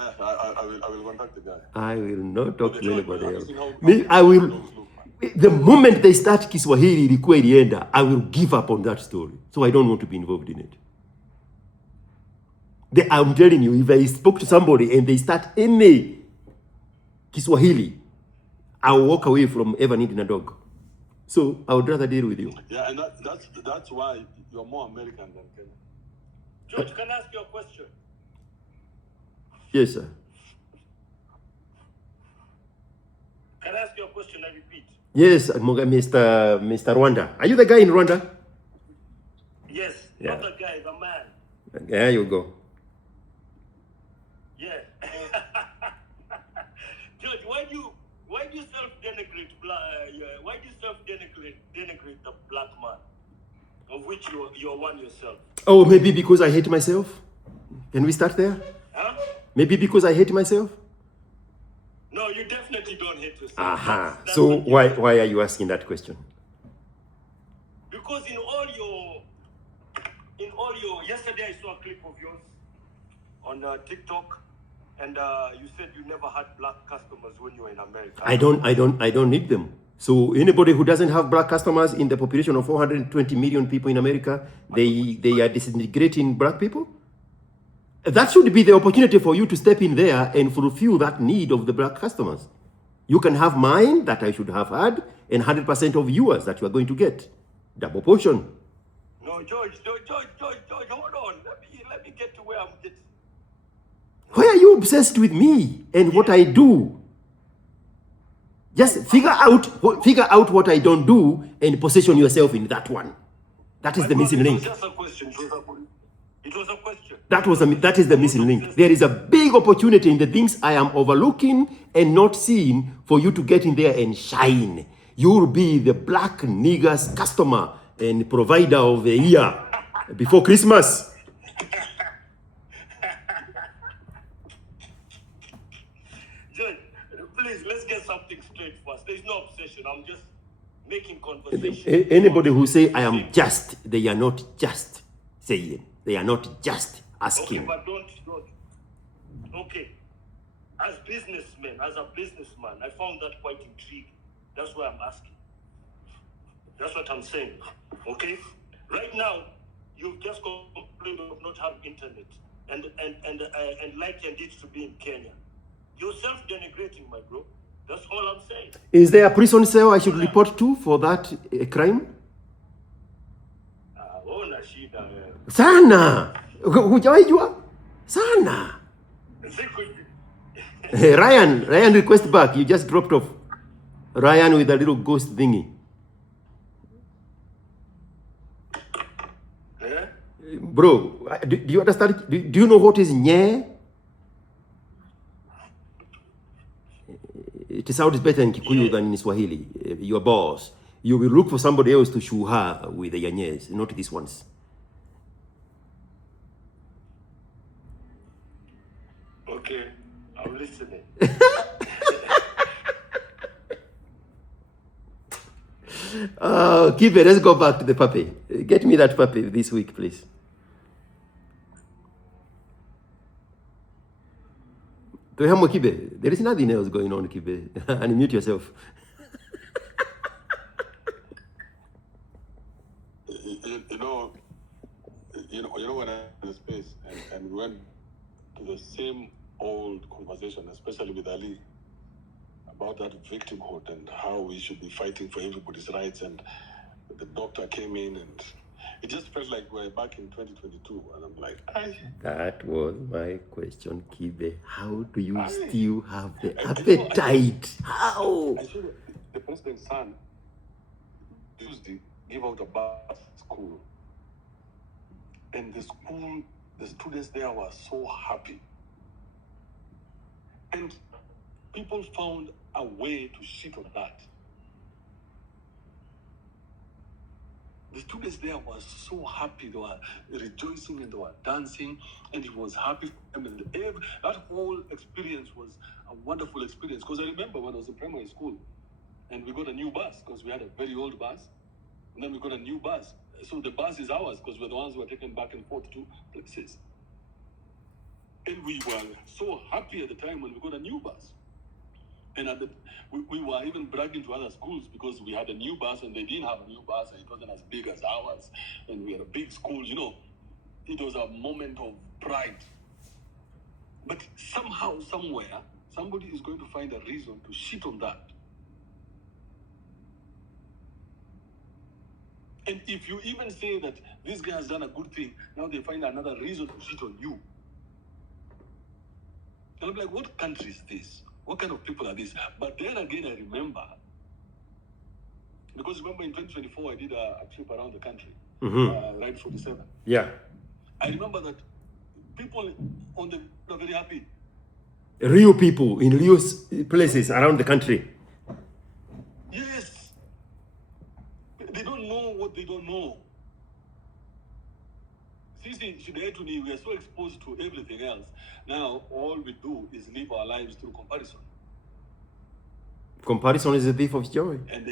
I will contact the guy. I will not talk to anybody else. Me, I will. The moment they start Kiswahili ilikuwa ilienda, I will give up on that story. So I don't want to be involved in it. I'm telling you, if I spoke to somebody and they start any Kiswahili, I'll walk away from ever needing a dog. So I would rather deal with you. Yeah, and that's why you're more American than Kenyan. George, can I ask you a question? Yes, sir. Can I ask you a question? I repeat. Yes, Mr. Rwanda. Are you the guy in Rwanda? Yes, yeah. Not the guy, the man. There you go. Yeah. George, why do you self-denigrate why do you self-denigrate the black man, of which you're one yourself? Oh, maybe because I hate myself? Can we start there? Huh? Maybe because I hate myself? No, you definitely don't hate yourself. Aha. So why are you asking that question? Because in all your yesterday I saw a clip of yours on TikTok, and you said you never had black customers when you were in America. I don't need them. So anybody who doesn't have black customers in the population of 420 million people in America, they are disintegrating black people? That should be the opportunity for you to step in there and fulfill that need of the black customers. You can have mine that I should have had, and 100% of yours that you are going to get. Double portion. No, George, hold on. Let me get to where I'm getting. Why are you obsessed with me and what I do? Just figure out what I don't do and position yourself in that one. That is the missing link. It was just a question. It was a question. That is the missing link. There is a big opportunity in the things I am overlooking and not seeing for you to get in there and shine. You'll be the black nigger's customer and provider of the year before Christmas. John, please, let's get something straight first. There's no obsession. I'm just making conversation. Anybody who say I am just, they are not just saying. They are not just asking. Okay, but don't. Okay. As a businessman, I found that quite intriguing. That's why I'm asking. That's what I'm saying. Okay? Right now, you've just complained of not having internet and likened it to be in Kenya. You're self-denigrating, my bro. That's all I'm saying. Is there a prison cell I should report to for that crime? Sana! Hujawahi jua? Sana! Hey, Ryan request back. You just dropped off. Ryan with a little ghost thingy. Yeah? Bro, do you understand? Do you know what is nye? It sounds better in Kikuyu than in Swahili. Your boss. You will look for somebody else to shoe her with the yanyes, not these ones. Okay, I'm listening. Kibe, let's go back to the puppy. Get me that puppy this week, please. Kibe, there is nothing else going on, Kibe. Unmute yourself. You know when I was in the space and we went to the same old conversation, especially with Ali, about that victimhood and how we should be fighting for everybody's rights, and the doctor came in and it just felt like we're back in 2022, and I'm like, That was my question, Kibe. How do you still have the appetite? How? I saw the president's son Tuesday give out a bus school, and the students there were so happy, and people found a way to shit on that. The students there were so happy. They were rejoicing and they were dancing, and it was happy for them. And that whole experience was a wonderful experience. Because I remember when I was in primary school, and we got a new bus because we had a very old bus, and then we got a new bus. So the bus is ours because we're the ones who are taken back and forth to places. And we were so happy at the time when we got a new bus. And we were even bragging to other schools because we had a new bus and they didn't have a new bus and it wasn't as big as ours. And we had a big school, you know. It was a moment of pride. But somehow, somewhere, somebody is going to find a reason to shit on that. And if you even say that this guy has done a good thing, now they find another reason to shit on you. And I'm like, what country is this? What kind of people are these? But then again, I remember, because remember in 2024, I did a trip around the country, Ride 47. Yeah. I remember that people on the are very happy. Real people in real places around the country. Yes. They don't know what they don't know. See, we are so exposed to everything else. Now, all we do is live our lives through comparison. Comparison is the thief of joy. And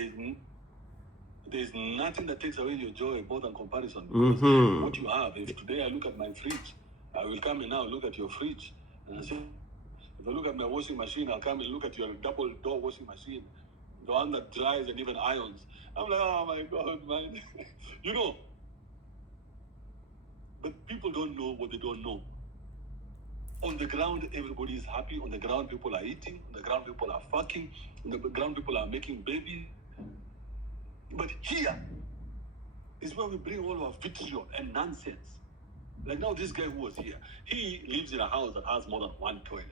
there's nothing that takes away your joy more than comparison. Because what you have, if today I look at my fridge, I will come and now look at your fridge. And I say, if I look at my washing machine, I'll come and look at your double door washing machine, the one that dries and even irons. I'm like, oh my God, man. You know. But people don't know what they don't know. On the ground, everybody is happy. On the ground, people are eating. On the ground, people are fucking. On the ground, people are making babies. But here is where we bring all our vitriol and nonsense. Like now, this guy who was here, he lives in a house that has more than one toilet.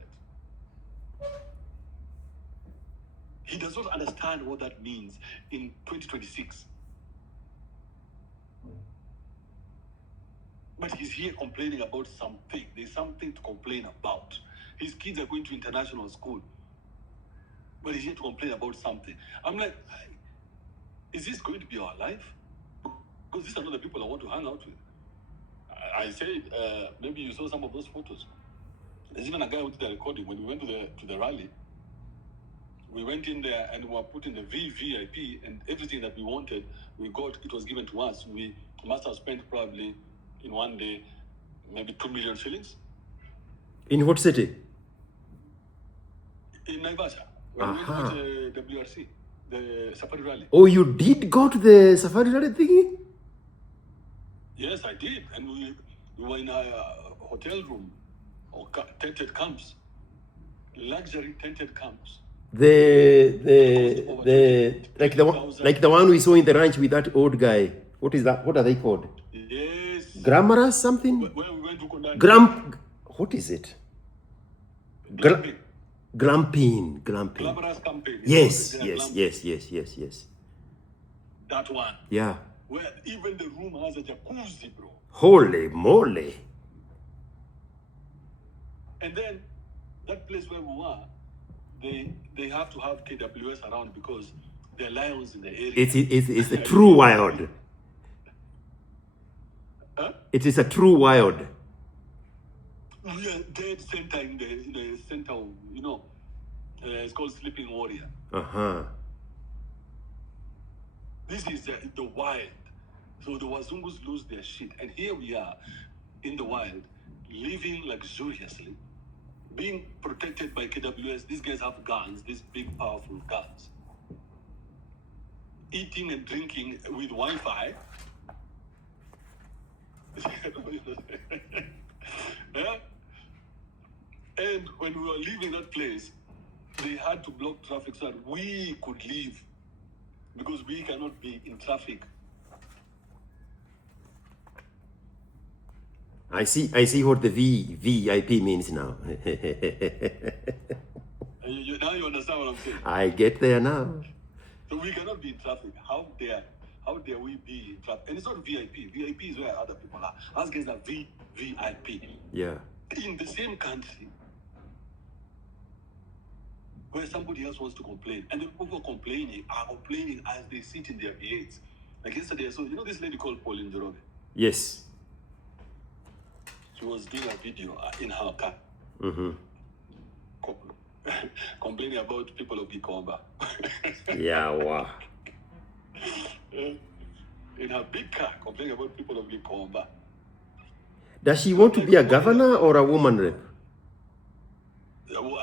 He does not understand what that means in 2026. But he's here complaining about something. There's something to complain about. His kids are going to international school. But he's here to complain about something. I'm like, is this going to be our life? Because these are not the people I want to hang out with. I said, maybe you saw some of those photos. There's even a guy who did a recording. When we went to the rally, we went in there and we were put in the VIP, and everything that we wanted, we got, it was given to us. We must have spent probably in one day, maybe 2 million shillings. In what city? In Naivasha. When we went to the WRC, the Safari Rally. Oh, you did go to the Safari Rally thingy? Yes, I did. And we were in a hotel room, or tented camps, luxury tented camps. Like the one we saw in the ranch with that old guy. What is that? What are they called? Yes. Grammara something? Where we went to Kondani. What is it? Glamping. Glamping. Glamorous campaign. Yes. That one. Yeah. Where even the room has a jacuzzi, bro. Holy moly. And then that place where we were, they have to have KWS around because there are lions in the area. It's a true wild. Huh? It is a true wild. We are dead center in the center of, you know, it's called Sleeping Warrior. This is the wild. So the Wazungus lose their shit. And here we are in the wild, living luxuriously, being protected by KWS. These guys have guns, these big, powerful guns. Eating and drinking with Wi-Fi. Yeah? And when we were leaving that place, they had to block traffic so that we could leave because we cannot be in traffic. I see what the VIP means now. Now you understand what I'm saying? I get there now. So we cannot be in traffic. How dare we be in traffic? And it's not VIP. VIP is where other people are. Us guys are VIP. Yeah. In the same country where somebody else wants to complain. And the people who are complaining as they sit in their V8s. Like yesterday, so you know this lady called Pauline Njoroge? Yes. She was doing a video in her car. Complaining about people of Gikomba. Yeah, wow. In her big car, complaining about people of Gikomba. Does she want to be a governor or a woman rep?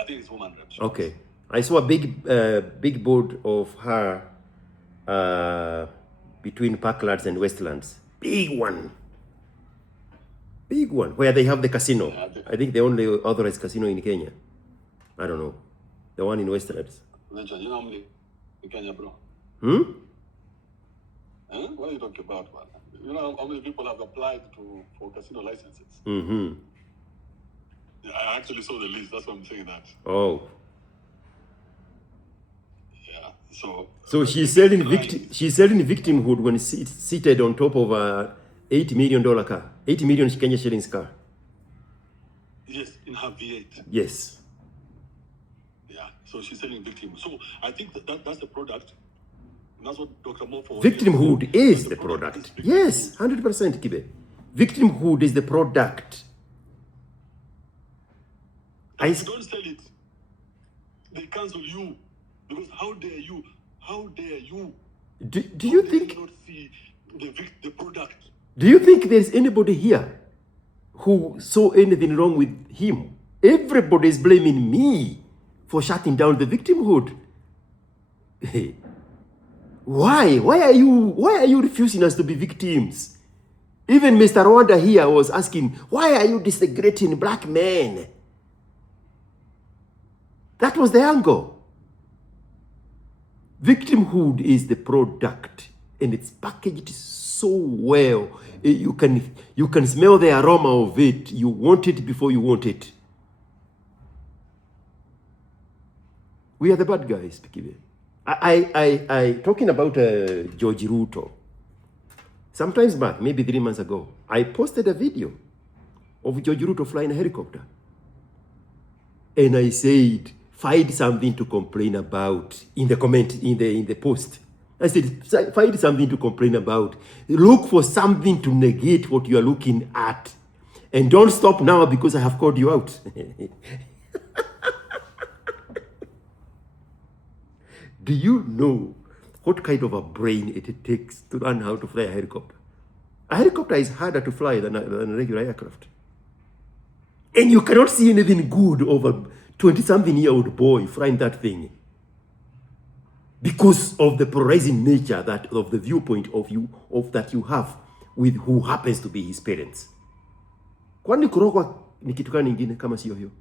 I think it's woman rep. Okay. I saw a big board of her between Parklands and Westlands. Big one. Big one. Where they have the casino. Yeah, I think the only authorized casino in Kenya. I don't know. The one in Westlands. You know how many in Kenya, bro? Hmm? Huh? What are you talking about, man? You know how many people have applied for casino licenses? Mm-hmm. Yeah, I actually saw the list. That's why I'm saying that. Oh. Yeah. So She's selling victimhood when seated on top of a $80 million car. 80 million Kenya shillings car. yes, in her V8. Yes. Yeah. So she's selling victim. So I think that's the product. And that's what Dr. Mofo. Victimhood is the product. Yes, 100% Kibe. Victimhood is the product. If you don't sell it, they cancel you. Because how dare you? How dare you? Do you think not see the product? Do you think there's anybody here who saw anything wrong with him? Everybody is blaming me for shutting down the victimhood. Why? Why are you refusing us to be victims? Even Mr. Rwanda here was asking, why are you disintegrating black men? That was the angle. Victimhood is the product, and it's packaged so well. You can smell the aroma of it. You want it before you want it. We are the bad guys, Kibe. I talking about George Ruto. Sometimes back, maybe 3 months ago, I posted a video of George Ruto flying a helicopter, and I said, find something to complain about in the comment, in the post. I said, find something to complain about. Look for something to negate what you are looking at. And don't stop now because I have called you out. Do you know what kind of a brain it takes to learn how to fly a helicopter? A helicopter is harder to fly than a regular aircraft. And you cannot see anything good over 20-something-year-old boy flying that thing, because of the polarizing nature of the viewpoint that you have with who happens to be his parents. Kwani kurogwa ni kitu gani ingine kama sio hiyo?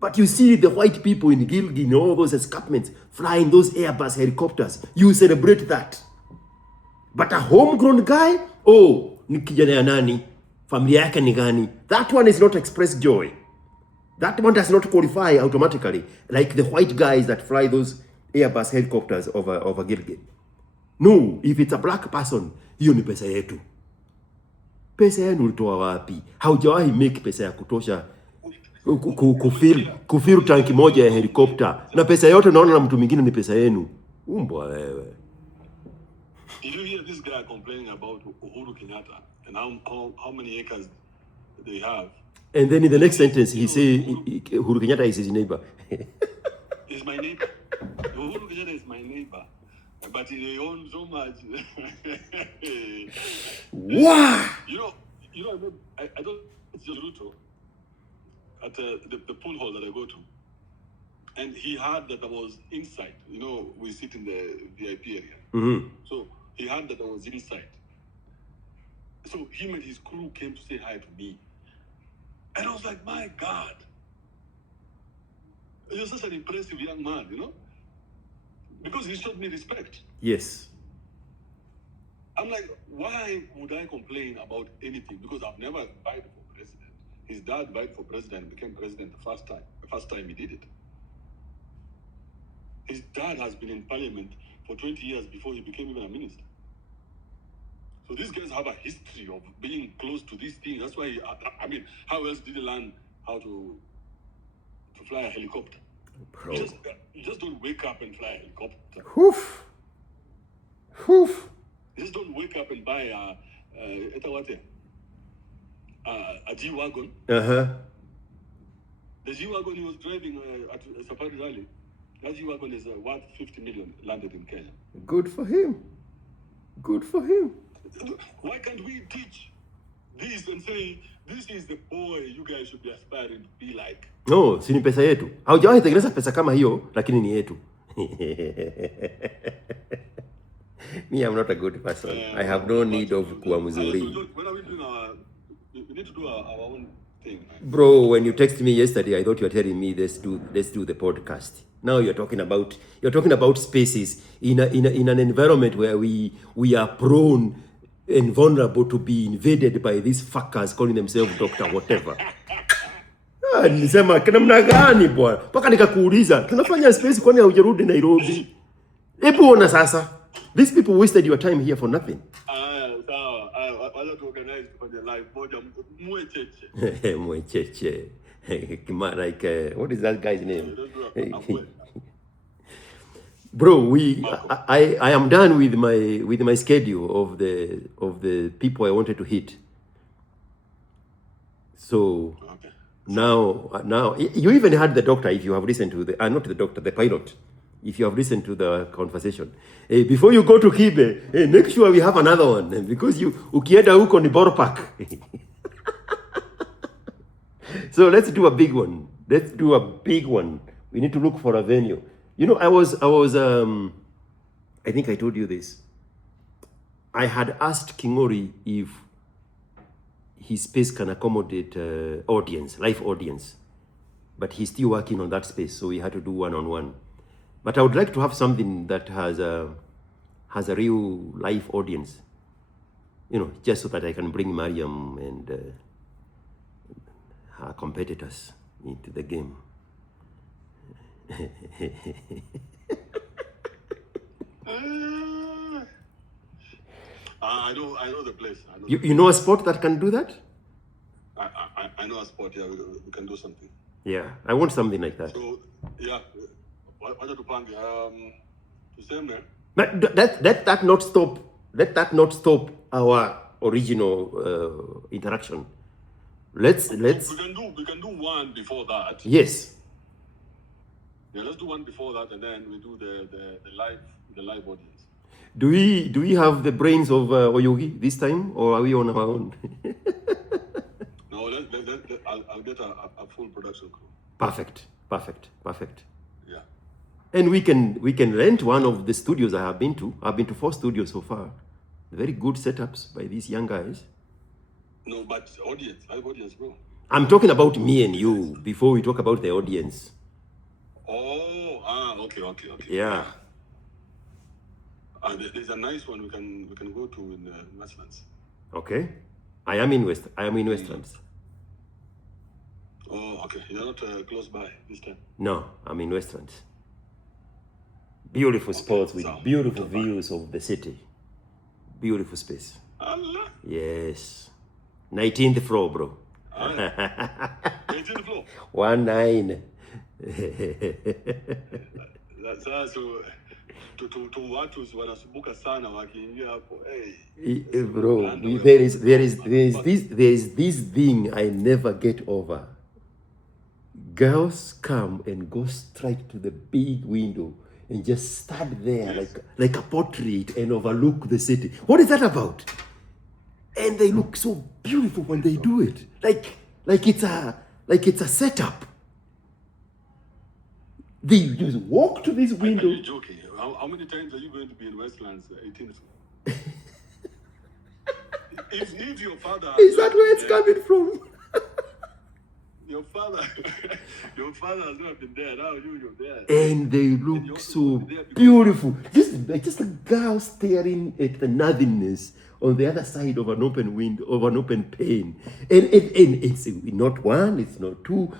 But you see the white people in Gilgin, all those escarpments, flying those Airbus helicopters. You celebrate that. But a homegrown guy, oh, ni kijana ya nani? Familia yake ni gani? That one is not express joy. That one does not qualify automatically, like the white guys that fly those Airbus helicopters over Gilgit. No, if it's a black person, hiyo ni pesa yetu. Pesa yenu ulitoa wapi? Haujawahi make pesa ya kutosha kufiru tanki moja ya helicopter. Na pesa yote naona na mtu mwingine ni pesa yenu. Umbwa wewe. Did you hear this guy complaining about Uhuru Kenyatta and how many acres they have? And then in the next sentence, he say Uhuru Kenyatta is his neighbor. He's my neighbor. Uhuru Kenyatta is my neighbor. But they own so much. Wow! I don't it's just Ruto at the pool hall that I go to. And he heard that I was inside. We sit in the VIP area. Mm-hmm. So he heard that I was inside. So him and his crew came to say hi to me. And I was like, my God. You're such an impressive young man, Because he showed me respect. Yes. I'm like, why would I complain about anything? Because I've never vied for president. His dad vied for president, became president the first time he did it. His dad has been in parliament for 20 years before he became even a minister. So these guys have a history of being close to these things. That's why, how else did he learn how to fly a helicopter? Bro. You just don't wake up and fly a helicopter. Hoof. Hoof. You just don't wake up and buy a G-Wagon. Uh-huh. The G-Wagon he was driving at Safari Rally, that G-Wagon is worth 50 million, landed in Kenya. Good for him. Good for him. Why can't we teach this and saying, this is the boy you guys should be aspiring to be like. No, si ni pesa yetu. Haujawahi tengeneza pesa kama hiyo, lakini ni yetu. Me, I'm not a good person. I have no need of kuwa mzuri. When are we doing we need to do our own thing. Bro, when you texted me yesterday, I thought you were telling me let's do the podcast. Now you're talking about spaces in an environment where we are prone and vulnerable to be invaded by these fuckers calling themselves doctor whatever. Nisema namna gani bwana? Paka nikakuuliza, tunafanya space kwani haujarudi Nairobi? Hebu ona sasa. These people wasted your time here for nothing. Sawa. Wala to organize for the live moja mwecheche. Mwecheche. Like what is that guy's name? Bro, I am done with my schedule of the people I wanted to hit. So Okay. now you even had the doctor, if you have listened to the not the doctor, the pilot, if you have listened to the conversation. Before you go to Kibe, make sure we have another one, because you ukienda huko ni Boropark. So let's do a big one. We need to look for a venue. You know, I was I think I told you this. I had asked Kingori if his space can accommodate live audience, but he's still working on that space, so we had to do one-on-one. But I would like to have something that has a real live audience, you know, just so that I can bring Mariam and her competitors into the game. I know the place. You know a sport that can do that? I know a spot. Yeah, we can do something. Yeah, I want something like that. So yeah, what to plan? To same there. But let that not stop. Let that not stop our original interaction. Let's. We can do one before that. Yes. Yeah, let's do one before that, and then we do the live audience. Do we have the brains of Oyogi this time, or are we on our own? No, I'll get a full production crew. Perfect. Yeah. And we can rent one of the studios I have been to. I've been to 4 studios so far. Very good setups by these young guys. No, but live audience, bro. I'm talking about me and you before we talk about the audience. Okay. Yeah. There's a nice one we can go to in Westlands. Okay. I am in Westlands. Oh, okay. You're not close by this time. No, I'm in Westlands. Beautiful spots with so beautiful views of the city. Beautiful space. Allah. Yes. 19th floor, bro. 18th floor. 19. Sasa to watu wanasumbuka sana wakiingia hapo. Hey. Bro, there is this thing I never get over. Girls come and go straight to the big window and just stand there like a portrait and overlook the city. What is that about? And they look so beautiful when they do it. Like it's a setup. They just walk to this window. Are you joking? How many times are you going to be in Westlands 18th floor? if your father Is that where it's coming from? Your father has not been there. Now you're there. And they look so beautiful. Just a girl staring at the nothingness on the other side of an open window, of an open pane. And it's not one, it's not two.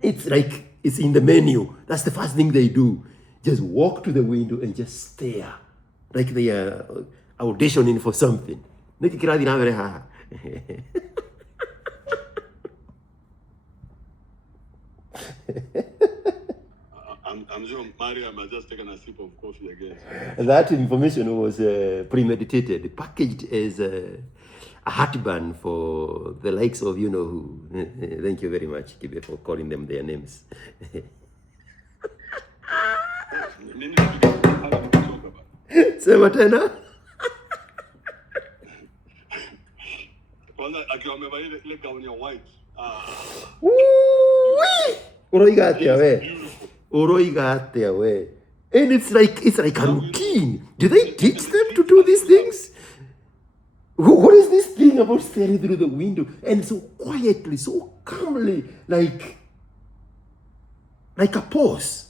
It's like it's in the menu. That's the first thing they do. Just walk to the window and just stare. Like they are auditioning for something. I'm sure Mariam has just taken a sip of coffee again. That information was premeditated, packaged as a heartburn for the likes of you know who. Thank you very much, Kibe, for calling them their names. What Kwanza akiwa amevalia ile gown ya white. Woo-wee! Uroiga atia we. Beautiful. Uroiga atia we. And it's like a routine. Do they teach them to do these things? What is this thing about staring through the window and so quietly, so calmly, like a pause?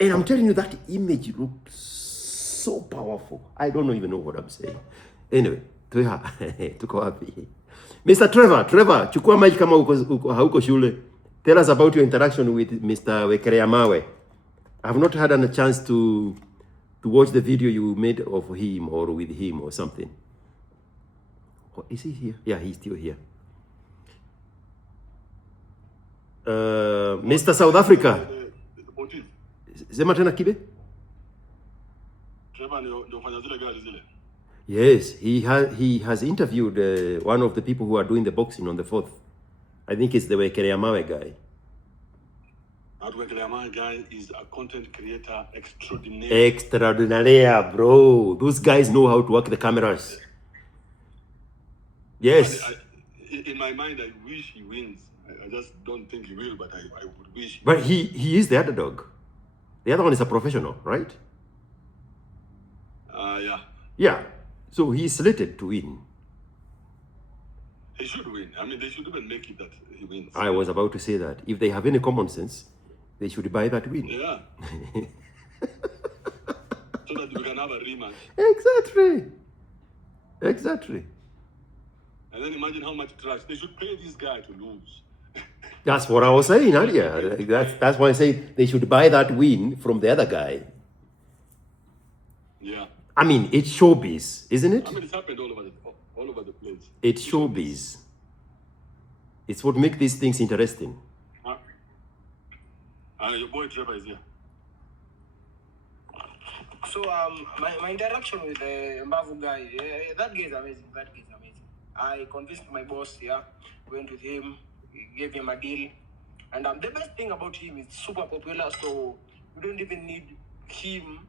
And I'm telling you, that image looked so powerful. I don't even know what I'm saying. Anyway, tuko wapi? Mr. Trevor, chukua mic kama hauko shule. Tell us about your interaction with Mr. Wekereamawe. I've not had a chance to watch the video you made of him or with him or something. Oh, is he here? Yeah, he's still here. Mr. South Africa. Sema tena Kibe? Yes, he has interviewed one of the people who are doing the boxing on the 4th. I think it's the Wekereamawe guy. That Wekereamawe guy is a content creator extraordinaire. Extraordinaire, bro. Those guys know how to work the cameras. Yes. In my mind, I wish he wins. I just don't think he will, but I would wish. But he is the underdog. The other one is a professional, right? Yeah. Yeah. So he's slated to win. He should win. I mean, they should even make it that he wins. I was about to say that. If they have any common sense, they should buy that win. Yeah. So that we can have a rematch. Exactly. And then imagine how much trash. They should pay this guy to lose. That's what I was saying earlier. That's why I say they should buy that win from the other guy. Yeah. I mean, it's showbiz, isn't it? I mean, it's happened all over the place. It's showbiz. It's what makes these things interesting. Your boy Trevor is here. So my interaction with the Mbavu guy, that guy is amazing. I convinced my boss, went with him, gave him a deal. And the best thing about him is super popular, so we don't even need him.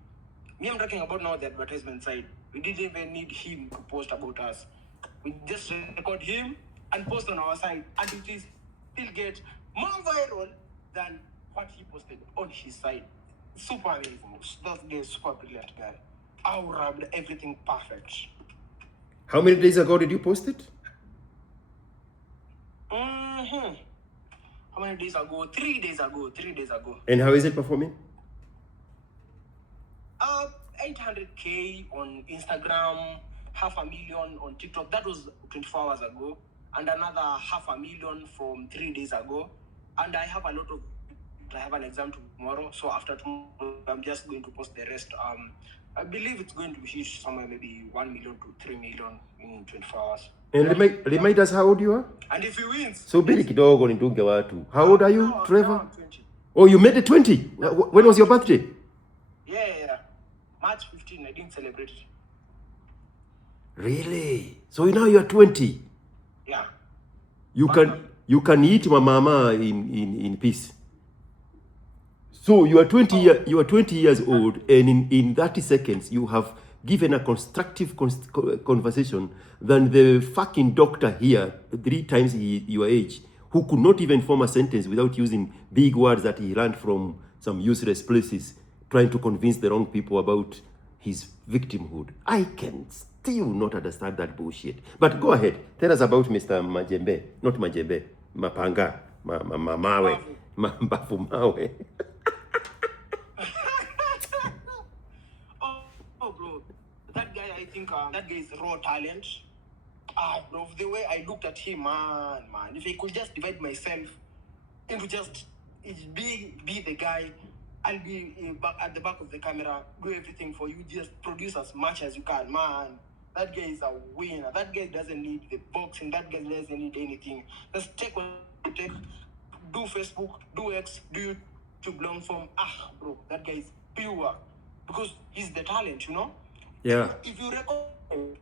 Me, I'm talking about now the advertisement side. We didn't even need him to post about us. We just record him and post on our side, and it is still get more viral than what he posted on his side. Super amazing. That guy is super brilliant guy. I rubbed everything perfect. How many days ago did you post it? How many days ago? 3 days ago. And how is it performing? 800K on Instagram, 500,000 on TikTok. That was 24 hours ago. And another 500,000 from 3 days ago. And I have an exam tomorrow. So after tomorrow, I'm just going to post the rest. I believe it's going to hit somewhere maybe 1 million to 3 million in 24 hours. And remind us how old you are? And if he wins... So bili kidogo nitunge watu. How old are you, Trevor? Now I'm 20. Oh, you made it 20? When was your birthday? Yeah. March 15, I didn't celebrate it. Really? So now you are 20? Yeah. You can eat my mama in peace. So you are 20 years old, and in 30 seconds you have given a constructive conversation than the fucking doctor here 3 times your age, who could not even form a sentence without using big words that he learned from some useless places, trying to convince the wrong people about his victimhood. I can still not understand that bullshit. But go ahead, tell us about Mr. Majembe, not Majembe, Mapanga, Mawe, Mbafu Mawe. Bro, that guy, I think that guy is raw talent. Bro, the way I looked at him, man, if I could just divide myself into just be the guy, I'll be at the back of the camera, do everything for you, just produce as much as you can, man. That guy is a winner. That guy doesn't need the boxing. That guy doesn't need anything. Just take what you take, do Facebook, do X, do YouTube long form. Bro, that guy is pure. Because he's the talent, Yeah. If you record him,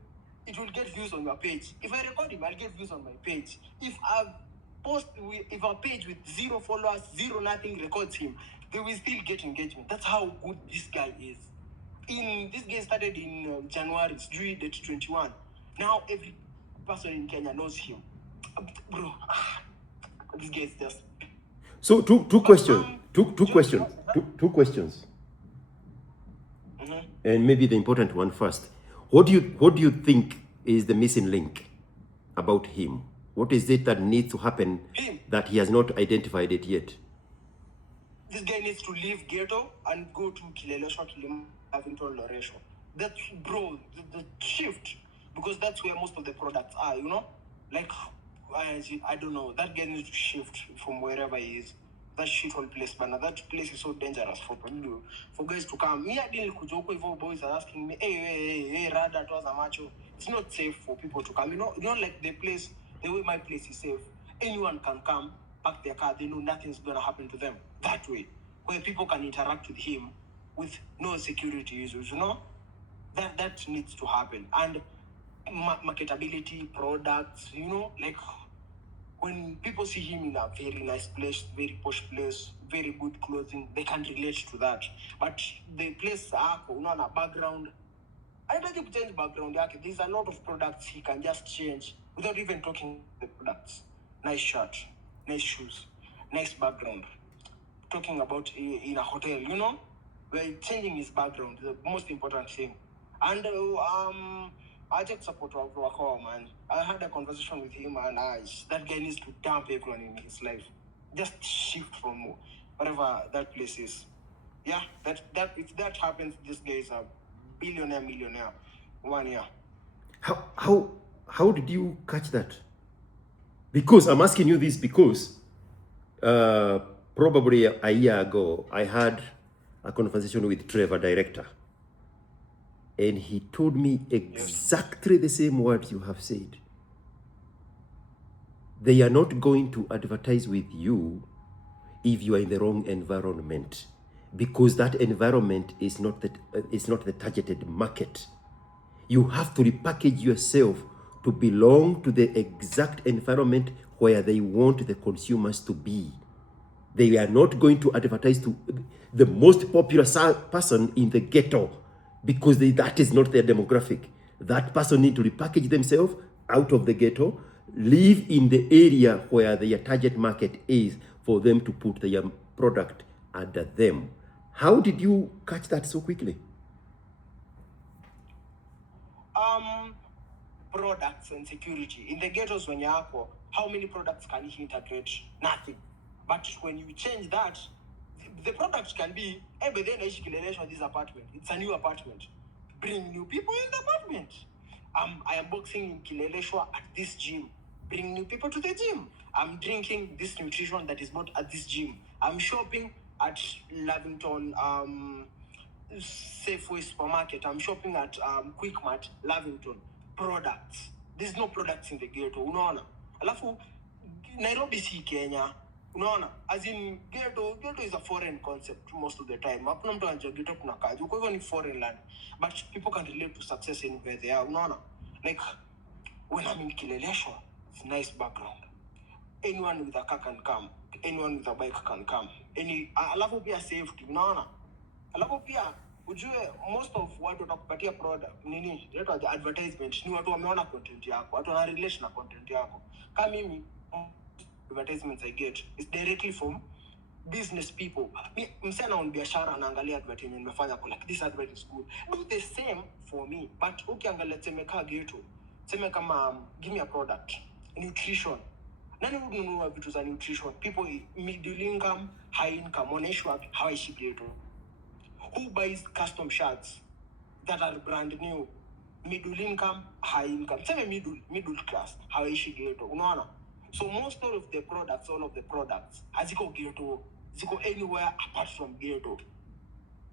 it will get views on your page. If I record him, I'll get views on my page. If a page with 0 followers, 0 nothing records him, they will still get engagement. That's how good this guy is. This guy started in January, it's due date 21. Now every person in Kenya knows him. Bro, this guy is just... So two questions. Two questions. And maybe the important one first. What do you think is the missing link about him? What is it that needs to happen that he has not identified it yet? This guy needs to leave ghetto and go to Kileleshwa, Lavington, Loresho. That's, bro, the shift, because that's where most of the products are, you know? Like, I don't know, that guy needs to shift from wherever he is. That shithole place, man. That place is so dangerous for guys to come. Me, I didn't kujoko if boys are asking me, hey, Rada, towards Amacho. It's not safe for people to come. You know, like the way my place is safe. Anyone can come, park their car, they know nothing's gonna happen to them. That way, where people can interact with him with no security issues, you know? That needs to happen. And marketability, products, you know, like when people see him in a very nice place, very posh place, very good clothing, they can relate to that. But the place, you know, a background, I don't think change background. There's a lot of products he can just change without even talking the products. Nice shirt, nice shoes, nice background. Talking about in a hotel, you know, where changing his background is the most important thing. And I take support of Wako, man. I had a conversation with him, and that guy needs to dump everyone in his life. Just shift from whatever that place is. Yeah, that if that happens, this guy is a millionaire, 1 year. How did you catch that? Because I'm asking you this because probably a year ago, I had a conversation with Trevor, director. And he told me exactly the same words you have said. They are not going to advertise with you if you are in the wrong environment, because that environment is not the targeted market. You have to repackage yourself to belong to the exact environment where they want the consumers to be. They are not going to advertise to the most popular person in the ghetto, because that is not their demographic. That person needs to repackage themselves out of the ghetto, live in the area where their target market is, for them to put their product under them. How did you catch that so quickly? Products and security. In the ghettos, when you're how many products can he integrate? Nothing. But when you change that, the product can be, hey, but then this apartment. It's a new apartment. Bring new people in the apartment. I am boxing in Kileleshwa at this gym. Bring new people to the gym. I'm drinking this nutrition that is bought at this gym. I'm shopping at Lavington Safeway supermarket. I'm shopping at Quickmart, Lavington. Products. There's no products in the ghetto. Unaona? Alafu Nairobi si Kenya. Unaona? As in ghetto is a foreign concept most of the time. Hakuna mtu anajua ghetto kuna kazi. Kwa hivyo ni foreign land. But people can relate to success anywhere they are. Unaona? Like when I'm in Kileleshwa, it's nice background. Anyone with a car can come. Anyone with a bike can come. Alafu pia safety. Unaona? Alafu pia ujue most of watu watakupatia product nini inaitwa advertisement, ni watu wameona content yako, watu wana relate na content yako. Kama mimi advertisements I get is directly from business people. Msana on biashara anaangalia advertisement nimefanya kwa like this advert is good. Do the same for me. But ukiangalia temeka ghetto, sema kama give me a product, nutrition. Nani ununua vitu za nutrition? People middle income, high income, wanaishwa hawaishi ghetto. Who buys custom shirts that are brand new? Middle income, high income. Say middle class, hawaishi ghetto. Unaona? So most of the products, all of the products, haziko ghetto, ziko anywhere apart from ghetto.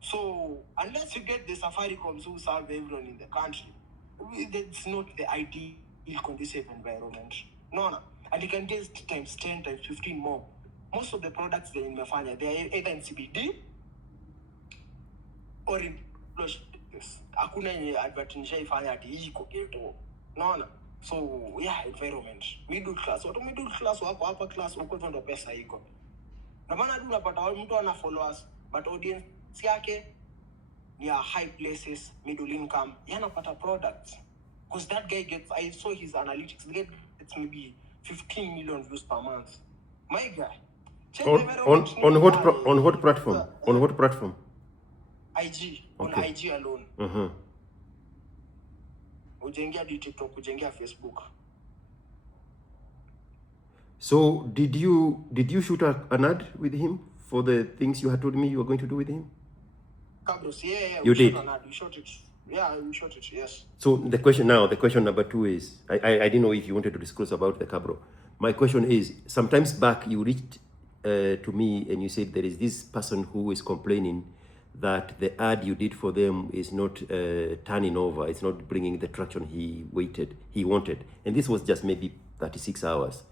So unless you get the Safaricom who serve everyone in the country, that's not the ideal conducive environment. No. And you can get times 10, times 15 more. Most of the products they in Mefanya, they are either in CBD or in hakuna yenye advertising ifanya ati iko ghetto. Unaona? So yeah, environment. Middle class wako upper class wako ndo pesa iko. Na maana ndio unapata mtu ana followers but audience yake ni high places, middle income, yanapata products. Because that guy gets, I saw his analytics, the guy gets maybe 15 million views per month. My guy. Check the environment On nini what pale. on what platform? On what platform? IG, on Okay. IG alone. Ujengia di TikTok, ujengia Facebook. So did you shoot an ad with him for the things you had told me you were going to do with him? Cabros, yeah, You we did? shot an ad, we shot it. Yeah, we shot it, yes. So the question number 2 is, I didn't know if you wanted to disclose about the Cabro. My question is, sometimes back you reached to me and you said there is this person who is complaining that the ad you did for them is not turning over, it's not bringing the traction he wanted. And this was just maybe 36 hours.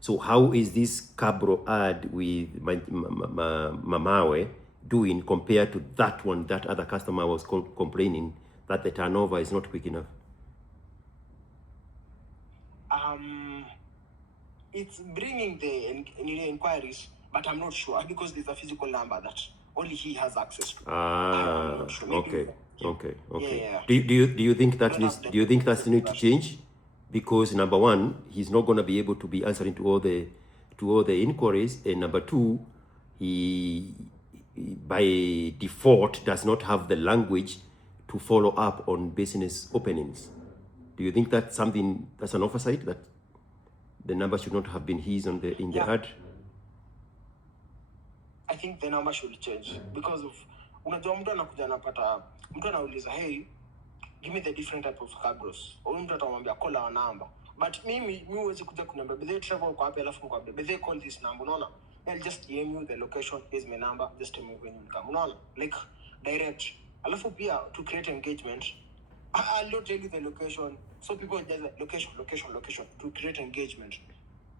So how is this Cabro ad with Mamawe doing compared to that one that other customer was complaining that the turnover is not quick enough? It's bringing the inquiries, but I'm not sure because there's a physical number that only he has access to. I'm not sure. Maybe Okay. Yeah. Do you think that Don't needs have the do you think that physical need to version. change? Because number one, he's not going to be able to be answering to all the inquiries, and number two, he by default does not have the language to follow up on business openings. Do you think that's something that's an oversight, that the number should not have been his in the ad? I think the number should change because of unajua mtu anakuja anapata mtu anauliza hey, give me the different type of cabros. Au mtu atamwambia call our number. But mimi huwezi kuja kuniambia but they travel kwa wapi alafu nikwambia but they call this number, unaona? I'll just DM you the location, here's my number, just tell me when you come, unaona? Like direct. Alafu pia to create engagement, I'll not tell you the location. So people just location to create engagement.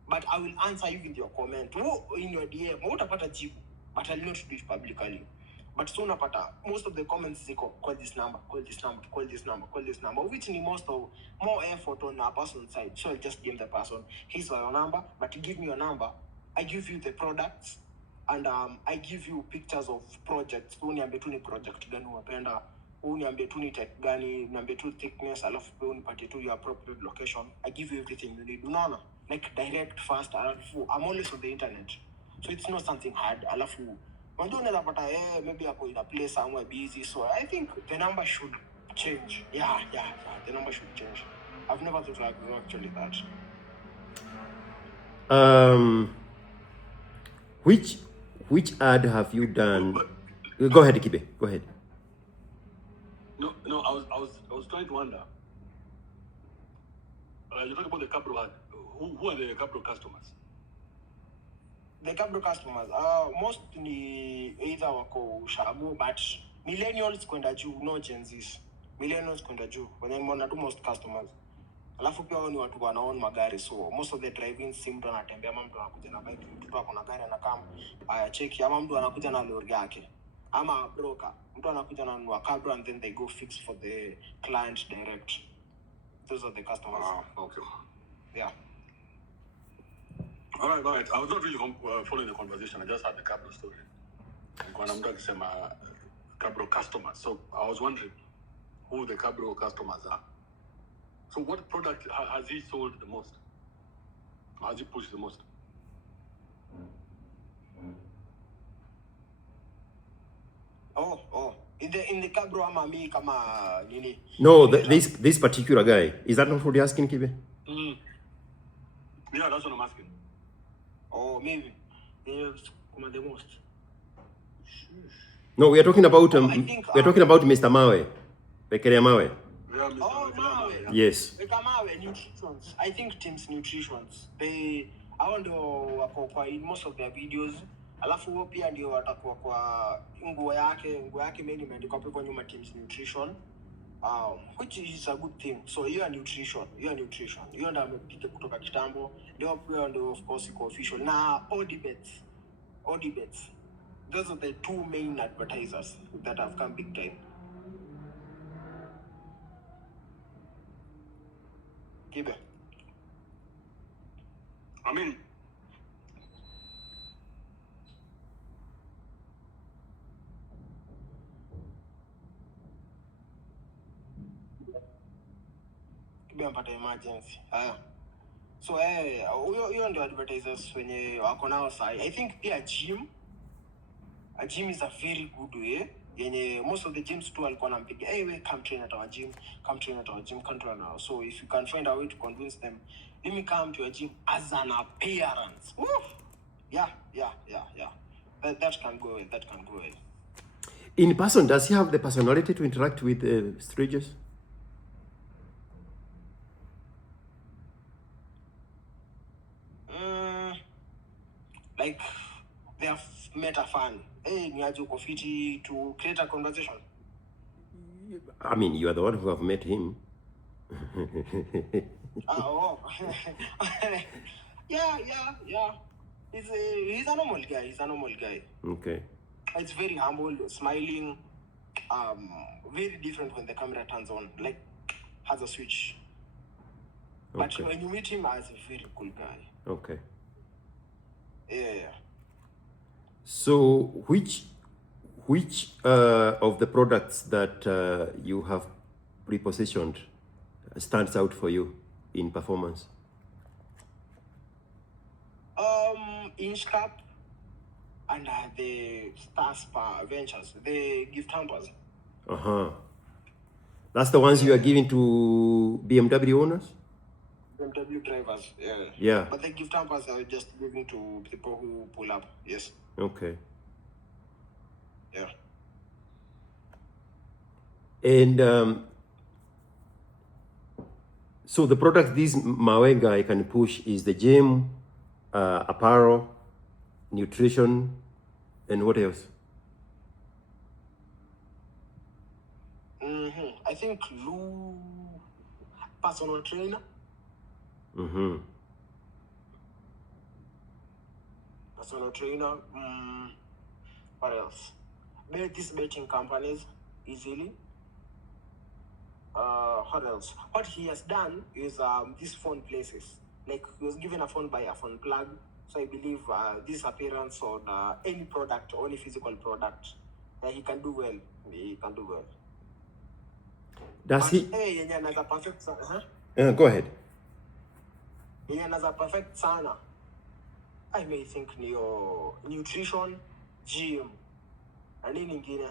But I will answer you with your comment. In your DM, utapata jibu, but I'll not do it publicly. But soon unapata most of the comments ziko call this number, which need more effort on a person's side. So I'll just give the person, here's your number, but give me your number. I give you the products and I give you pictures of projects. Uniambie tu ni project gani unapenda, uniambie tu ni type gani, uniambie tu thickness, alafu pia unipatie tu your appropriate location. I give you everything you need. Unaona? Like direct, fast, alafu I'm always on the internet. So it's not something hard. Alafu unaweza pata maybe ako in a place somewhere busy. So I think the number should change. Yeah, the number should change. I've never thought like actually that. Which ad have you done? Go ahead, Kibe. Go ahead. No, I was trying to wonder. You talk about the Cabro ad. Who are the Cabro customers? The Cabro customers, mostly either wako shabu, but millennials kwenda juu, no Gen Zs. Millennials kwenda juu, when mona do most customers. Alafu pia wao ni watu wanaown magari, so most of the driving si mtu anatembea, ama mtu anakuja na bike, mtu ako na gari anakam cheki, ama mtu anakuja na lori yake, ama broker, mtu anakuja na nunua Cabro and then they go fix for the client direct. Those are the customers. Okay. Yeah. All right. I was not really following the conversation. I just had the Cabro story. And I'm talking about Cabro customers. So I was wondering who the Cabro customers are. So what product has he sold the most? Has he pushed the most? Oh. In the Cabro ama mi kama nini? No, this particular guy. Is that not what you're asking, Kibe? Yeah, that's what I'm asking. Oh, maybe. The most. No, we are talking about Mr. Mawe. Bekeria Mawe. Yeah, Mr. Mawe. Yeah. Yes. Mawe Nutritions. I think Teams Nutritions. I want to kwa in most of their videos. Alafu wao pia ndio watakuwa kwa nguo yake mimi nimeandika hapo nyuma Teams Nutrition. Which is a good thing. So you are nutrition. You ndio amepiga kutoka kitambo. Ndio of course iko official. Na Odibets. Those are the two main advertisers that have come big time. Kibe. I mean, amepata emergency. So huyo ndio advertisers wenye wako nao sahi. I think pia a gym is a very good way. Yenye most of the gyms too walikuwa nampiga, hey, we come train at our gym, come train at our gym, come train at our. So if you can find a way to convince them, let me come to your gym as an appearance. Woo! Yeah. That can go well. That can go well. In person, does he have the personality to interact with strangers? Like they have met a fan. Hey, niaje uko fiti to create a conversation. I mean, you are the one who have met him. Yeah. He's a normal guy. Okay. It's very humble, smiling, very different when the camera turns on, like has a switch. But Okay. when you meet him, as a very cool guy. Okay. Yeah. So, which of the products that you have repositioned stands out for you in performance? Inch Cup and the Star Spa Ventures, the gift hampers. That's the ones you are giving to BMW owners? BMW drivers, yeah. Yeah. But the gift hampers are just giving to people who pull up, yes. Okay. Yeah. And so the product this Mawe guy can push is the gym, apparel, nutrition, and what else? I think personal trainer. Personal trainer. What else? These betting companies easily. What else? What he has done is these phone places. Like he was given a phone by a phone plug. So I believe this appearance on any product or any physical product, he can do well. He can do well. Does he? Hey, yenye anaza perfect sana. Go ahead. Yenye anaza perfect sana. I may think your nutrition, gym, and nini ingine.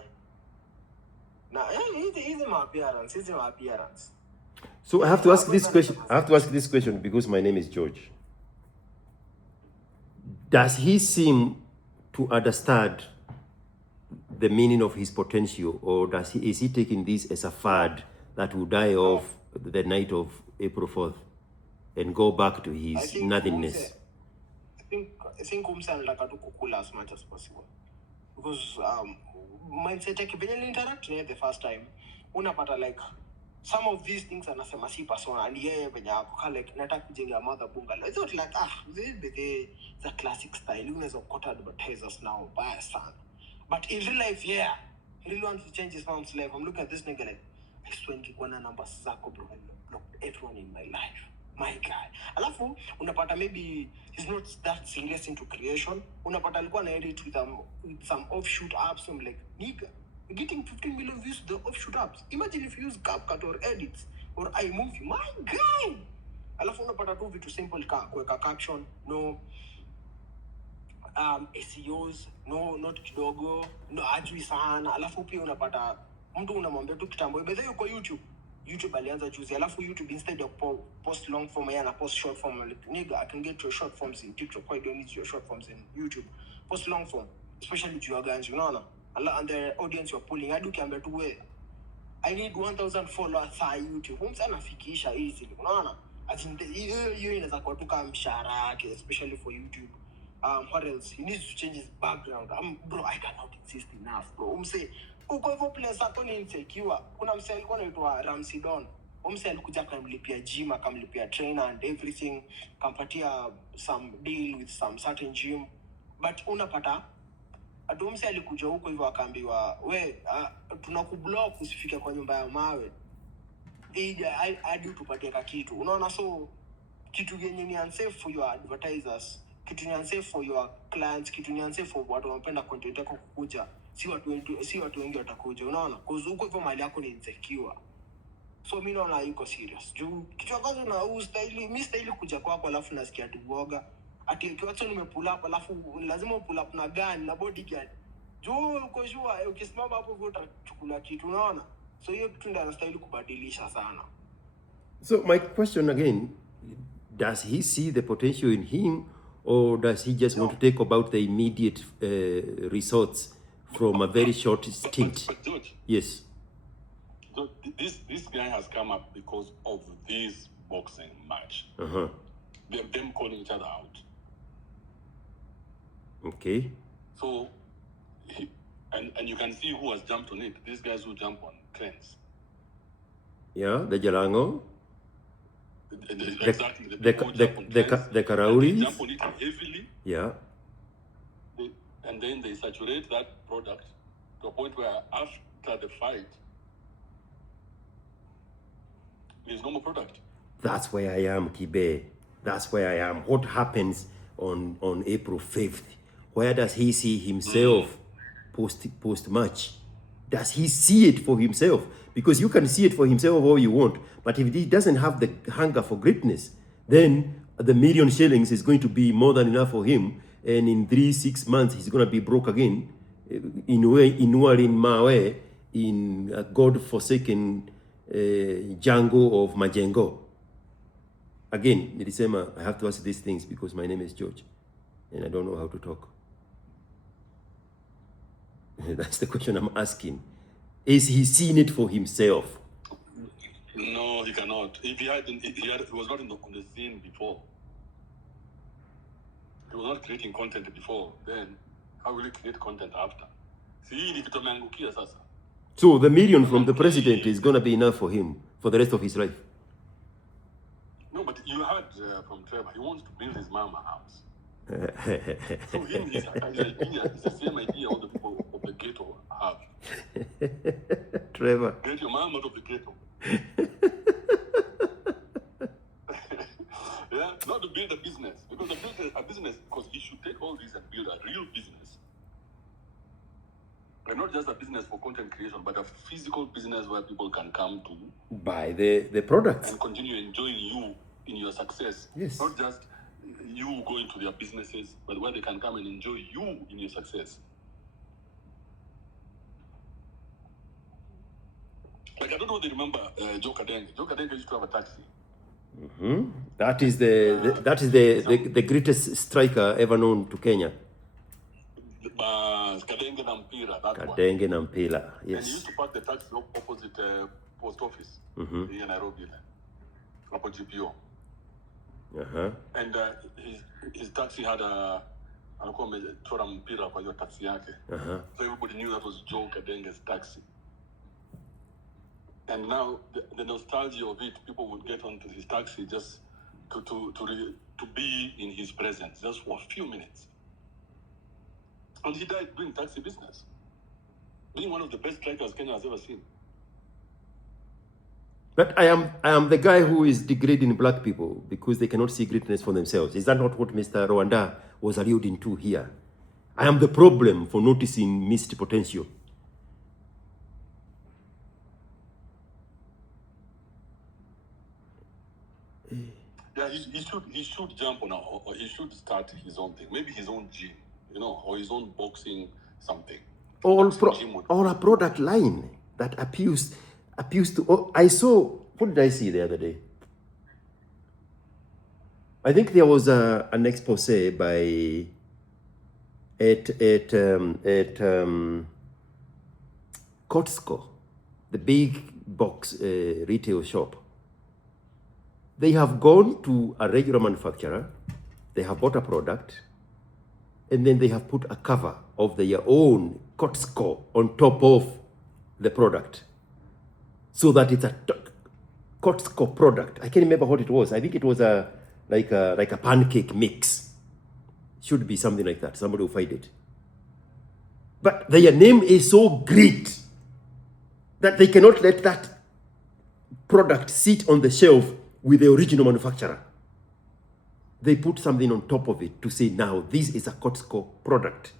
Na hizi my appearance. So I have to ask this question. Because my name is George. Does he seem to understand the meaning of his potential, or is he taking this as a fad that will die off the night of April 4th and go back to his nothingness? I think Umse anataka tu kukula as much as possible. Because mindset yake venye interact naye the first time, unapata like some of these things anasema si persona, and yeye venye ako like nataka kujenga mother bungalow. I thought like the classic style. Unaweza kukota advertisers now baya sana. But in real life, yeah, he really wants to change his mom's life. I'm looking at this nigga like, I swear nikikuwa na numbers zako bro, I blocked everyone in my life. My guy. Alafu, unapata maybe he's not that serious into creation. Unapata alikuwa na edit with some offshoot apps. I'm like, nigga, you're getting 15 million views to the offshoot apps. Imagine if you use CapCut or edits or iMovie. My guy. Alafu, unapata tu vitu simple kuweka caption, no SEOs, no not kidogo, no ajui sana. Alafu pia unapata mtu unamwambia tu kitambo, but then yuko YouTube alianza juzi. Alafu YouTube instead of post long form yana post short form. Like, nigga, I can get your short forms in TikTok. Why don't need your short forms in YouTube? Post long form, especially to your guys, unaona. And the audience you're pulling, hadi ukiambia tu we, I need 1,000 followers on YouTube. Umsa anafikisha easily, unaona. As in hiyo inaweza kuwa tu kama mshahara yake, especially for YouTube. What else? He needs to change his background. Bro, I cannot insist enough, bro. Umse, uko hivyo place hapo ni insecure. Kuna mse alikuwa anaitwa Ramsidon. Umse alikuja akamlipia gym, akamlipia trainer and everything. Kampatia some deal with some certain gym. But unapata, atu umse alikuja huko hivyo akaambiwa, we, tunakublock usifike kwa nyumba ya mawe. Hadi tupatie kitu. Unaona, so kitu yenye ni unsafe for your advertisers. Kitu ni unsafe for your clients, kitu ni unsafe for watu wanapenda content yako kukuja. Si watu wengi watakuja, unaona? Because huko hivyo mali yako ni insecure. So mi naona yuko serious. Juu kitu cha kwanza na mi stahili kuja kwako alafu nasikia tu uoga. Ati kiwacho nimepull up alafu lazima pull up na gani na bodyguard. Juu uko sure ukisimama hapo hivyo utachukua kitu unaona. So hiyo kitu ndio anastahili kubadilisha sana. So my question again, does he see the potential in him, or does he just want to take about the immediate results from a very short stint? But George, Yes. this guy has come up because of this boxing match. Uh-huh. Them calling each other out. Okay. So, and you can see who has jumped on it. These guys who jump on trends. Yeah, the Jalango, Exactly. The people who jump on trends, the and Karaulis. they jump on it heavily, Yeah. and then they saturate that product to a point where after the fight, there's no more product. That's where I am, Kibe. That's where I am. What happens on April 5th? Where does he see himself post match? Does he see it for himself? Because you can see it for himself all you want, but if he doesn't have the hunger for greatness, then the million shillings is going to be more than enough for him, and in 3-6 months he's going to be broke again. In Mawe, in a god-forsaken jungle of Majengo. Again, Nilisema, I have to ask these things because my name is George and I don't know how to talk. That's the question I'm asking. Is he seeing it for himself? No, he cannot. If he was not on the scene before. He was not creating content before. Then how will he create content after? See, sasa. So the million from the president is going to be enough for him for the rest of his life. No, but you heard from Trevor, he wants to build his mama house. So him, his idea is the same idea all the people of the ghetto have. Trevor. Get your mom out of the ghetto. Yeah, not to build a business. Because a business, because he should take all this and build a real business. And not just a business for content creation, but a physical business where people can come to Buy the products. and continue enjoying you in your success. Yes. Not just you going to their businesses, but where they can come and enjoy you in your success. Like, I don't know if they remember Joe Kadenge. Joe Kadenge used to have a taxi. Mm-hmm. That is the greatest striker ever known to Kenya. Kadenge na Mpira, that one. Kadenge na Mpira, And he yes. used to park the taxi opposite post office in Nairobi, hapo GPO. Uh-huh. And his taxi had alikuwa amechora mpira kwa hiyo taxi yake. Uh-huh. So everybody knew that was Joe Kadenge's taxi. And now the nostalgia of it, people would get onto his taxi just to be in his presence, just for a few minutes. And he died doing taxi business, being one of the best strikers Kenya has ever seen. But I am the guy who is degrading black people because they cannot see greatness for themselves. Is that not what Mr. Rwanda was alluding to here? I am the problem for noticing missed potential. Yeah, he should jump on or he should start his own thing, maybe his own gym, or his own boxing something. Or a product line that appeals to. Oh, I saw. What did I see the other day? I think there was an expose by at Costco, the big box retail shop. They have gone to a regular manufacturer, they have bought a product, and then they have put a cover of their own Costco on top of the product, so that it's a Costco product. I can't remember what it was. I think it was like a pancake mix. Should be something like that. Somebody will find it. But their name is so great that they cannot let that product sit on the shelf with the original manufacturer. They put something on top of it to say, now this is a Costco product.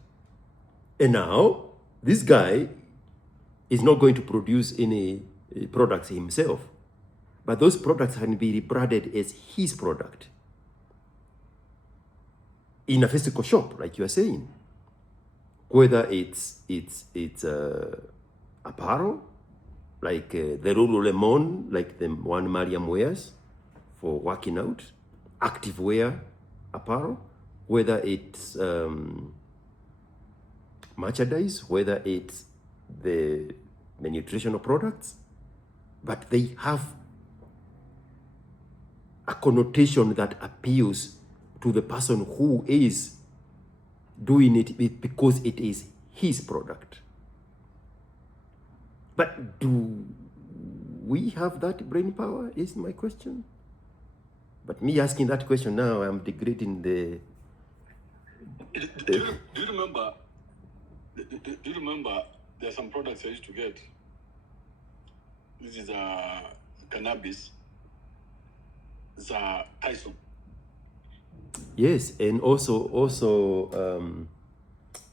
And now this guy is not going to produce any products himself. but those products can be rebranded as his product in a physical shop, like you are saying. Whether it's apparel, like the Lululemon, like the one Mariam wears for working out, activewear apparel, whether it's merchandise, whether it's the nutritional products, but they have a connotation that appeals to the person who is doing it because it is his product. But do we have that brain power is my question. But me asking that question now, I'm degrading the... Do you remember? Do you remember there are some products I used to get? This is cannabis. It's Tyson. Yes, and also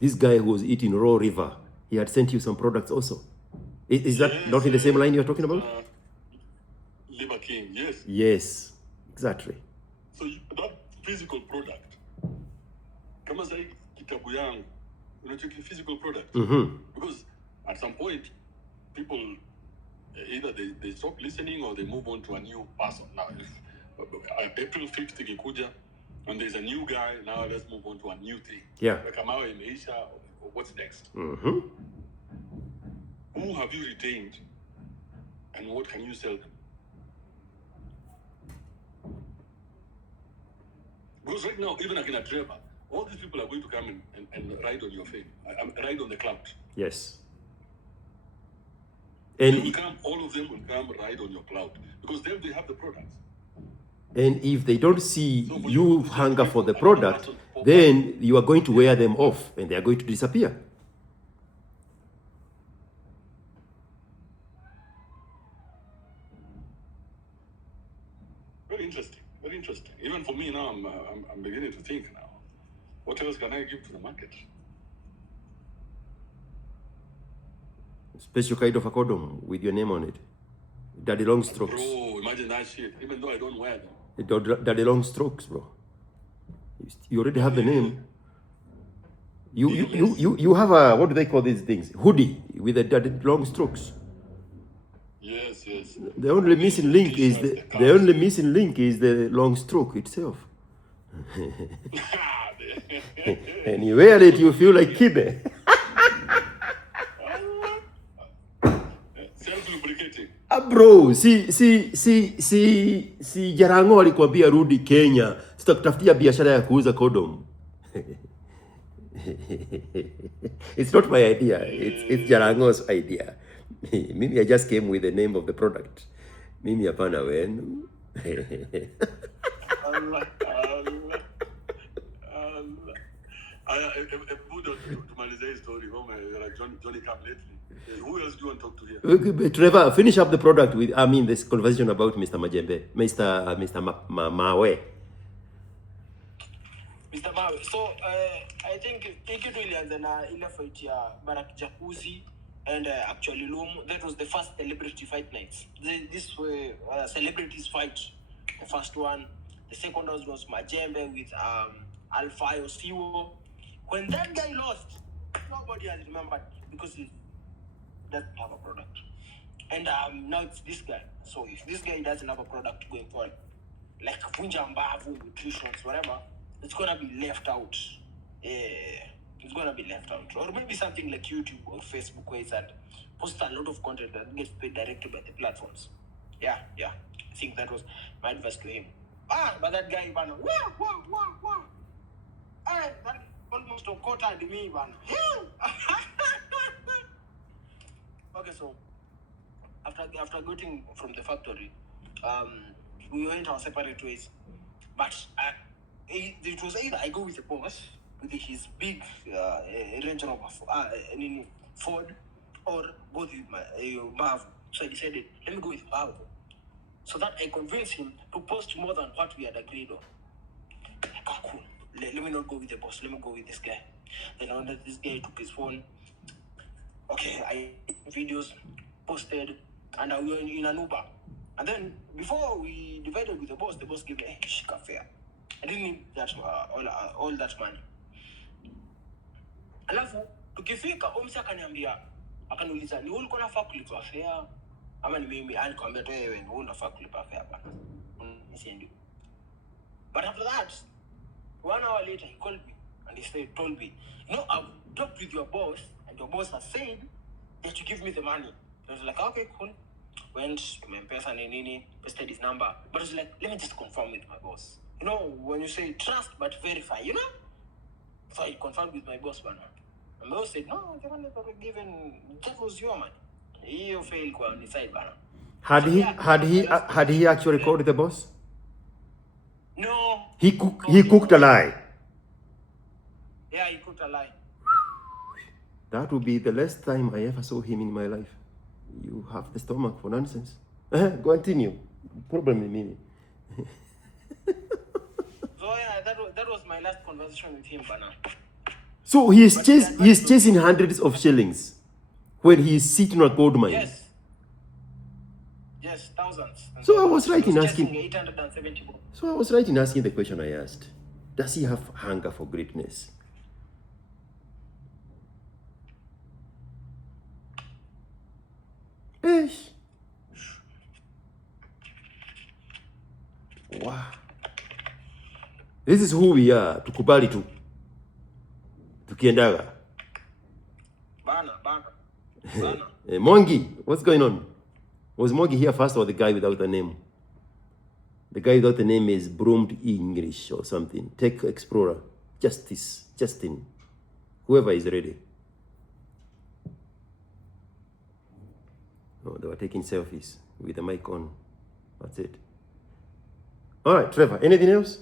this guy who was eating Raw River, he had sent you some products also. Is that Yes, not in the same line you're talking about? Liver King, yes. Yes, exactly. So that physical product, kama sai kitabu yangu, unacheki physical product. Because at some point, people either they stop listening or they move on to a new person. Now, if April 5th ikikuja, and there's a new guy, now let's move on to a new thing. Yeah. Kama imeisha, what's next? Who have you retained, and what can you sell them? Because right now, even like in a driver, all these people are going to come and ride on your fame, ride on the cloud. Yes. They And will come, all of them will come ride on your cloud because then they have the products. if they don't see So for you you, hunger for the another product, person pop then you are going to wear them off and they are going to disappear. Very interesting. Very interesting. Even for me now, I'm beginning to think now. What else can I give to the market? Special kind of a condom with your name on it. Daddy long strokes. Bro, imagine that shit. Even though I don't wear them. Daddy long strokes, bro. You already have the name. You have a, what do they call these things? Hoodie with the daddy long strokes. Yes, yes. The only missing link is the long stroke itself. And you wear it, you feel like Kibe. Self-lubricating. Bro, si Jarango alikwambia rudi Kenya, sitakutafutia biashara ya kuuza condom. It's not my idea. It's Jarango's idea. Mimi, I just came with the name of the product. Mimi hapana wenu. To Malize's story, like Johnny Cam lately. Who else do you want to talk to here? Trevor, finish up the product with, this conversation about Mr. Majembe, Mr. Mawe. Mr. Mawe. So, I think Ikitu ilianza na ile fight ya Barak Jacuzzi and actually Loom. That was the first celebrity fight nights. This were celebrities fight. The first one. The second one was Majembe with Alfayo Siwo. When that guy lost, nobody has remembered because he doesn't have a product. And now it's this guy. So if this guy doesn't have a product going forward, like Vunja Mbavu, nutrition, whatever, it's gonna be left out. It's gonna be left out. Or maybe something like YouTube or Facebook where it's at post a lot of content that gets paid directly by the platforms. Yeah. I think that was my advice to him. But that guy, man, wow. That almost quartered me, man. Okay, so after getting from the factory, we went our separate ways. But it was either I go with the boss with his big Range Rover Ford, or go with my Bav. So I decided, let me go with Bav, so that I convinced him to post more than what we had agreed on. Cool. Let me not go with the boss. Let me go with this guy. Then I wanted this guy took his phone. Okay, I videos posted, and we were in an Uber. And then before we divided with the boss gave me a shika fare. I didn't need that all that money. Alafu tukifika omsi akaniuliza ni ulikuwa unafaa kulipa fare ama ni mimi? Alikwambia tu wewe ndio unafaa kulipa fare bana. Nisiende. But after that, 1 hour later he called me and he told me, you know, I've talked with your boss and your boss has said that you give me the money. I was like, okay, cool. Went to my person and pasted his number. But I was like, let me just confirm with my boss. You know, when you say trust but verify, you know? So I confirmed with my boss, man. And my boss said, no, the money that we given, that was your money. You failed on the side, man. Had he actually called the boss? No. He cooked a lie. Yeah, he cooked a lie. That would be the last time I ever saw him in my life. You have the stomach for nonsense. Continue. Problem with me. So yeah, that was my last conversation with him, Bana. So he's chasing hundreds of shillings when he is sitting on a gold mine. Yes, thousands. And So I was right in asking. 870. So I was right in asking the question I asked. Does he have hunger for greatness? Wow. This is who we are. Tukubali tu. Tukiendaga. Bana. Mongi, what's going on? Was Mongi here first or the guy without a name? The guy without a name is Broomed English or something. Tech Explorer. Justin. Whoever is ready. Oh, they were taking selfies with the mic on. That's it. All right, Trevor, anything else?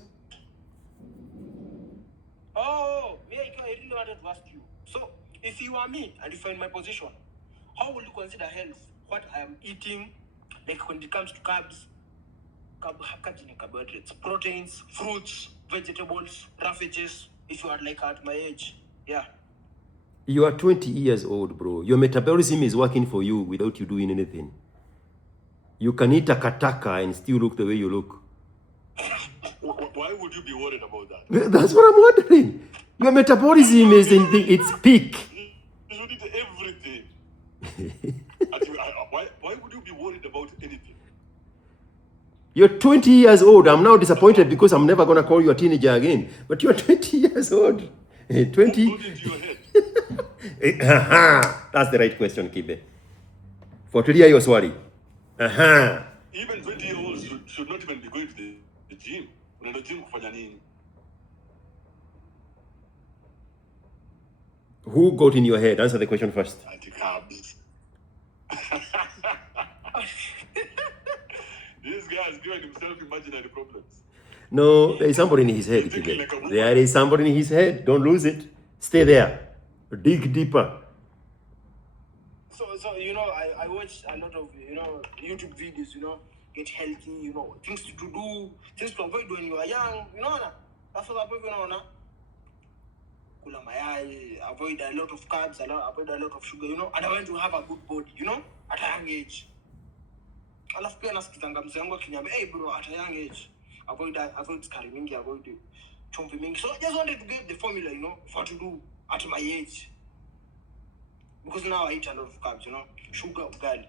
Oh, I really wanted to ask you. So, if you are me and if you're in my position, how will you consider health? What I am eating, like when it comes to carbs and carbohydrates, proteins, fruits, vegetables, roughages, if you are like at my age. Yeah. You are 20 years old, bro. Your metabolism is working for you without you doing anything. You can eat a kataka and still look the way you look. Why would you be worried about that? That's what I'm wondering. Your metabolism is in its peak. You should eat everything. Why would you be worried about anything? You're 20 years old. I'm now disappointed because I'm never going to call you a teenager again. But you're 20 years old. 20. Put into your head. That's the right question, Kibe. Fuatilia hiyo swali. Even 20-year-olds should not even be going to the gym. Unaenda gym kufanya nini? Who got in your head? Answer the question first. Anti-carbs. This guy is giving himself imaginary problems. No, there is somebody in his head, Kibe. There is somebody in his head. Don't lose it. Stay there. Dig deeper. So you know, I watch a lot of, you know, YouTube videos, you know, get healthy, you know, things to do, things to avoid when you are young, you know, that's what I avoid, you know, kula mayai, avoid a lot of carbs, avoid a lot of sugar, you know, and I want to have a good body, you know, at a young age. Alafu pia nasikizanga mzee wangu akiniambia, hey bro, at a young age, avoid sukari mingi, avoid chumvi mingi. So I just wanted to get the formula, you know, for to do at my age. Because now I eat a lot of carbs, you know, sugar, ugali.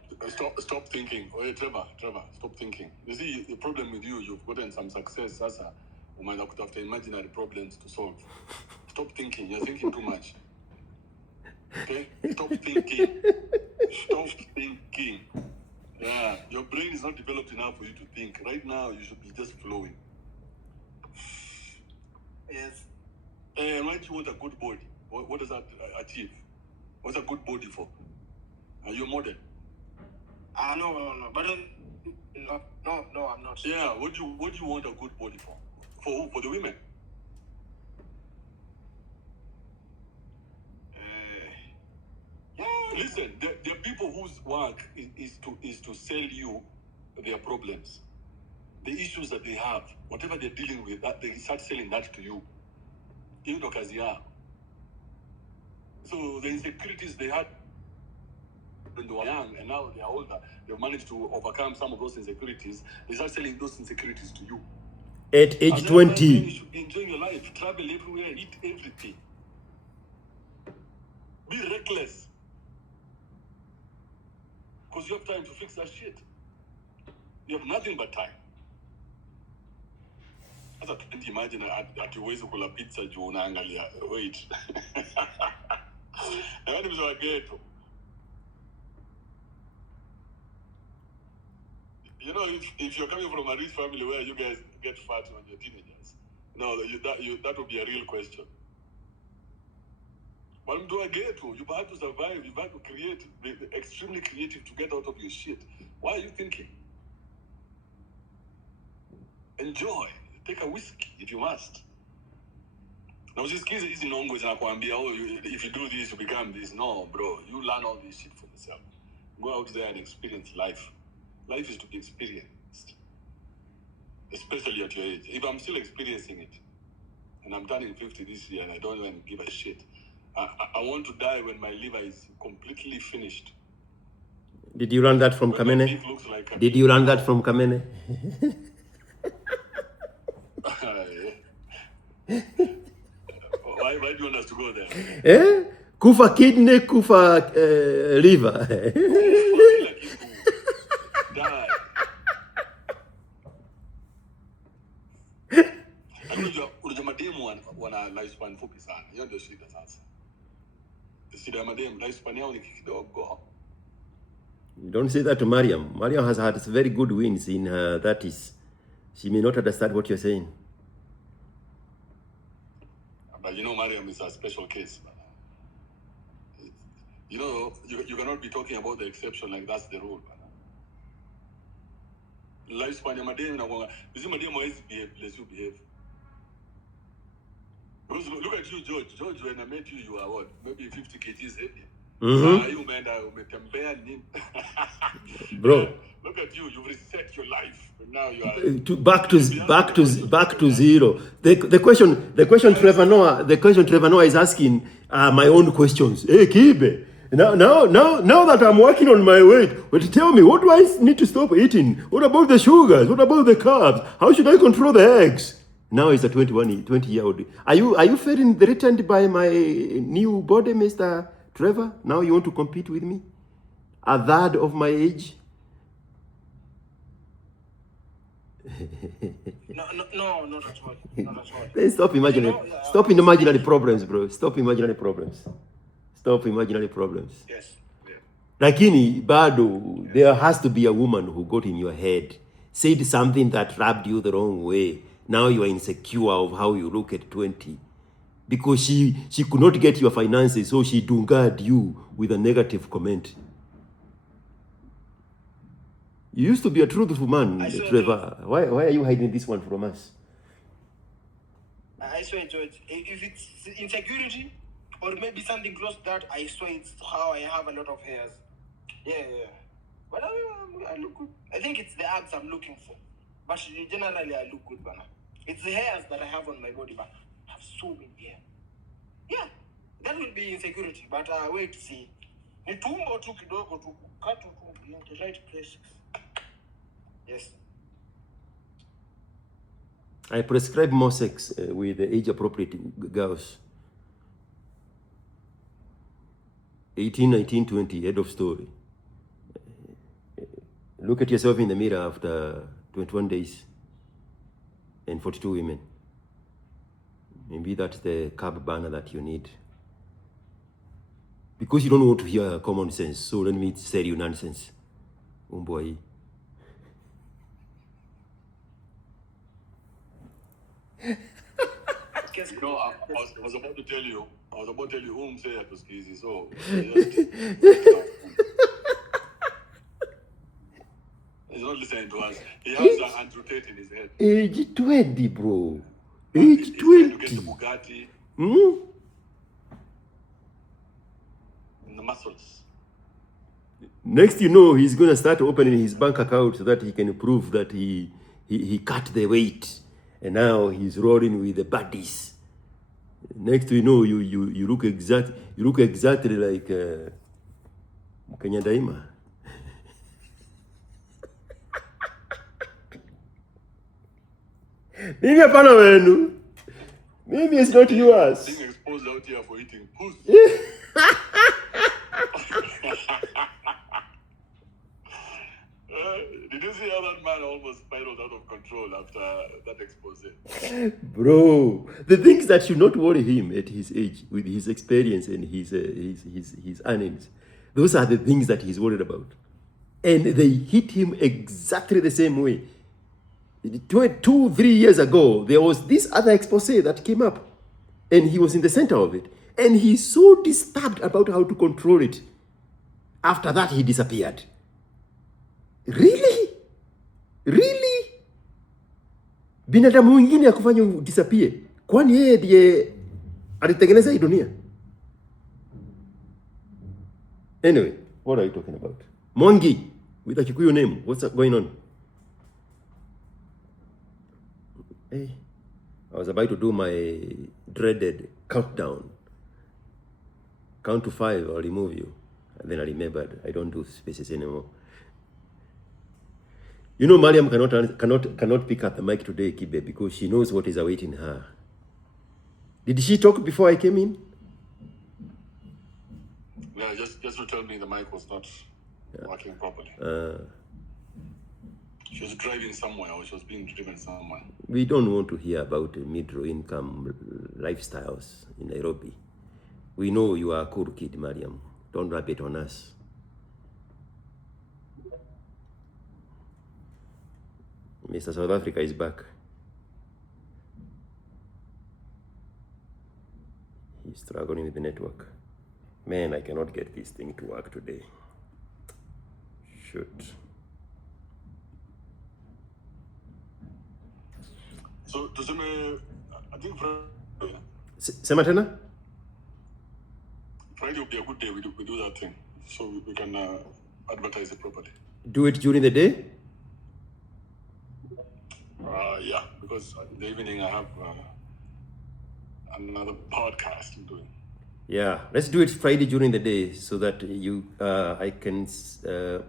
Stop thinking. Wait, Trevor, stop thinking. You see, the problem with you've gotten some success. Sasa, umeanza kutafuta imaginary problems to solve. Stop thinking. You're thinking too much. Okay? Stop thinking. Stop thinking. Yeah, your brain is not developed enough for you to think. Right now, you should be just flowing. Yes. And why do you want a good body? What does that achieve? What's a good body for? Are you a model? No. But no, I'm not. Yeah, what do you want a good body for? For who? For the women? Yeah. Listen, there are people whose work is to sell you their problems, the issues that they have, whatever they're dealing with. That they start selling that to you. Hiyo ndo kazi yao. So the insecurities they had when they were young and now they are older, they've managed to overcome some of those insecurities. They start selling those insecurities to you. At age As a young man, 20. you should be enjoying your life, travel everywhere, eat everything. Be reckless. Because you have time to fix that shit. You have nothing but time. Sasa can't imagine atiwezi kula pizza juu unaangalia wait. Yaani mzee wa ghetto. You know, if you're coming from a rich family where you guys get fat when you're teenagers, that would be a real question. But mtu wa ghetto, you've had to survive, you've had to create, be extremely creative to get out of your shit. Why are you thinking? Enjoy. Take a whiskey if you must. Now, usisikize hizi nongo zinakwambia, oh, if you do this, you become this. No, bro. You learn all this shit for yourself. Go out there and experience life. Life is to be experienced. Especially at your age. If I'm still experiencing it, and I'm turning 50 this year, and I don't even give a shit, I want to die when my liver is completely finished. Did you learn that from When my Kamene? meat looks like a- Did you learn that from Kamene? Why do you want us to go there? Eh? Kufa kidney, kufa liver. Kila kitu. Die. Unajua mademu wana lifespan fupi sana. Hiyo ndio shida sasa. Shida ya mademu, lifespan yao ni kidogo. Don't say that to Mariam. Mariam has had very good wins in her 30s. She may not understand what you're saying. But you know, Mariam is a special case. You know, you cannot be talking about the exception like that's the rule. Lifespan ya mademu na wanga. This mademu always behave, less you behave. Because look at you, George. George, when I met you, you are what? Maybe 50 kgs heavier. You umetembea nini? Bro. Look at you. You've reset your life. Now you are Back to zero. The question Trevor Noah is asking are my own questions. Hey Kibe, now that I'm working on my weight, but tell me, what do I need to stop eating? What about the sugars? What about the carbs? How should I control the eggs? Now it's a 20-year-old. Are you feeling threatened by my new body, Mr. Trevor? Now you want to compete with me? A third of my age? No, not at all. Not at all. Then stop imaginary problems, bro. Stop imaginary problems. yes. Yeah. Lakini bado, there has to be a woman who got in your head, said something that rubbed you the wrong way. Now you are insecure of how you look at 20. Because she could not get your finances, so she dungard you with a negative comment. You used to be a truthful man, Trevor. Why are you hiding this one from us? I swear, George, if it's insecurity or maybe something close to that, I swear it's how I have a lot of hairs. Yeah. But I look good. I think it's the abs I'm looking for. But generally, I look good, Bana. It's the hairs that I have on my body, but I have so many hair. Yeah, that will be insecurity. But wait to see. Ni tumbo tu kidogo tu kukata tu in the right places. Yes. I prescribe more sex with age-appropriate girls. 18, 19, 20, end of story. Look at yourself in the mirror after 21 days and 42 women. Maybe that's the carb burner that you need. Because you don't want to hear common sense, so let me tell you nonsense. Boy. You know, I was about to tell you whom say I was easy, so he's not listening to us. He has an Andrew Kibe in his head. Age 20, bro. He's Age trying to get 20. the Bugatti and the muscles. Next you know, he's going to start opening his bank account so that he can prove that he cut the weight. And now he's rolling with the buddies. Next you know, you look exactly like Kenya daima. Mimi hapana wenu. Maybe it's not yours. Being exposed out here for eating puss. Did you see how that man almost spiraled out of control after that expose? Bro, the things that should not worry him at his age, with his experience and his earnings, those are the things that he's worried about. And they hit him exactly the same way. 2-3 years ago, there was this other expose that came up, and he was in the center of it. And he's so disturbed about how to control it. After that, he disappeared. Really? Really? Binadamu mwingine akufanya disappear? Kwani yeye ndiye alitengeneza hii dunia? Anyway, what are you talking about? Mongi, with a Kikuyu name. What's going on? Hey, I was about to do my dreaded countdown. Count to 5, I'll remove you. And then I remembered I don't do spaces anymore. You know, Mariam cannot pick up the mic today, Kibe, because she knows what is awaiting her. Did she talk before I came in? Yeah, just to tell me the mic was not working properly. She was driving somewhere, or she was being driven somewhere. We don't want to hear about middle income lifestyles in Nairobi. We know you are a cool kid, Mariam. Don't rub it on us. Mr. South Africa is back. He's struggling with the network. Man, I cannot get this thing to work today. Shoot. So, I think Sema tena? Friday will be a good day. We do that thing. So we can advertise it properly. Do it during the day? Yeah, because in the evening I have another podcast I'm doing. Yeah, let's do it Friday during the day so that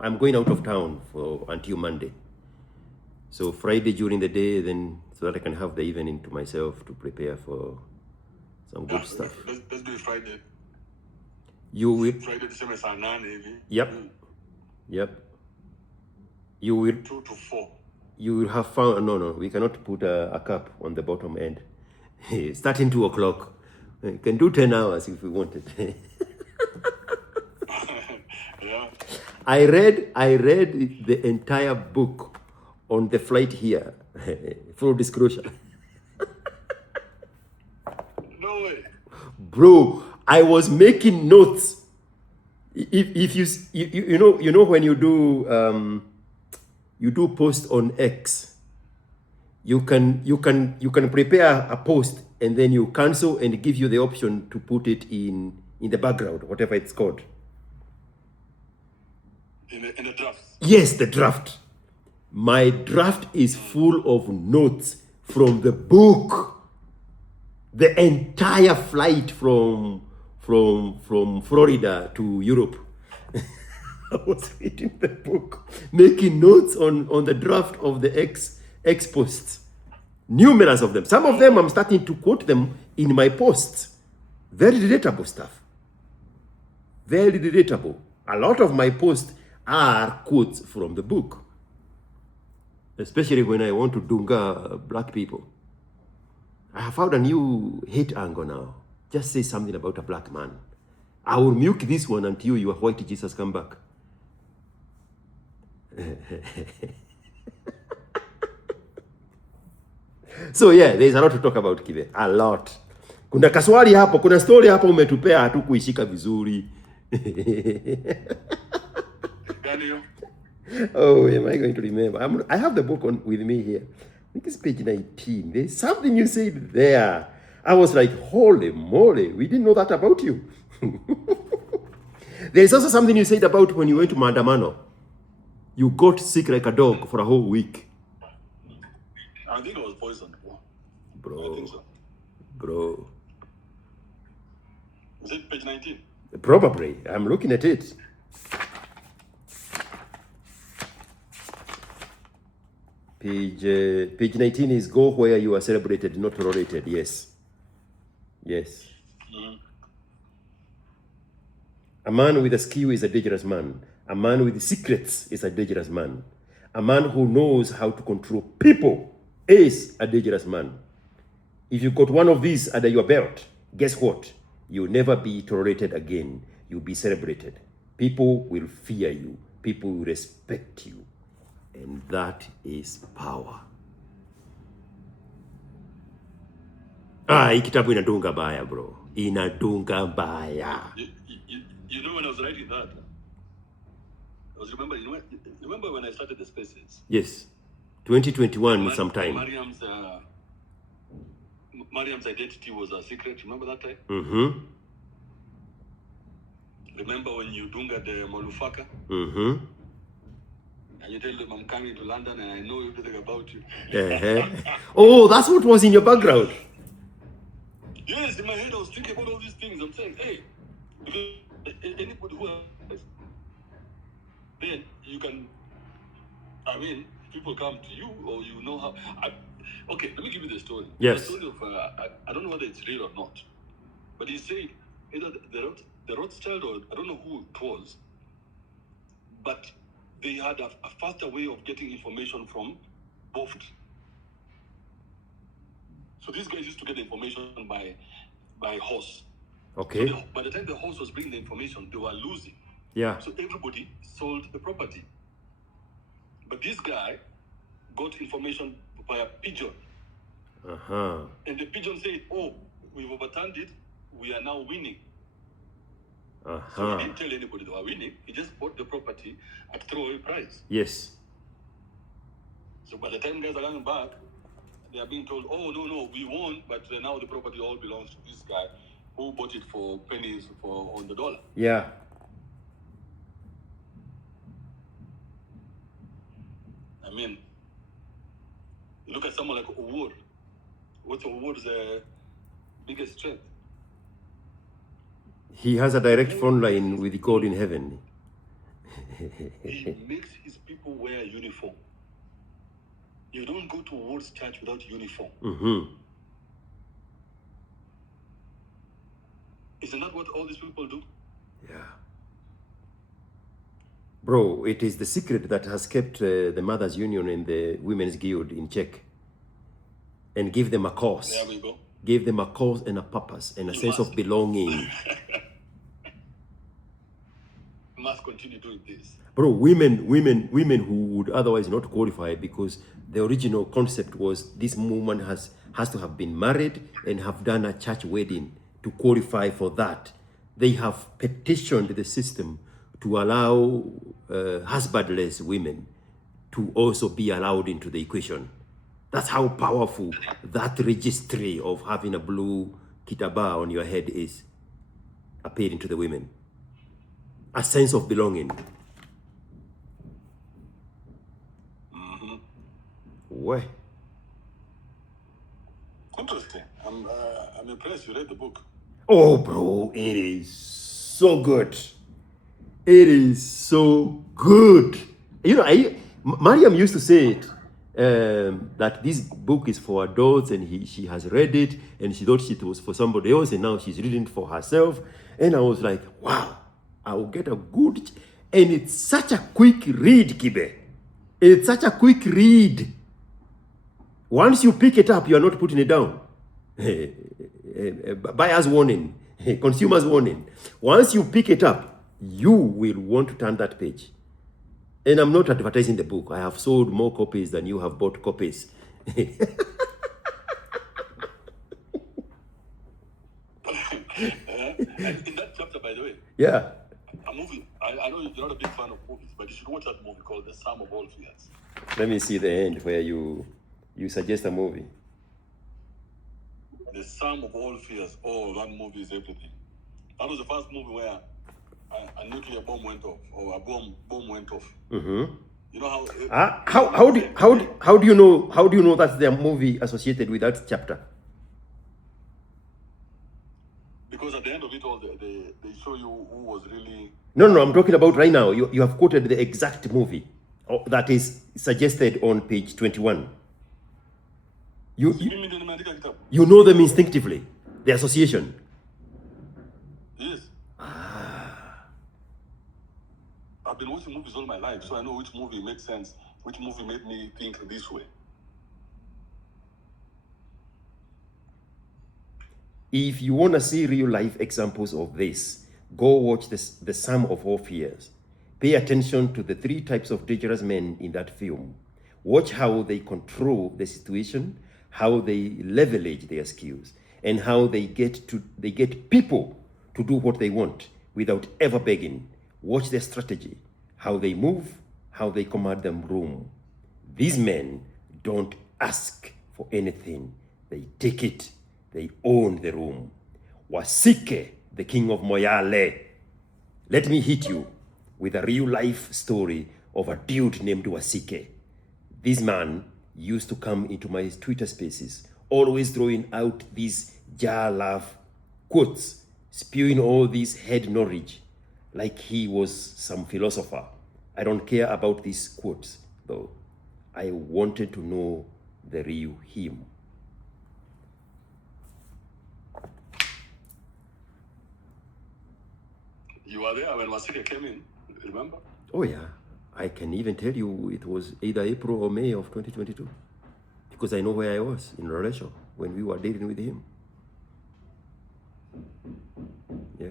I'm going out of town until Monday. So Friday during the day, then so that I can have the evening to myself to prepare for some good stuff. Let's do it Friday. You will. Friday, December 9. Yep. You will. 2 to 4. You will have found. No, we cannot put a cap on the bottom end. Starting 2 o'clock. We can do 10 hours if we wanted. Yeah. I read the entire book on the flight here. Full disclosure. No way. Bro, I was making notes. If you know when you do post on X, you can prepare a post and then you cancel and give you the option to put it in the background, whatever it's called. In the draft. Yes, the draft. My draft is full of notes from the book. The entire flight from Florida to Europe. I was reading the book, making notes on the draft of the X posts. Numerous of them. Some of them I'm starting to quote them in my posts. Very relatable stuff. Very relatable. A lot of my posts are quotes from the book. Especially when I want to dunga black people. I have found a new hate angle now. Just say something about a black man. I will milk this one until your white Jesus come back. So yeah, there is a lot to talk about, Kibe. A lot. Kuna kaswali hapo, kuna story hapo umetupea hatukuishika vizuri. Oh, am I going to remember? I have the book with me here. I think it's page 19. There's something you said there. I was like, holy moly, we didn't know that about you. There's also something you said about when you went to Mandamano. You got sick like a dog for a whole week. I think I was poisoned. Bro. I think so. Bro. Is it page 19? Probably. I'm looking at it. Page 19 is go where you are celebrated, not tolerated. Yes. Yes. A man with a skill is a dangerous man. A man with secrets is a dangerous man. A man who knows how to control people is a dangerous man. If you got one of these under your belt, guess what? You'll never be tolerated again. You'll be celebrated. People will fear you. People will respect you. And that is power. Hii kitabu inadunga baya, bro. Inadunga baya. You know, when I was writing that, I was remember when I started the spaces? Yes. 2021 sometime. Mariam's identity was a secret. Remember that time? Mm-hmm. Remember when you dunga the Malufaka? Mm-hmm. And you tell them I'm coming to London and I know everything about you. Oh, that's what was in your background. Yes, in my head I was thinking about all these things. I'm saying, hey, anybody who has, then you can, I mean, people come to you or you know how. Okay, let me give you the story. Yes. The story of, I don't know whether it's real or not, but he said either the Rothschild or I don't know who it was, but they had a faster way of getting information from both. So these guys used to get information by horse. Okay. So by the time the horse was bringing the information, they were losing. Yeah. So everybody sold the property. But this guy got information by a pigeon. Uh-huh. And the pigeon said, oh, we've overturned it. We are now winning. So Uh-huh. he didn't tell anybody they were winning. He just bought the property at throwaway price. Yes. So by the time guys are coming back, they are being told, oh, no, we won, but now the property all belongs to this guy who bought it for pennies on the dollar. Yeah. I mean, look at someone like Award. What's Award's biggest strength? He has a direct phone line with God in heaven. He makes his people wear a uniform. You don't go to Award's church without uniform. Mm-hmm. Isn't that what all these people do? Yeah. Bro, it is the secret that has kept the Mothers Union and the Women's Guild in check. And give them a cause. There we go. Give them a cause and a purpose and a sense of belonging. You must continue doing this. Bro, women who would otherwise not qualify, because the original concept was this woman has to have been married and have done a church wedding to qualify for that. They have petitioned the system to allow husbandless women to also be allowed into the equation. That's how powerful that registry of having a blue kitaba on your head is appealing to the women. A sense of belonging. Mm-hmm. Where? Interesting. I'm impressed you read the book. Oh, bro, it is so good. It is so good. You know, Mariam used to say it, that this book is for adults, and she has read it, and she thought it was for somebody else, and now she's reading it for herself. And I was like, wow, I will get a good... And it's such a quick read, Kibe. It's such a quick read. Once you pick it up, you are not putting it down. Buyer's warning, consumer's warning. Once you pick it up, you will want to turn that page. And I'm not advertising the book. I have sold more copies than you have bought copies. And in that chapter, by the way, Yeah. a movie, I know you're not a big fan of movies, but you should watch that movie called The Sum of All Fears. Let me see the end where you suggest a movie. The Sum of All Fears. Oh, that movie is everything. That was the first movie where a nuclear bomb went off, or a bomb went off. Mm-hmm. You know How do you know that's the movie associated with that chapter? Because at the end of it all, they show you who was really... No, I'm talking about right now. You have quoted the exact movie that is suggested on page 21. You know them instinctively, the association. Yes. I've been watching movies all my life, so I know which movie makes sense, which movie made me think this way. If you want to see real life examples of this, go watch the Sum of All Fears. Pay attention to the 3 types of dangerous men in that film. Watch how they control the situation, how they leverage their skills, and how they get people to do what they want without ever begging. Watch their strategy, how they move, how they command them room. These men don't ask for anything. They take it. They own the room. Wasike, the king of Moyale. Let me hit you with a real life story of a dude named Wasike. This man used to come into my Twitter spaces, always throwing out these jar love quotes, spewing all this head knowledge like he was some philosopher. I don't care about these quotes, though. I wanted to know the real him. You were there when Wasike came in, remember? Oh yeah, I can even tell you it was either April or May of 2022, because I know where I was in relation when we were dealing with him. Yeah.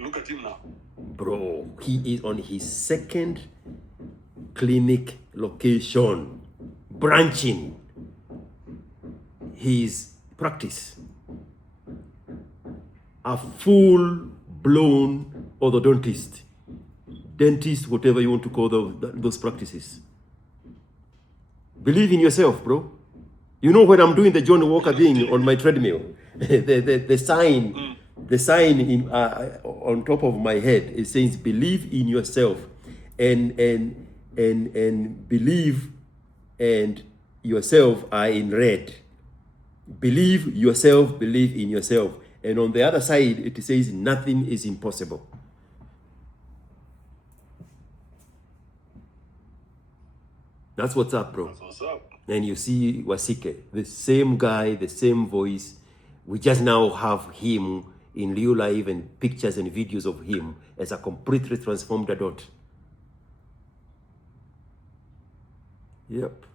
Look at him now. Bro, he is on his 2nd clinic location, branching his practice. A full-blown orthodontist, dentist, whatever you want to call those practices. Believe in yourself, bro. You know when I'm doing the John Walker thing on my treadmill, the sign in on top of my head, it says believe in yourself, and believe and yourself are in red. Believe yourself, believe in yourself. And on the other side, it says nothing is impossible. That's what's up, bro. That's what's up. And you see Wasike, the same guy, the same voice. We just now have him in real life and pictures and videos of him as a completely transformed adult. Yep.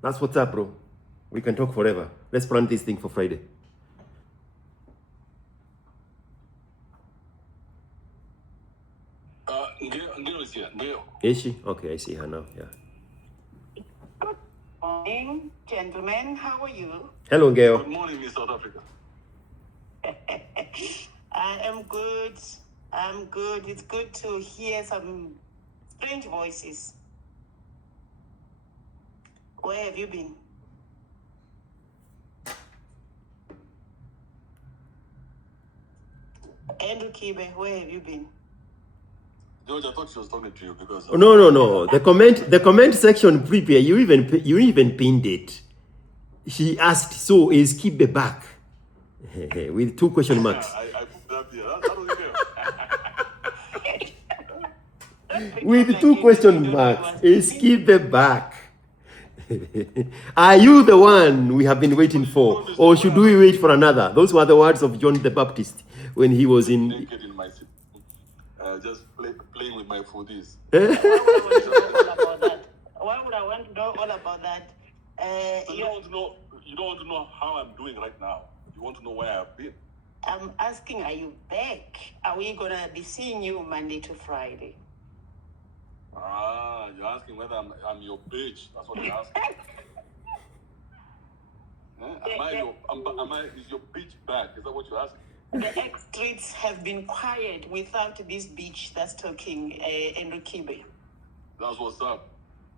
That's what's up, bro. We can talk forever. Let's plan this thing for Friday. Ngeo is here. Ngeo. Is she? Okay, I see her now. Yeah. Good morning, gentlemen. How are you? Hello, Gail. Good morning, Miss South Africa. I am good. I'm good. It's good to hear some strange voices. Where have you been? Andrew Kibe, where have you been? George, I thought she was talking to you because... Oh, no. The comment section, prepare. You even pinned it. She asked, so is Kibe back? With 2 question marks. I put that here. How do you know? With 2 question marks. Is Kibe back? Are you the one we have been waiting for? Or should we wait for another? Those were the words of John the Baptist when he was in... Naked in my seat. Just playing with my foodies. Why would I want to know all about that? So you don't want to know how I'm doing right now. You want to know where I've been. I'm asking, are you back? Are we going to be seeing you Monday to Friday? You're asking whether I'm your bitch. That's what you're asking. Is your bitch back? Is that what you're asking? The X streets have been quiet without this bitch that's talking, Andrew Kibe. That's what's up.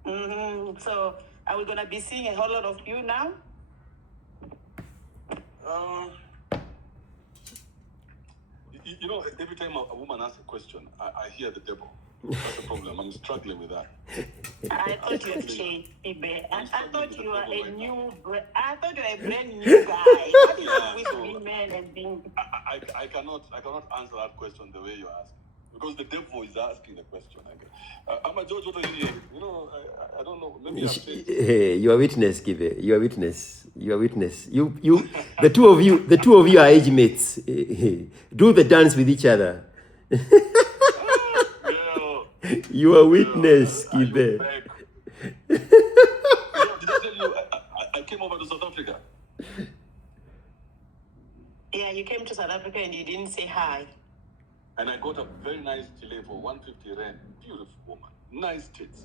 So, are we going to be seeing a whole lot of you now? You know, every time a woman asks a question, I hear the devil. That's the problem. I'm struggling with that. I thought you had changed, Kibe. I thought you were a new, I thought you were a brand new guy. What is with women and being... I cannot answer that question the way you ask. Because the devil is asking the question. I'm a judge. I don't know. Maybe I've changed. Hey, you are witness, Kibe. You are witness. You are witness. You, the two of you are age mates. Do the dance with each other. Girl, You are witness, are you Kibe. back? Did I tell you I came over to South Africa? Yeah, you came to South Africa and you didn't say hi. And I got a very nice Chile for 150 rand. Beautiful woman. Nice tits.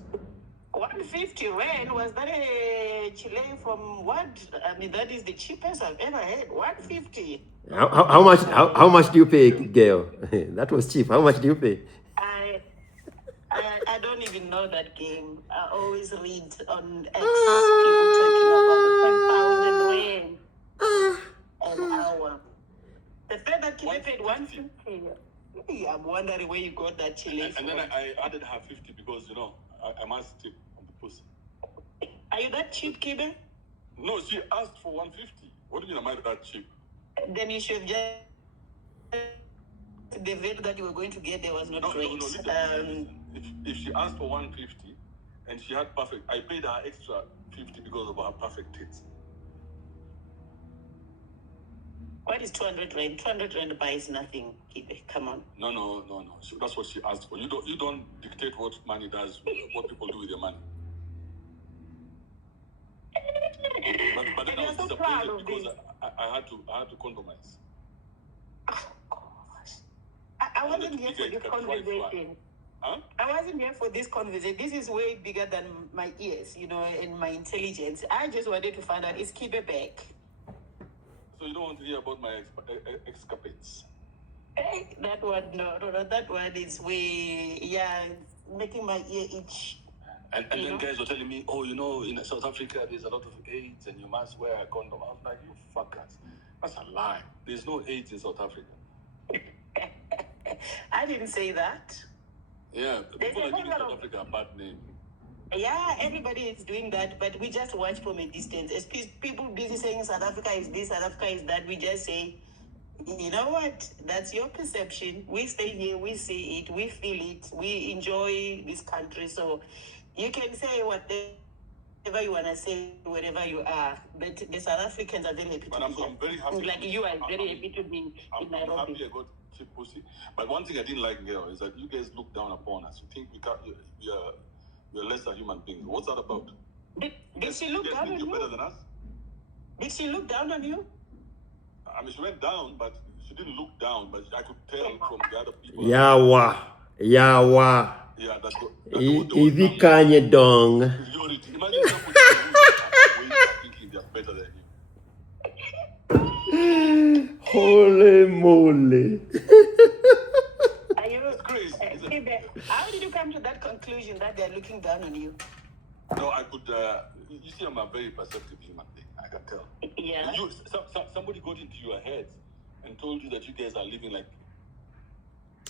150 rand? Was that a Chile from what? I mean, that is the cheapest I've ever had. 150. How much do you pay, girl? That was cheap. How much do you pay? I don't even know that game. I always read on X people talking about the 10,000 rand an hour. The fact that Chile paid 150. I'm wondering where you got that Chile from. And then I added her 50 because, I must tip on the pussy. Are you that cheap, Kibe? No, she asked for 150. What do you mean am I that cheap? Then you should just... The value that you were going to get there was not great. Listen. If she asked for 150 and she had perfect, I paid her extra 50 because of her perfect tits. What is 200 rand? 200 rand buys nothing, Kibe. Come on. No. That's what she asked for. You don't dictate what money does, what people do with your money. But then I was disappointed because I had to compromise. Oh, gosh. I wasn't here for this conversation. Huh? I wasn't here for this conversation. This is way bigger than my ears, and my intelligence. I just wanted to find out, is Kibe back? So you don't want to hear about my escapades? Hey, that one, no. That one is way, making my ear itch. And then guys were telling me, in South Africa, there's a lot of AIDS and you must wear a condom. I was like, you fuckers. That's a lie. There's no AIDS in South Africa. I didn't say that. Yeah, people are giving South Africa a bad name. Yeah, everybody is doing that, but we just watch from a distance. As people busy saying South Africa is this, South Africa is that, we just say, you know what? That's your perception. We stay here, we see it, we feel it, we enjoy this country. So you can say whatever you want to say, wherever you are. But the South Africans are very happy to be here. I'm very happy. Like you are very happy to be in Nairobi. I'm happy I got cheap pussy. But one thing I didn't like, girl, is that you guys look down upon us. You think we are lesser human beings. What's that about? Did she look down on you? Better than us? Did she look down on you? I mean, she went down, but she didn't look down. But I could tell from the other people. Yawa. Yeah, that's Ivi kanye dong. Superiority. Imagine somebody who is thinking they're better than you. Holy moly. That's crazy. How did you come to that conclusion that they're looking down on you? No, I could. You see, I'm a very perceptive human being. I can tell. Yeah. Somebody got into your head and told you that you guys are living like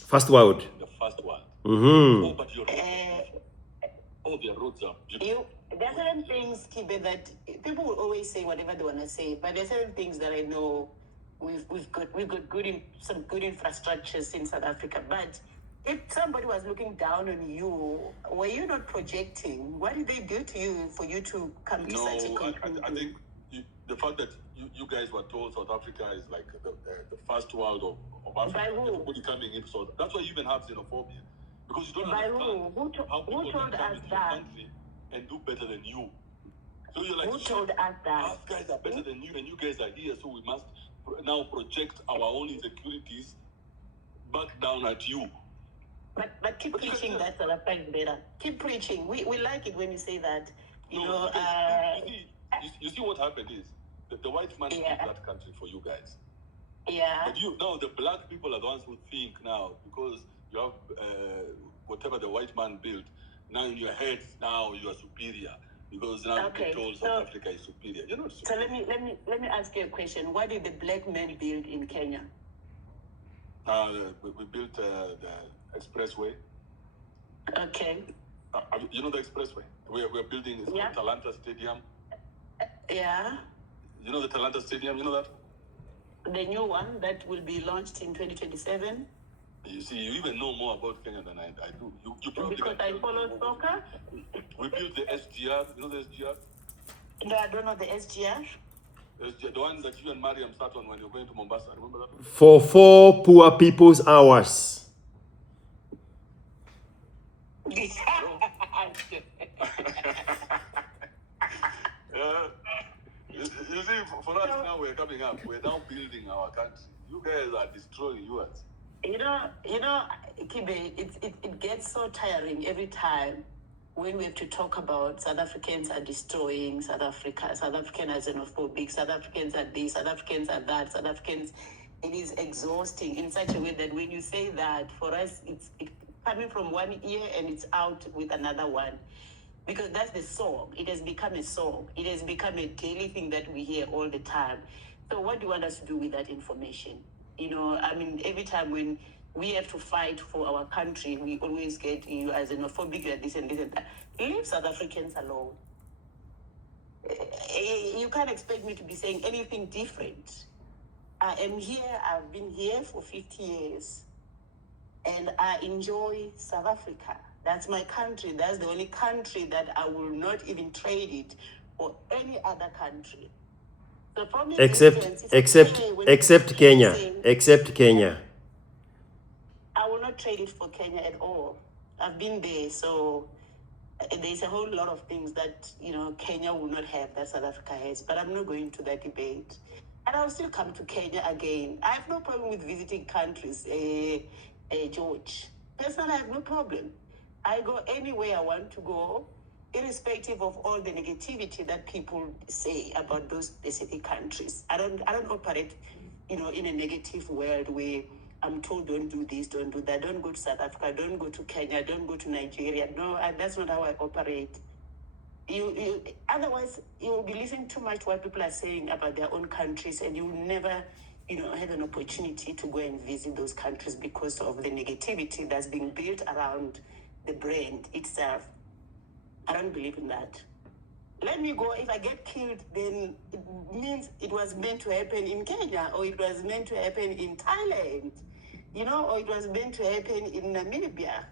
First world. the first world. Mm-hmm. Oh, but your their roads are beautiful. There are certain things, Kibe, that people will always say whatever they want to say, but there are certain things that I know we've got some good infrastructures in South Africa. But if somebody was looking down on you, were you not projecting? What did they do to you for you to come to such a conclusion? I think the fact that you guys were told South Africa is like the first world of Africa. By who? Everybody coming in, so that's why you even have xenophobia. Because you don't By understand how people who told can come us into that? your country and do better than you. So you're like, Who told us that? Us guys are better than you, and you guys are here, so we must now project our own insecurities back down at you. But keep preaching that South Africa is better. Keep preaching. We like it when you say that. You see what happened is the white man built that country for you guys. Yeah. But now the black people are the ones who think now, because you have whatever the white man built, now in your head, now you are superior. Because now you're told South Africa is superior. You're not superior. So let me ask you a question. What did the black men build in Kenya? We built the expressway. Okay. You know the expressway? We're building the Talanta Stadium. Yeah. You know the Talanta Stadium? You know that? The new one that will be launched in 2027? You see, you even know more about Kenya than I do. You probably Because can I tell me follow more. soccer. We built the SGR. You know the SGR? No, I don't know the SGR. SGR, the one that you and Mariam sat on when you were going to Mombasa. Remember that one? For 4 poor people's hours. You see, for us now, we're coming up. We're now building our country. You guys are destroying yours. You know, Kibe, it gets so tiring every time when we have to talk about South Africans are destroying South Africa, South Africans are xenophobic, South Africans are this, South Africans are that, South Africans. It is exhausting in such a way that when you say that, for us, it's coming from one ear and it's out with another one. Because that's the song. It has become a song. It has become a daily thing that we hear all the time. So what do you want us to do with that information? You know, I mean, every time when we have to fight for our country, we always get you as xenophobic, you are this and this and that. Leave South Africans alone. You can't expect me to be saying anything different. I am here, I've been here for 50 years, and I enjoy South Africa. That's my country. That's the only country that I will not even trade it for any other country. So from a distance, it's okay when Except people Kenya. say, Except Kenya. I will not trade it for Kenya at all. I've been there, so there's a whole lot of things that, you know, Kenya will not have that South Africa has. But I'm not going to that debate. And I'll still come to Kenya again. I have no problem with visiting countries, George. Personally, I have no problem. I go anywhere I want to go, irrespective of all the negativity that people say about those specific countries. I don't operate, you know, in a negative world where I'm told don't do this, don't do that, don't go to South Africa, don't go to Kenya, don't go to Nigeria. No, that's not how I operate. You otherwise you will be listening too much to what people are saying about their own countries, and you will never, you know, have an opportunity to go and visit those countries because of the negativity that's being built around the brand itself. I don't believe in that. Let me go. If I get killed, then it means it was meant to happen in Kenya, or it was meant to happen in Thailand, you know, or it was meant to happen in Namibia.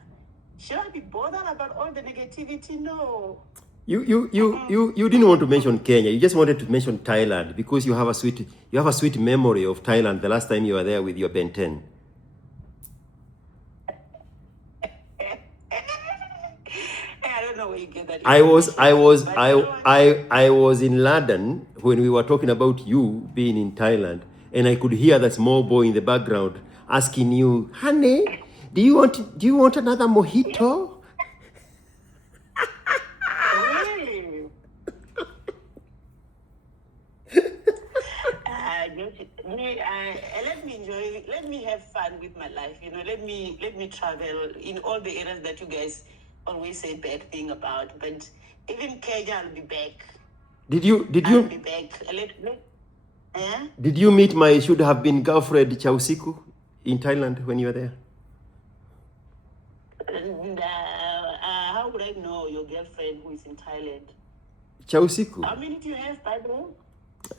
Should I be bothered about all the negativity? No. You didn't want to mention Kenya. You just wanted to mention Thailand because you have a sweet memory of Thailand the last time you were there with your Ben 10. I don't know where you get that. I was in London when we were talking about you being in Thailand, and I could hear that small boy in the background asking you, "Honey, do you want another mojito?" Really? Let me enjoy. Let me have fun with my life. You know, let me travel in all the areas that you guys always say bad thing about. But even Kenya, I'll be back. I'll be back. Did you meet my should have been girlfriend Chausiku in Thailand when you were there? How would I know your girlfriend who is in Thailand? Chausiku. How many do you have, by the way?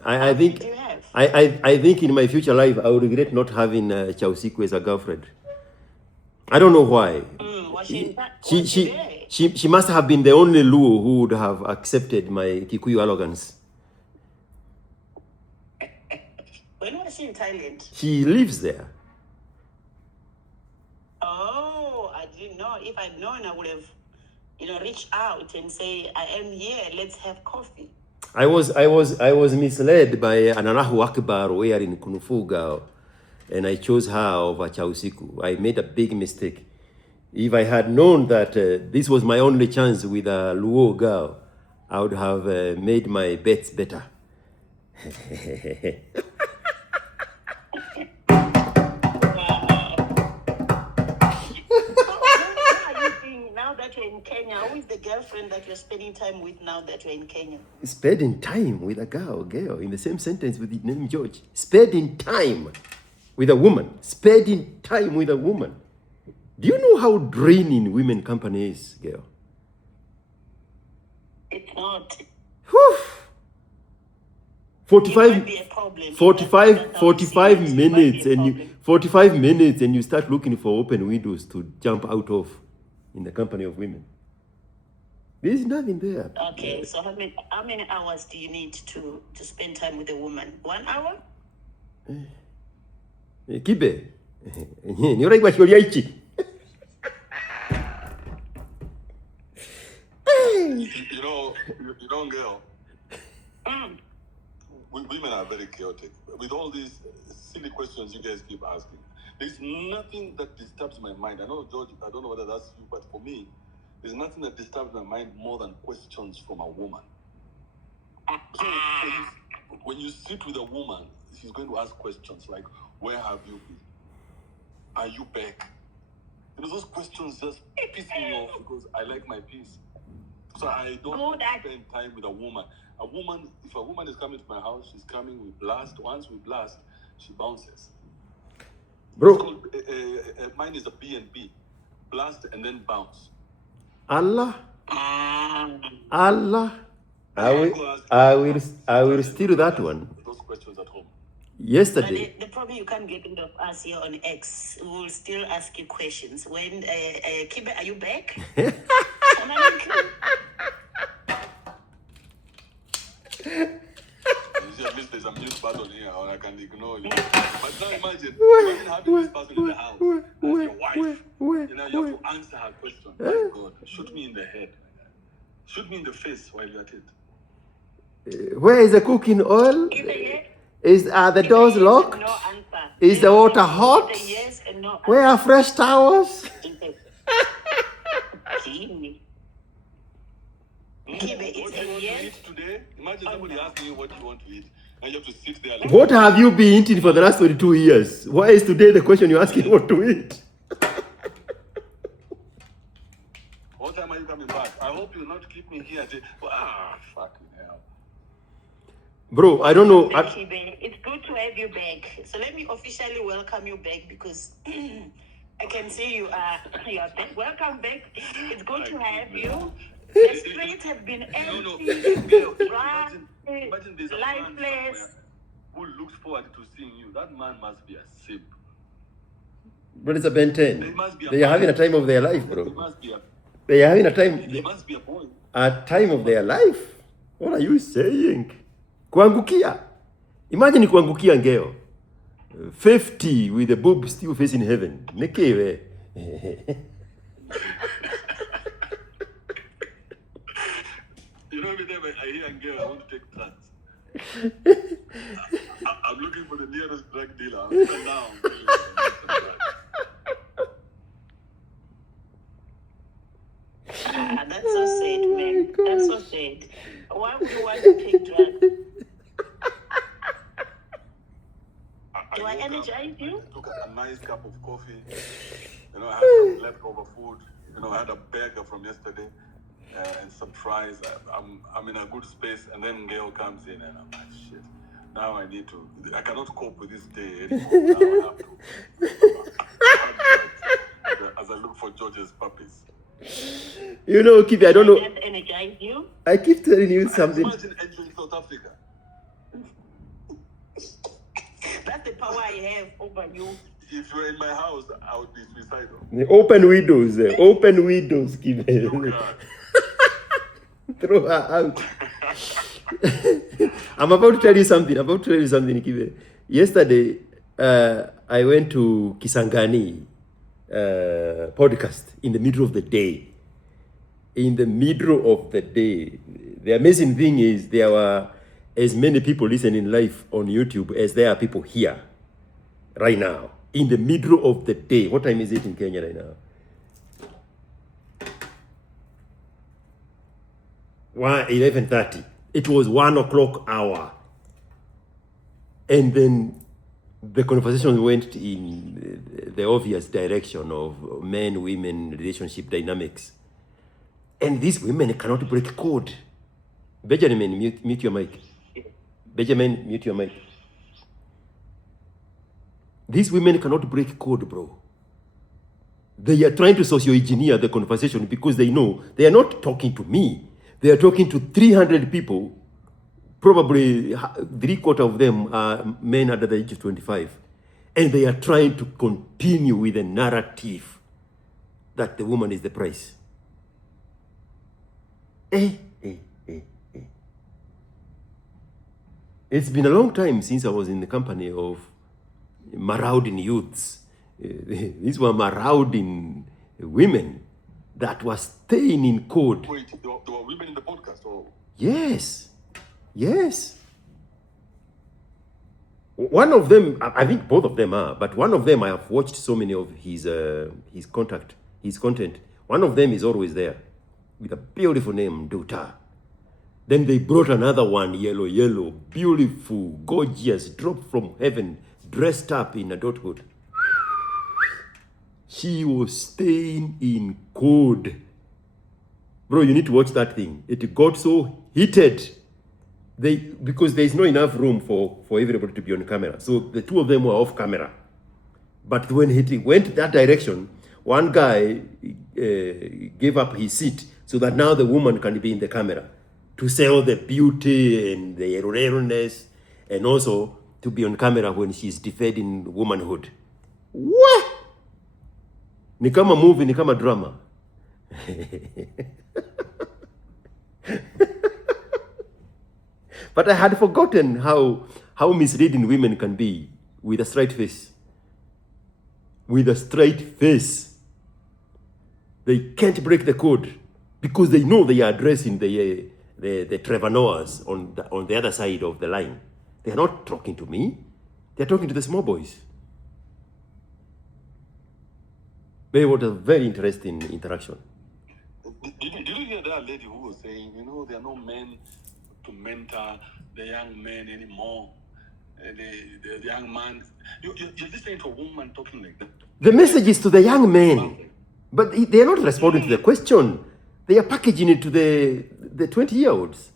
I think do you have? I think in my future life I would regret not having Chausiku as a girlfriend. I don't know why. Was she She must have been the only Luo who would have accepted my Kikuyu arrogance. When was she in Thailand? She lives there. Oh, I didn't know. If I'd known, I would have, you know, reached out and say, I am here, let's have coffee. I was misled by Anarahu Akbar here in Kunufuga, and I chose her over Chausiku. I made a big mistake. If I had known that this was my only chance with a Luo girl, I would have made my bets better. That you're in Kenya, who is the girlfriend that you're spending time with now that you're in Kenya? Spending time with a girl, in the same sentence with the name George. Spending time with a woman. Spending time with a woman. Do you know how draining women company is, girl? It's not. Whew. 45 it might be a problem. 45 minutes and 45 minutes and you start looking for open windows to jump out of in the company of women. There's nothing there. Okay, so how many hours do you need to spend time with a woman? 1 hour? Kibe. Nioraigua ciuria ici. You know, girl, women are very chaotic. With all these silly questions you guys keep asking, there's nothing that disturbs my mind. I know, George, I don't know whether that's you, but for me, there's nothing that disturbs my mind more than questions from a woman. So when you sit with a woman, she's going to ask questions like, where have you been? Are you back? Those questions just piss me off because I like my peace. So I don't spend time with a woman. If a woman is coming to my house, she's coming, we blast. Once we blast, she bounces. Bro. Mine is a B&B. Blast and then bounce. Allah. I will steal that one. Those questions at home. Yesterday. The problem, you can't get rid of us here on X. We will still ask you questions. When Kibe, are you back? At least there's a mute button here, or I can ignore you. But now imagine having this person in the house as your wife. You have to answer her question. My God, shoot me in the head. Shoot me in the face while you're at it. Where is the cooking oil? Are the doors locked? No answer. Is the water hot? Yes and no. Where are fresh towels? What do you want to eat today? Imagine somebody asking you what you want to eat, and you have to sit there like, What have you been eating for the last 22 years? Why is today the question you're asking what to eat? what time are you coming back? I hope you'll not keep me here. Fucking hell. Bro, I don't know. It's good to have you back. So let me officially welcome you back because I can see you are back. Welcome back. It's good to have you. The streets have been empty, Imagine there's a lifeless. man who looks forward to seeing you. That man must be a simp. But it's a Ben 10. They are having a time of their life, bro. He must be They are having a time. He must be a boy. A time of their life. What are you saying? Kuangukia. Imagine kuangukia ngeo. 50 with the boob still facing heaven. Nekewe. You know, every time I hear a girl, I want to take drugs. I'm looking for the nearest drug dealer. I'm sitting down. That's so sad, man. That's so sad. Why would you want to take drugs? Do I energize you? I took a nice cup of coffee. I had some leftover food. I had a burger from yesterday. And some fries. I'm in a good space, and then Gail comes in, and I'm like, shit. Now I cannot cope with this day anymore. Now I have to. As I look for George's puppies. Kibe, I don't know. Does energize you? I keep telling you something. Imagine entering South Africa. That's the power I have over you. If you were in my house, I would be suicidal. The open windows, Kibe. Oh, God. Throw her out. I'm about to tell you something. Kibe. Yesterday, I went to Kisangani podcast in the middle of the day. The amazing thing is there were as many people listening live on YouTube as there are people here right now. In the middle of the day. What time is it in Kenya right now? 11:30. It was 1 o'clock hour. And then the conversation went in the obvious direction of men-women relationship dynamics. And these women cannot break code. Benjamin, mute your mic. Benjamin, mute your mic. These women cannot break code, bro. They are trying to socio-engineer the conversation because they know they are not talking to me. They are talking to 300 people. Probably 3/4 of them are men under the age of 25. And they are trying to continue with a narrative that the woman is the price. It's been a long time since I was in the company of marauding youths. These were marauding women that were staying in code. Wait, there were women in the podcast? Or? Yes. Yes. One of them, I think both of them are, but one of them I have watched so many of his content. One of them is always there with a beautiful name, Duta. Then they brought another one, yellow, beautiful, gorgeous, dropped from heaven, dressed up in adulthood. She was staying in code. Bro, you need to watch that thing. It got so heated. Because there is no enough room for everybody to be on camera. So the two of them were off camera. But when it went that direction, one guy gave up his seat so that now the woman can be in the camera to sell the beauty and the rareness, and also to be on camera when she's defending womanhood. What? Ni kama movie, ni kama drama. But I had forgotten how misleading women can be with a straight face. With a straight face. They can't break the code because they know they are addressing the Trevor Noahs on the other side of the line. They are not talking to me. They are talking to the small boys. It was a very interesting interaction. Did you hear that lady who was saying, there are no men to mentor the young men anymore? The young man. You're listening to a woman talking like that. The message is to the young men. But they are not responding to the question. They are packaging it to the 20-year-olds.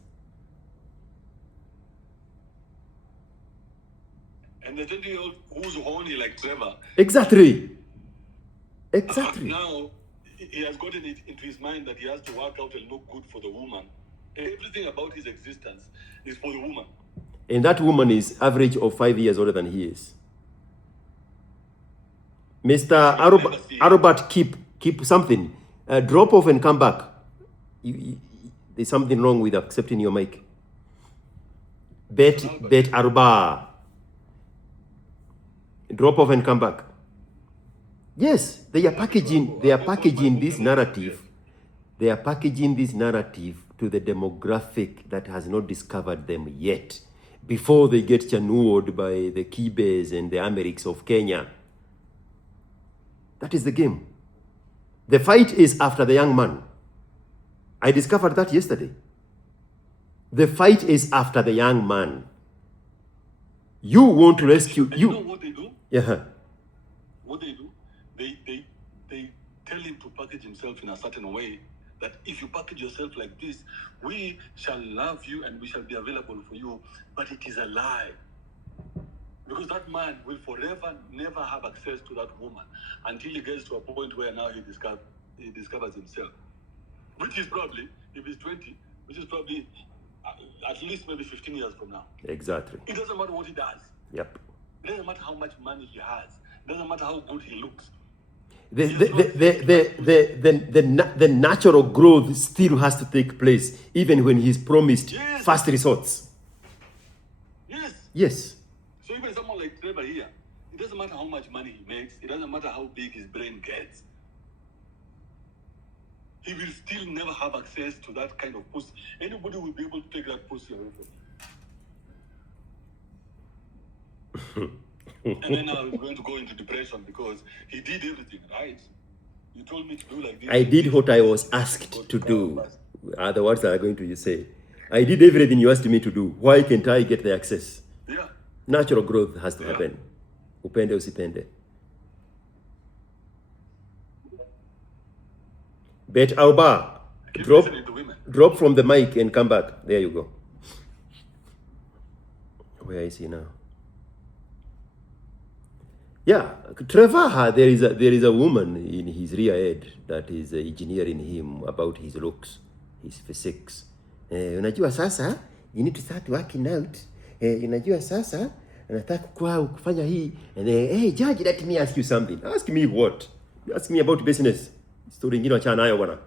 And the 20-year-old who's horny like Trevor. Exactly. Now, he has gotten it into his mind that he has to work out and look good for the woman. Everything about his existence is for the woman. And that woman is average of 5 years older than he is. Mr. Arobert, keep something. Drop off and come back. There's something wrong with accepting your mic. Bet Arba. Drop off and come back. Yes, they are packaging this narrative. They are packaging this narrative to the demographic that has not discovered them yet, before they get chanuoed by the Kibes and the Americs of Kenya. That is the game. The fight is after the young man. I discovered that yesterday. The fight is after the young man. You want to rescue... You know what they do? Yeah. What they do? They tell him to package himself in a certain way, that if you package yourself like this, we shall love you and we shall be available for you. But it is a lie. Because that man will forever never have access to that woman until he gets to a point where now he discovers himself. Which is probably, if he's 20, which is probably at least maybe 15 years from now. Exactly. It doesn't matter what he does. Yep. It doesn't matter how much money he has. It doesn't matter how good he looks. The natural growth still has to take place, even when he's promised fast results. Yes. So even someone like Trevor here, it doesn't matter how much money he makes, it doesn't matter how big his brain gets. He will still never have access to that kind of pussy. Anybody will be able to take that pussy away from him. And then now he's going to go into depression because he did everything, right? You told me to do like this. I did what I was asked to do. Other words that I'm going to say. I did everything you asked me to do. Why can't I get the access? Yeah. Natural growth has to happen. Upende usipende. Bet Alba, drop from the mic and come back. There you go. Where is he now? Yeah, Trevor, there is a woman in his rear head that is engineering him about his looks, his physiques. Unajua sasa, you need to start working out. Unajua sasa, Nataka kufanya hii. And then, hey, judge, let me ask you something. Ask me what? You ask me about business. Story ingine wachana nayo bwana.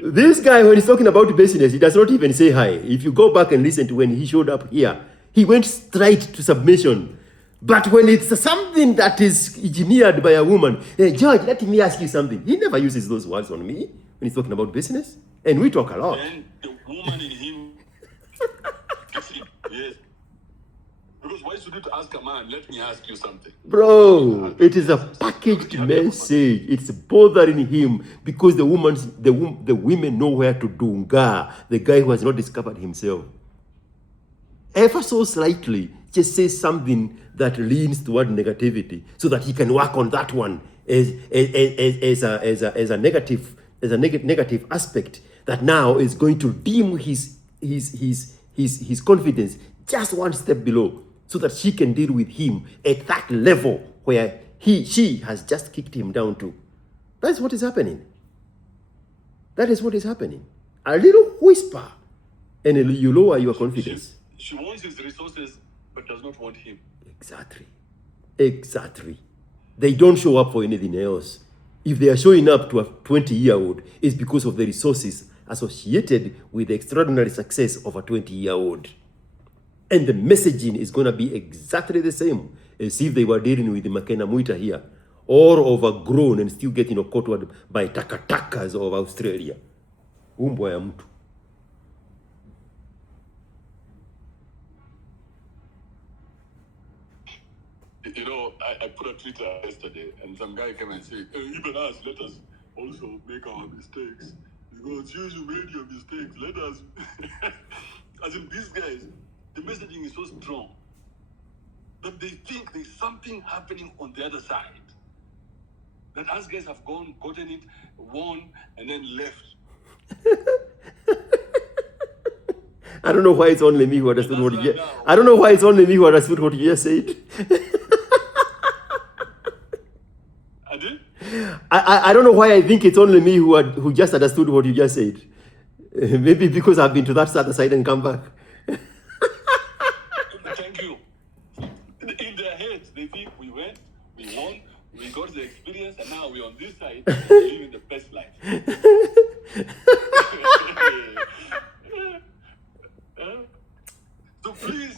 This guy, when he's talking about business, he does not even say hi. If you go back and listen to when he showed up here, he went straight to submission. But when it's something that is engineered by a woman, hey, George, let me ask you something. He never uses those words on me when he's talking about business. And we talk a lot. And the woman in him gets it. Yes. Because why should you ask a man, let me ask you something? Bro, it is a packaged message. It's bothering him because the women know where to dunga. The guy who has not discovered himself. Ever so slightly, just say something that leans toward negativity so that he can work on that one as a negative aspect that now is going to dim his confidence just one step below, so that she can deal with him at that level where she has just kicked him down to. That's what is happening. That is what is happening. A little whisper and you lower your confidence. She wants his resources but does not want him. Exactly. They don't show up for anything else. If they are showing up to a 20-year-old, it's because of the resources associated with the extraordinary success of a 20-year-old. And the messaging is going to be exactly the same as if they were dealing with the Makena Muita here, or overgrown and still getting caught by takatas of Australia. Umbwa ya mtu. You know, I put a Twitter yesterday, and some guy came and said, even us, let us also make our mistakes. Because you made your mistakes, let us. As in, these guys, the messaging is so strong that they think there's something happening on the other side. That us guys have gotten it, won, and then left. I don't know why it's only me who understood what you just. I don't know why it's only me who understood what you just said. I don't know why I think it's only me who just understood what you just said. Maybe because I've been to that other side and come back. Thank you. In their heads, they think we went, we won, we got the experience, and now we're on this side living the best life. So please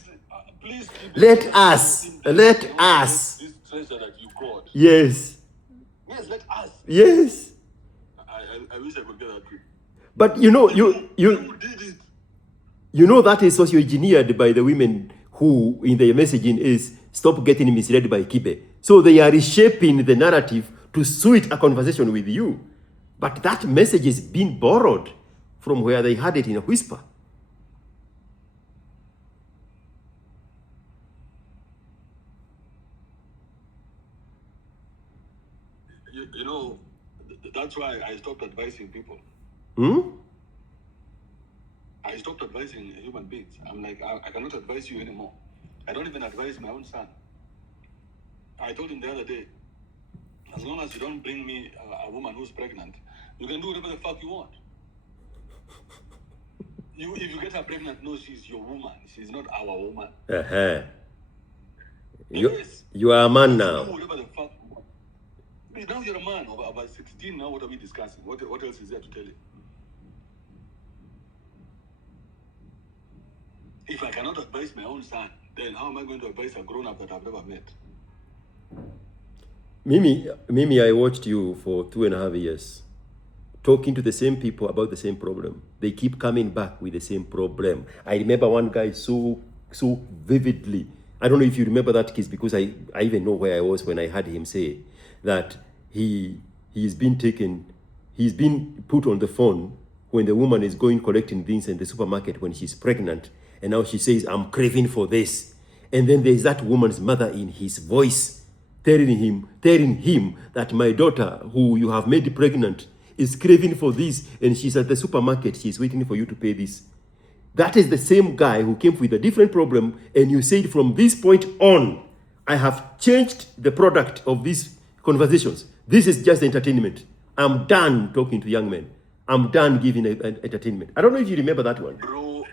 let us. This treasure that you got. Yes, let us. Yes. I wish I could get that too. But you did it. You know that is socio-engineered by the women who, in their messaging, is stop getting misled by Kibe. So they are reshaping the narrative to suit a conversation with you. But that message is being borrowed from where they had it in a whisper. You know, that's why I stopped advising people. I stopped advising human beings. I'm like, I cannot advise you anymore. I don't even advise my own son. I told him the other day, as long as you don't bring me a woman who's pregnant, you can do whatever the fuck you want. If you get her pregnant, no, she's your woman. She's not our woman. Uh-huh. Yes. You are a man now. Do whatever the fuck you want. Now you're a man. About 16 now, what are we discussing? What else is there to tell you? If I cannot advise my own son, then how am I going to advise a grown-up that I've never met? Mimi, I watched you for 2.5 years, talking to the same people about the same problem. They keep coming back with the same problem. I remember one guy so vividly. I don't know if you remember that case, because I even know where I was when I heard him say that he's been put on the phone when the woman is going collecting things in the supermarket when she's pregnant. And now she says, I'm craving for this. And then there's that woman's mother in his voice telling him that my daughter, who you have made pregnant, is craving for this. And she's at the supermarket. She's waiting for you to pay this. That is the same guy who came with a different problem. And you said, from this point on, I have changed the product of these conversations. This is just entertainment. I'm done talking to young men. I'm done giving entertainment. I don't know if you remember that one. Bro,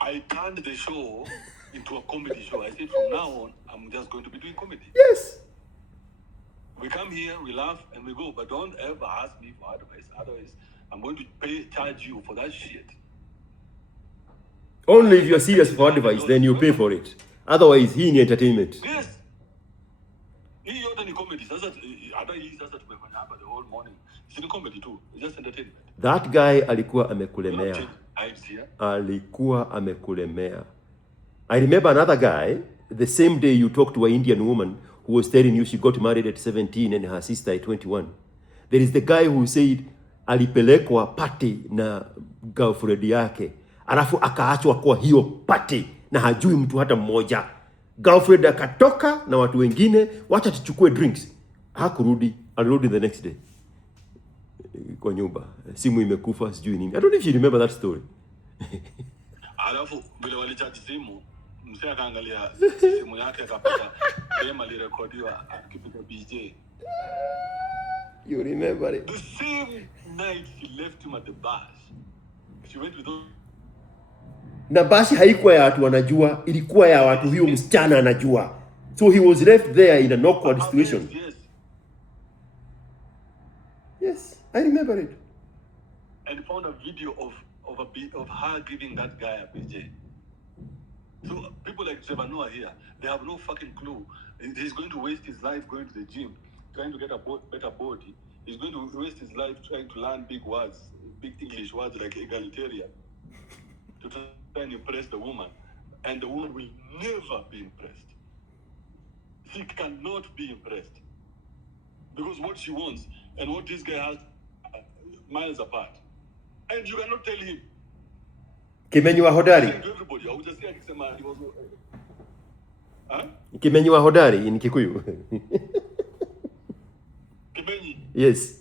I turned the show into a comedy show. I said from now on, I'm just going to be doing comedy. Yes. We come here, we laugh, and we go. But don't ever ask me for advice. Otherwise, I'm going to charge you for that shit. Only if you're serious for advice, then you pay for it. Otherwise, he in entertainment. Yes. He yote ni comedy. Sasa hata hii sasa tumefanya hapa the whole morning. It's in comedy too. It's just entertainment. That guy alikuwa amekulemea. Idea. Alikuwa amekulemea. I remember another guy, the same day you talked to an Indian woman who was telling you she got married at 17 and her sister at 21. There is the guy who said alipelekwa party na girlfriend yake, alafu akaachwa kwa hiyo party na hajui mtu hata mmoja. Girlfriend akatoka na watu wengine, wacha tuchukue drinks. Hakurudi, alirudi the next day kwa nyumba, simu imekufa, sijui nini. I don't know if you remember that story. Alafu vile walichaji simu, msee akaangalia simu yake akapata dema lirekodiwa akipita BJ. You remember it? The same night she left him at the bus. She went with those. Na basi haikuwa ya watu wanajua, ilikuwa ya watu huyo msichana anajua. So he was left there in an awkward situation. Yes. Yes, I remember it. And found a video of her giving that guy a BJ. So people like Trevor Noah here, they have no fucking clue. He's going to waste his life going to the gym, trying to get a better body. He's going to waste his life trying to learn big words, big English words like egalitarian, to try and impress the woman. And the woman will never be impressed. She cannot be impressed. Because what she wants and what this guy has miles apart. And you cannot tell him. Kimenywa hodari. Everybody, I would just say he was. Kimenywa hodari in Kikuyu. Kimenyi. Yes.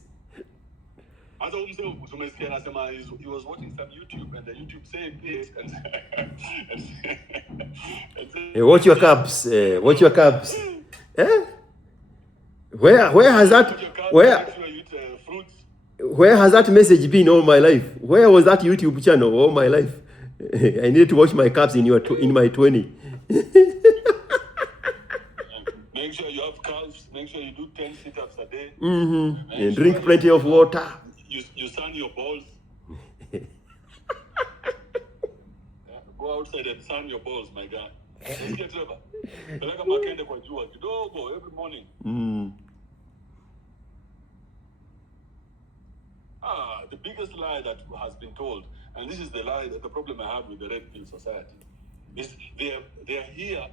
As I he was watching some YouTube and the YouTube said this and Hey, watch your cabs. Watch your cabs. Eh? Where has that? Where has that message been all my life? Where was that YouTube channel all my life? I need to watch my cabs in my 20. Make sure you have calves. Make sure you do 10 sit-ups a day. And drink plenty of water. You sun your balls. Go outside and sun your balls, my guy. Let's Trevor. Peleka makende kwa jua kidogo every morning. The biggest lie that has been told, and this is the lie, the problem I have with the red pill society, is they are here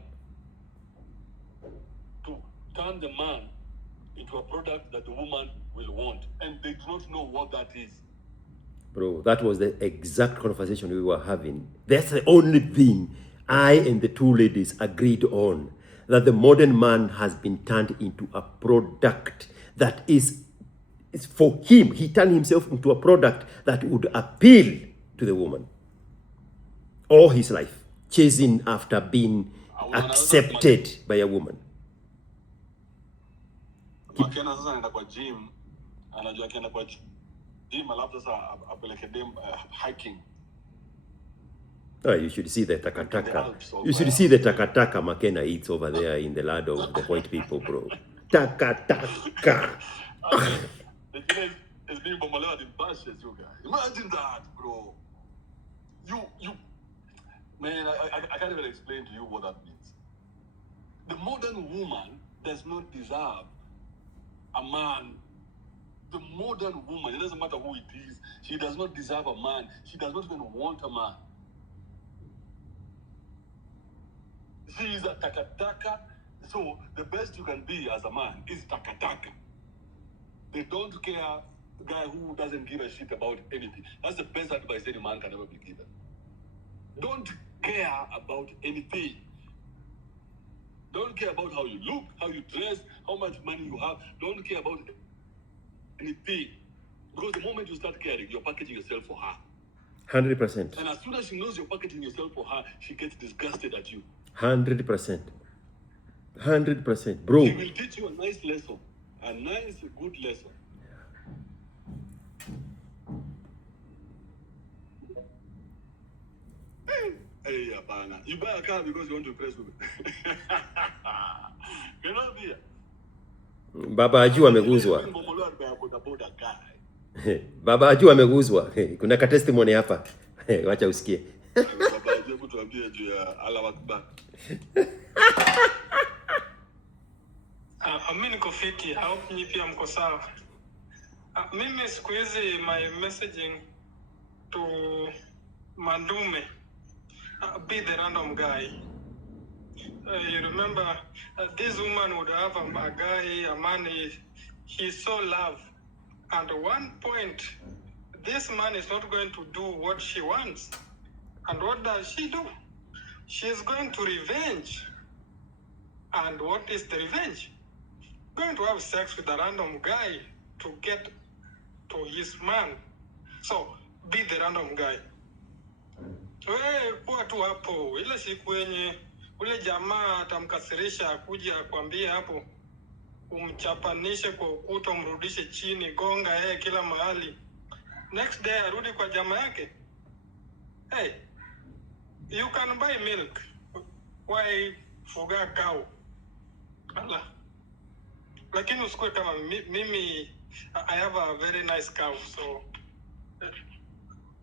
to turn the man into a product that the woman will want, and they do not know what that is. Bro, that was the exact conversation we were having. That's the only thing I and the two ladies agreed on, that the modern man has been turned into a product that is for him. He turned himself into a product that would appeal to the woman all his life, chasing after being accepted by a woman. Makena sasa anaenda kwa gym, anajua akienda kwa gym alafu sasa apeleke dem hiking. You should see the takataka. You should see the takataka Makena eats over there in the land of the white people, bro. Takataka. The kid is being bombarded in bushes, you guys. Imagine that, bro. You, man, I can't even explain to you what that means. The modern woman does not deserve a man. The modern woman, it doesn't matter who it is, she does not deserve a man. She does not even want a man. She is a takataka. So the best you can be as a man is takataka. They don't care the guy who doesn't give a shit about anything. That's the best advice any man can ever be given. Don't care about anything. Don't care about how you look, how you dress, how much money you have. Don't care about anything. Because the moment you start caring, you're packaging yourself for her. 100%. And as soon as she knows you're packaging yourself for her, she gets disgusted at you. 100%. 100%. Bro. She will teach you a nice lesson. A nice, good lesson. Hey, Apana. You buy a car because you want to impress women. Cannot be. Baba Aju ameguzwa. Baba Aju ameguzwa. Kuna ka testimony hapa. Wacha usikie. Baba Aju kutuambia juu ya Allah Akbar. Mimi niko fiti, au nyinyi pia mko sawa? Mimi siku hizi my messaging to Mandume, be the random guy. You remember, this woman would have a guy, a man, he saw love. And at one point, this man is not going to do what she wants. And what does she do? She is going to revenge. And what is the revenge? Going to have sex with a random guy to get to his man. So, be the random guy. Kuwa tu hapo, ile siku yenye ule jamaa atamkasirisha akuja akwambie hapo, umchapanishe kwa ukuta, umrudishe chini, gonga yeye kila mahali. Next day arudi kwa jamaa yake. Hey, you can buy milk. Why fuga cow? Allah. Lakini usikue kama mimi, I have a very nice cow, so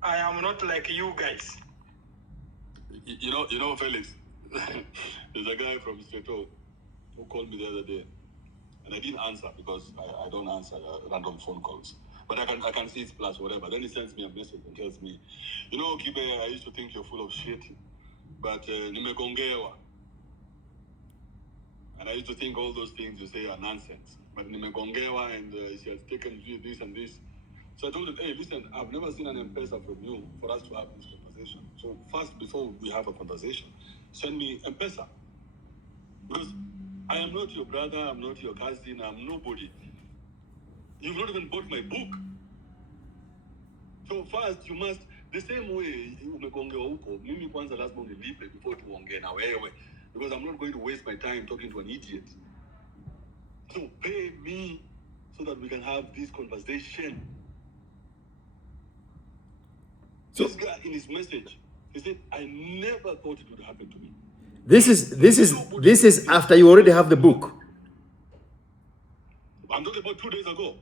I am not like you guys. You know, Felix, there's a guy from Streto who called me the other day, and I didn't answer because I don't answer random phone calls. But I can see it's plus whatever. Then he sends me a message and tells me, you know, Kibe, I used to think you're full of shit, but nimegongewa. And I used to think all those things you say are nonsense. But nimegongewa and she has taken this and this. So I told him, hey, listen, I've never seen an M-Pesa from you for us to have this conversation. So first, before we have a conversation, send me M-Pesa. Because I am not your brother, I'm not your cousin, I'm nobody. You've not even bought my book. So first, you must, the same way umegongewa huko, mimi kwanza lazima unilipe before tuongee na wewe. Because I'm not going to waste my time talking to an idiot. So pay me so that we can have this conversation. So, this guy in his message, he said, I never thought it would happen to me. This is after you already have the book. I'm talking about 2 days ago.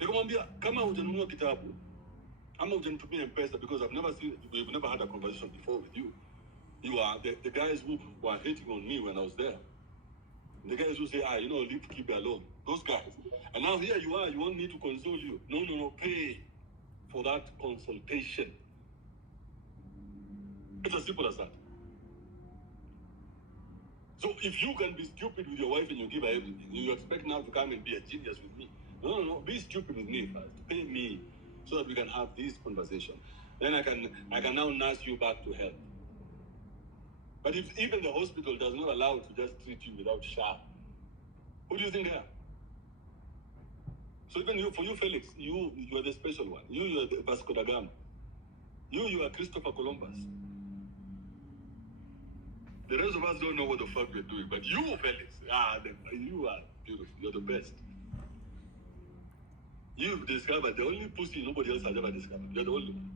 Nikamwambia kama hujanunua kitabu ama hujanitumia M-Pesa, because we've never had a conversation before with you. You are the guys who were hating on me when I was there. The guys who say, leave Kibe alone. Those guys. And now here you are, you want me to console you. No, pay for that consultation. It's as simple as that. So if you can be stupid with your wife and you give her everything, you expect now to come and be a genius with me. No, be stupid with me first. Pay me so that we can have this conversation. Then I can now nurse you back to health. But if even the hospital does not allow to just treat you without SHA, who do you think they are? So even for you, Felix, you are the special one. You are the Vasco da Gama. You are Christopher Columbus. The rest of us don't know what the fuck we're doing. But you, Felix, you are beautiful. You're the best. You've discovered the only pussy nobody else has ever discovered. You're the only one.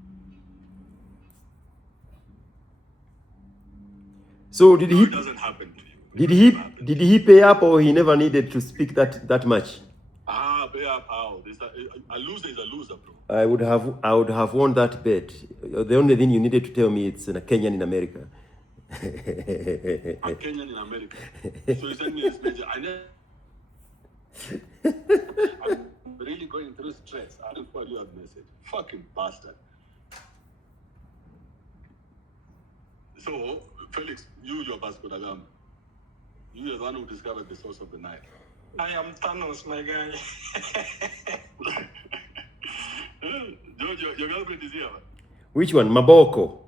So did he? It doesn't happen to you. Did he pay up, or he never needed to speak that much? Pay up how? A loser is a loser, bro. I would have won that bet. The only thing you needed to tell me it's a Kenyan in America. A Kenyan in America. So you send me this message. I'm really going through stress. I don't forward you a message. Fucking bastard. So, Felix, you're Vasco da Gama. You are the one who discovered the source of the Nile. I am Thanos, my guy. George, your girlfriend is here. Which one? Maboko.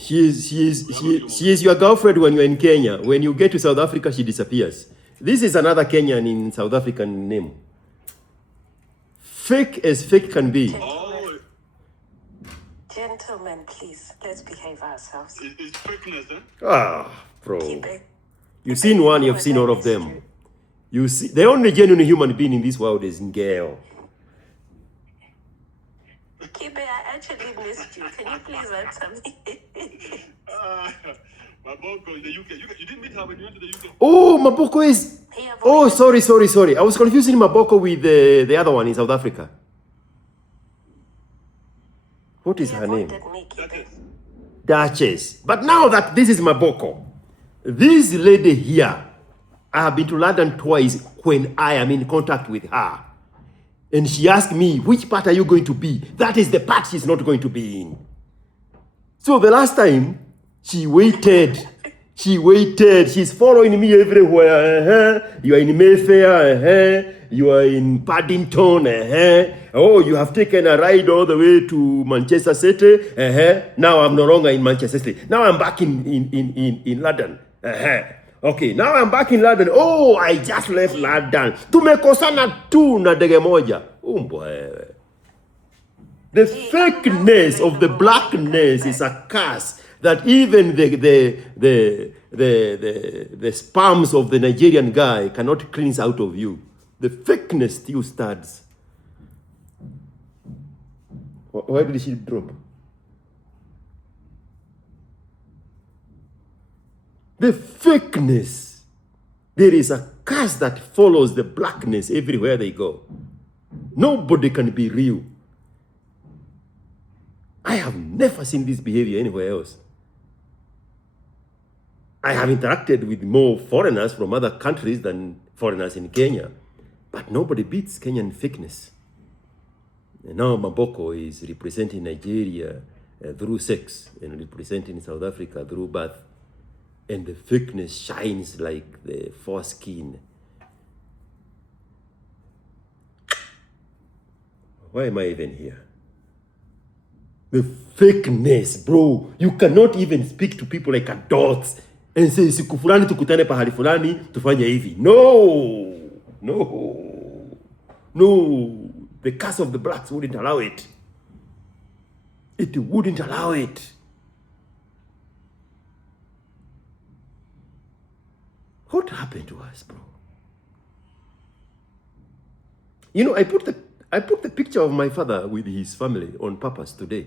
She is your girlfriend when you're in Kenya. When you get to South Africa, she disappears. This is another Kenyan in South African name. Fake as fake can be. Oh. Gentle. Gentlemen, please, let's behave ourselves. It's fakeness, eh? Ah, bro. Kibe, You've seen one, you've seen all of them. You see, the only genuine human being in this world is Ngeo. Kibe, I actually missed you. Can you please answer me? My Boko in the UK. You didn't meet her when you went to the UK? Oh, Maboko is... Oh, sorry. I was confusing Maboko with the other one in South Africa. What is her name? Duchess. But now that this is Maboko, this lady here, I have been to London twice when I am in contact with her. And she asked me, which part are you going to be? That is the part she's not going to be in. So the last time, she waited. She's following me everywhere. You are in Mayfair. You are in Paddington. Oh, you have taken a ride all the way to Manchester City. Now I'm no longer in Manchester City. Now I'm back in London. Okay, now I'm back in London. Oh, I just left London. Tumekosana tu na dege moja. Boy. The fakeness of the blackness is a curse that even the sperms of the Nigerian guy cannot cleanse out of you. The fakeness still stands. Why did she drop? The fakeness. There is a curse that follows the blackness everywhere they go. Nobody can be real. I have never seen this behavior anywhere else. I have interacted with more foreigners from other countries than foreigners in Kenya, but nobody beats Kenyan fakeness. And now Maboko is representing Nigeria through sex and representing South Africa through birth. And the fakeness shines like the foreskin. Why am I even here? The fakeness, bro. You cannot even speak to people like adults and say, siku fulani tukutane pahali fulani, tufanye hivi. No. The curse of the blacks wouldn't allow it. It wouldn't allow it. What happened to us, bro? You know, I put the picture of my father with his family on purpose today.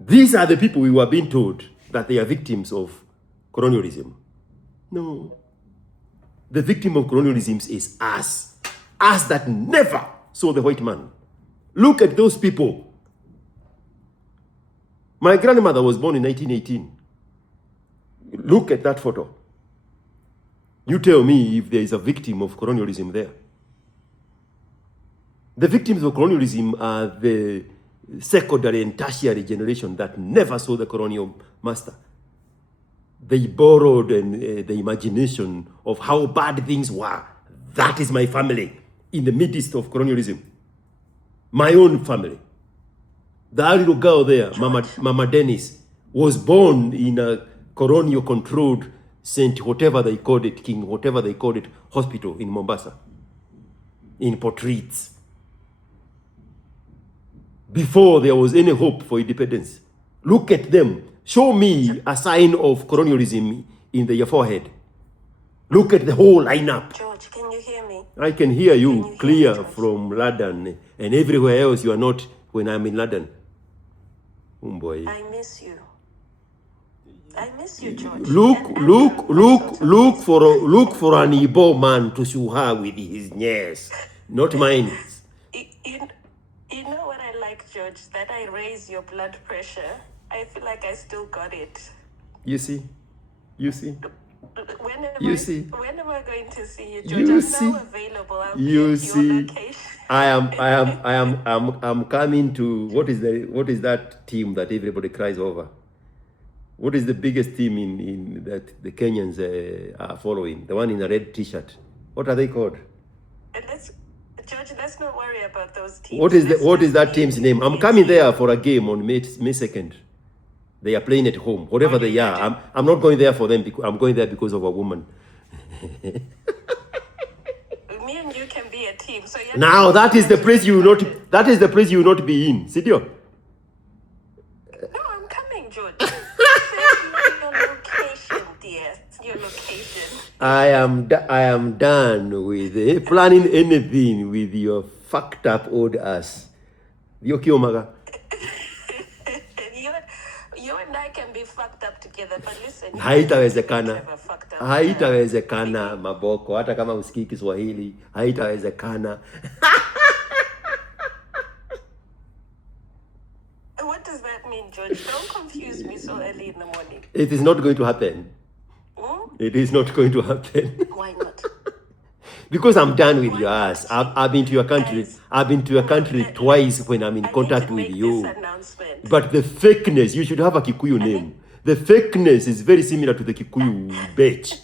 These are the people we were being told that they are victims of colonialism. No. The victim of colonialism is us. Us that never saw the white man. Look at those people. My grandmother was born in 1918. Look at that photo. You tell me if there is a victim of colonialism there. The victims of colonialism are the secondary and tertiary generation that never saw the colonial master. They borrowed the imagination of how bad things were. That is my family in the midst of colonialism. My own family. The little girl there, Mama Dennis, was born in a colonial-controlled Saint whatever they called it, King whatever they called it, hospital in Mombasa, in Portraits. Before there was any hope for independence. Look at them. Show me a sign of colonialism in their forehead. Look at the whole lineup. George, can you hear me? I can hear you clear from London and everywhere else you are not when I'm in London. Oh boy. I miss you. I miss you, George. Look for an Igbo man to show her with his yes, not mine. You know what I like, George? That I raise your blood pressure. I feel like I still got it. You see? When am I going to see you, George? I'm now available. I'll be at your location. I'm coming to what is that team that everybody cries over? What is the biggest team in that the Kenyans are following? The one in the red T-shirt. What are they called? George, let's not worry about those teams. What is that team's name? I'm coming there for a game on May 2nd. They are playing at home, whatever they are. I'm not going there for them. I'm going there because of a woman. Me and you can be a team. So now that is the place you will not. That is the place you will not be in, Sidio. I am done with planning anything with your fucked up old ass. You You and I can be fucked up together, but listen, you haitawezekana. Trevor fucked up. Haitawezekana Maboko, hata kama usikii Kiswahili, haitawezekana. What does that mean, George? Don't confuse me so early in the morning. It is not going to happen. It is not going to happen. Why not? Because I'm done with your ass. I've been to your country. I've been to your country twice when I'm in contact with you. But the fakeness, you should have a Kikuyu name. The fakeness is very similar to the Kikuyu bitch.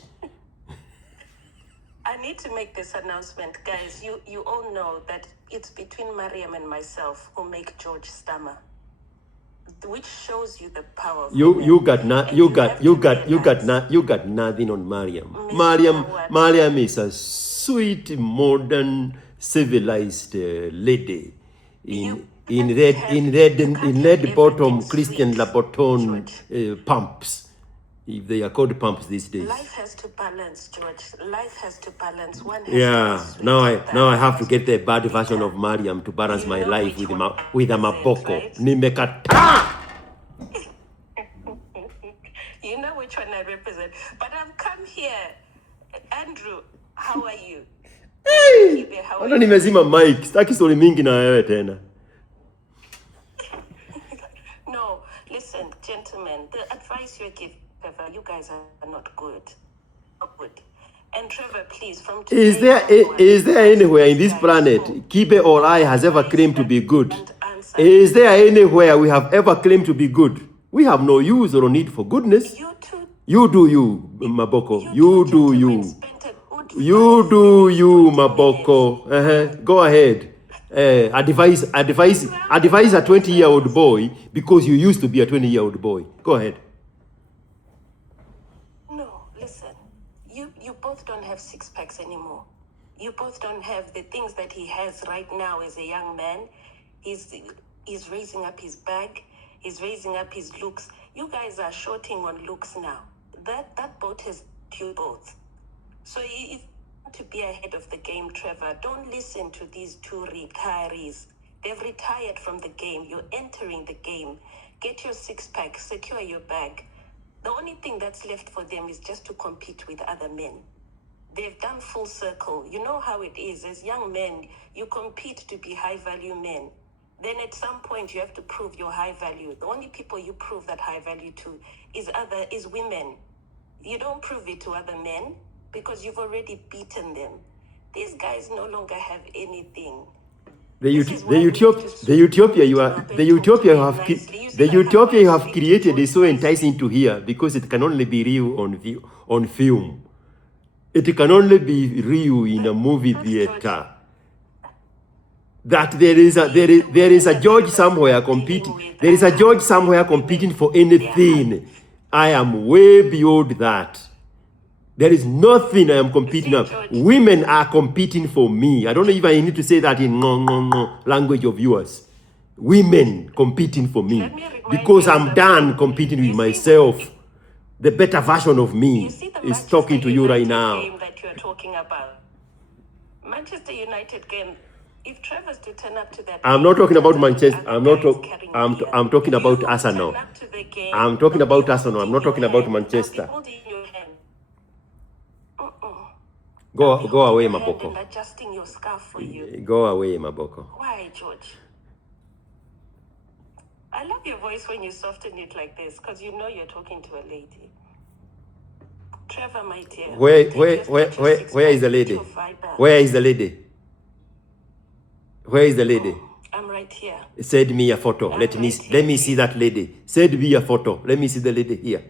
I need to make this announcement, guys. You all know that it's between Mariam and myself who make George stammer, which shows you the power. You got nothing on Mariam. Mariam is a sweet, modern, civilized lady in red bottom Christian Louboutin pumps. If they are called pumps these days. Life has to balance, George. Life has to balance. One has to be now I have to get the bad version of Mariam to balance my life with a Maboko. Right? Nimekata. You know which one I represent. But I've come here. Andrew, how are you? Kibe, how are Hata you? nimezima mic. Sitaki story mingi na wewe tena. No, listen, gentlemen, the advice you're giving, Trevor, you guys are not good. Not good. And Trevor, please, from today Is there anywhere in this planet Kibe or I has ever claimed to be good? Is there anywhere we have ever claimed to be good? We have no use or need for goodness. You do you, Maboko. You do you. You do you, Maboko. Go ahead. Advise a 20-year-old boy because you used to be a 20-year-old boy. Go ahead. No, listen. You both don't have six packs anymore. You both don't have the things that he has right now as a young man. He's raising up his bag. He's raising up his looks. You guys are shorting on looks now. That boat has you both. So if you want to be ahead of the game, Trevor, don't listen to these two retirees. They've retired from the game. You're entering the game. Get your six-pack, secure your bag. The only thing that's left for them is just to compete with other men. They've done full circle. You know how it is. As young men, you compete to be high-value men. Then at some point, you have to prove your high value. The only people you prove that high value to is women. You don't prove it to other men because you've already beaten them. These guys no longer have anything. The utopia you have created is so enticing to hear because it can only be real on film. It can only be real in a movie theater. That there is a George somewhere competing. There is a George somewhere competing for anything. I am way beyond that. There is nothing I am competing on. Women are competing for me. I don't know if I need to say that in language of yours. Women competing for me because I'm done competing with myself. The better version of me is talking to you right now. Game that you're talking about. Manchester United game. If Trevor's to turn up to that, I'm not talking about Manchester. I'm talking about Arsenal. I'm talking about Arsenal. I'm not talking about Manchester. Go away, Maboko. Adjusting your scarf for you. Go away, Maboko. Why, George? I love your voice when you soften it like this, because you know you're talking to a lady. Trevor, my dear. Where is the lady? Where is the lady? Where is the lady? I'm right here. Send me a photo. Let me see that lady. Send me a photo. Let me see the lady here.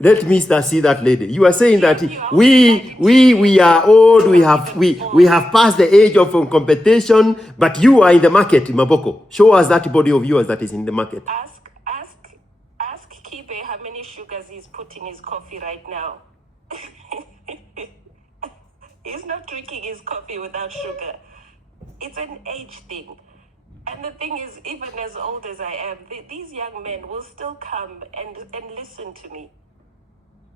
Let me see that lady. You are saying that we are old. We have passed the age of competition. But you are in the market, Maboko. Show us that body of yours that is in the market. Ask Kibe how many sugars he's put in his coffee right now. He's not drinking his coffee without sugar. It's an age thing. And the thing is, even as old as I am, these young men will still come and listen to me.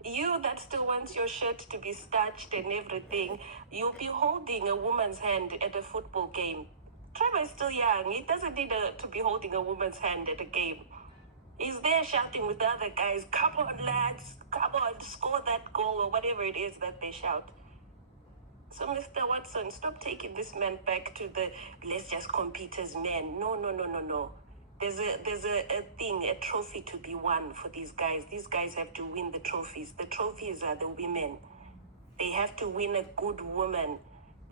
You that still wants your shirt to be starched and everything, you'll be holding a woman's hand at a football game. Trevor is still young. He doesn't need to be holding a woman's hand at a game. He's there shouting with the other guys, come on, lads, come on, score that goal, or whatever it is that they shout. So, Mr. Watson, stop taking this man back to the let's just compete as men. No. There's a thing, a trophy to be won for these guys. These guys have to win the trophies. The trophies are the women. They have to win a good woman.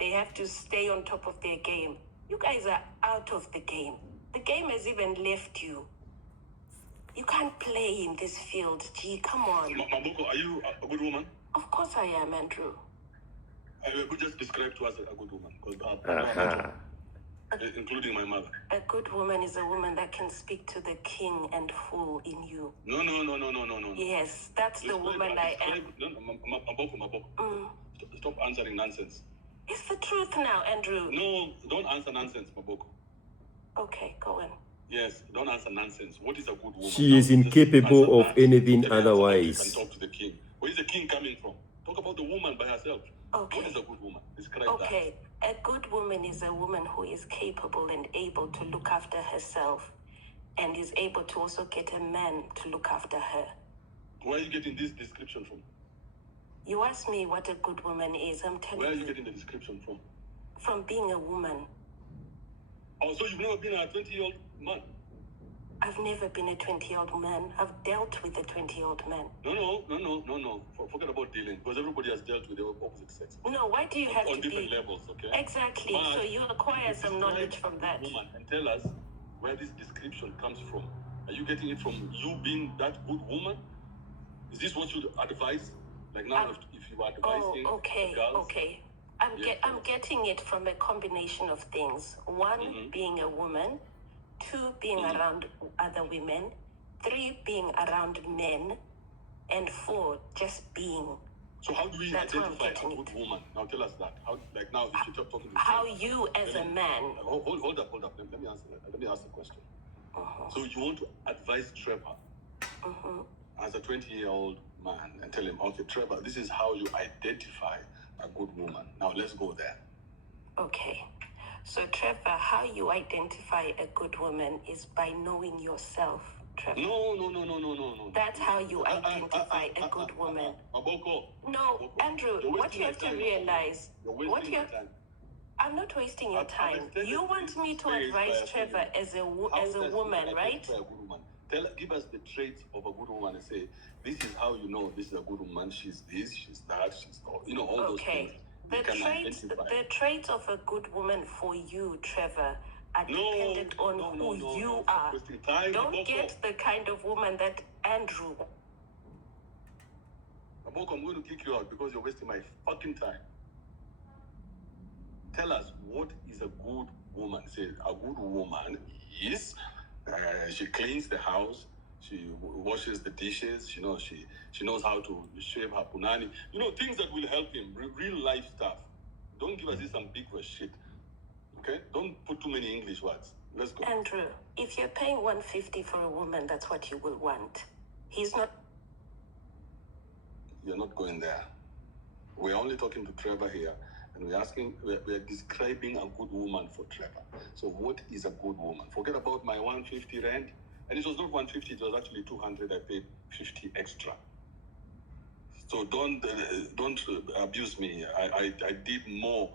They have to stay on top of their game. You guys are out of the game. The game has even left you. You can't play in this field. Gee, come on. Maboko, are you a good woman? Of course I am, Andrew. I could just describe to us a good woman, because including my mother. A good woman is a woman that can speak to the king and fool in you. No. Yes, that's the woman I am. Maboko. Stop answering nonsense. It's the truth now, Andrew. No, don't answer nonsense, Maboko. Okay, go on. Yes, don't answer nonsense. What is a good woman? She is incapable of anything Tell her otherwise. you can talk to the king. Where is the king coming from? Talk about the woman by herself. Okay. What is a good woman? Describe Okay, a good woman is a woman who is capable and able to look after herself and is able to also get a man to look after her. that. Where are you getting this description from? You ask me what a good woman is, I'm telling Where are you you. getting the description from? From being a woman. Oh, so you've never been a 20-year-old man? I've never been a 20-year-old man. I've dealt with a 20-year-old man. No. Forget about dealing, because everybody has dealt with the opposite sex. No, why do you have on to different be... levels, okay? Exactly, But so you acquire some knowledge from that. Woman, and tell us where this description comes from. Are you getting it from you being that good woman? Is this what you advise? Like now, if you are advising girls? Okay. I'm getting it from a combination of things. One, being a woman. 2, being around other women. 3, being around men. And 4, just being. So how do we identify a good woman? Now tell us that. How, like now, if you start talking to how you as a man. Hold up. Let me answer. Let me ask the question. So you want to advise Trevor as a 20-year-old man and tell him, okay, Trevor, this is how you identify a good woman. Now let's go there. Okay. So Trevor, how you identify a good woman is by knowing yourself, Trevor. No. That's how you identify a good woman. Maboko. No, Andrew, what you have to realize... What you I'm not wasting your time. You want me to advise Trevor as a woman, right? Give us the traits of a good woman and say, this is how you know this is a good woman. She's this, she's that, she's all, all those things. The traits of a good woman for you, Trevor, are dependent on who you are. Don't get the kind of woman that Andrew... Maboko, I'm going to kick you out because you're wasting my fucking time. Tell us, what is a good woman? Say, a good woman is, she cleans the house, she washes the dishes, she knows how to shave her punani. Things that will help him, real life stuff. Don't give us this ambiguous shit. Okay? Don't put too many English words. Let's go. Andrew, if you're paying $150 for a woman, that's what you will want. He's not... You're not going there. We're only talking to Trevor here. And we're describing a good woman for Trevor. So what is a good woman? Forget about my 150 rent. And it was not 150, it was actually 200. I paid 50 extra. So don't abuse me. I did more.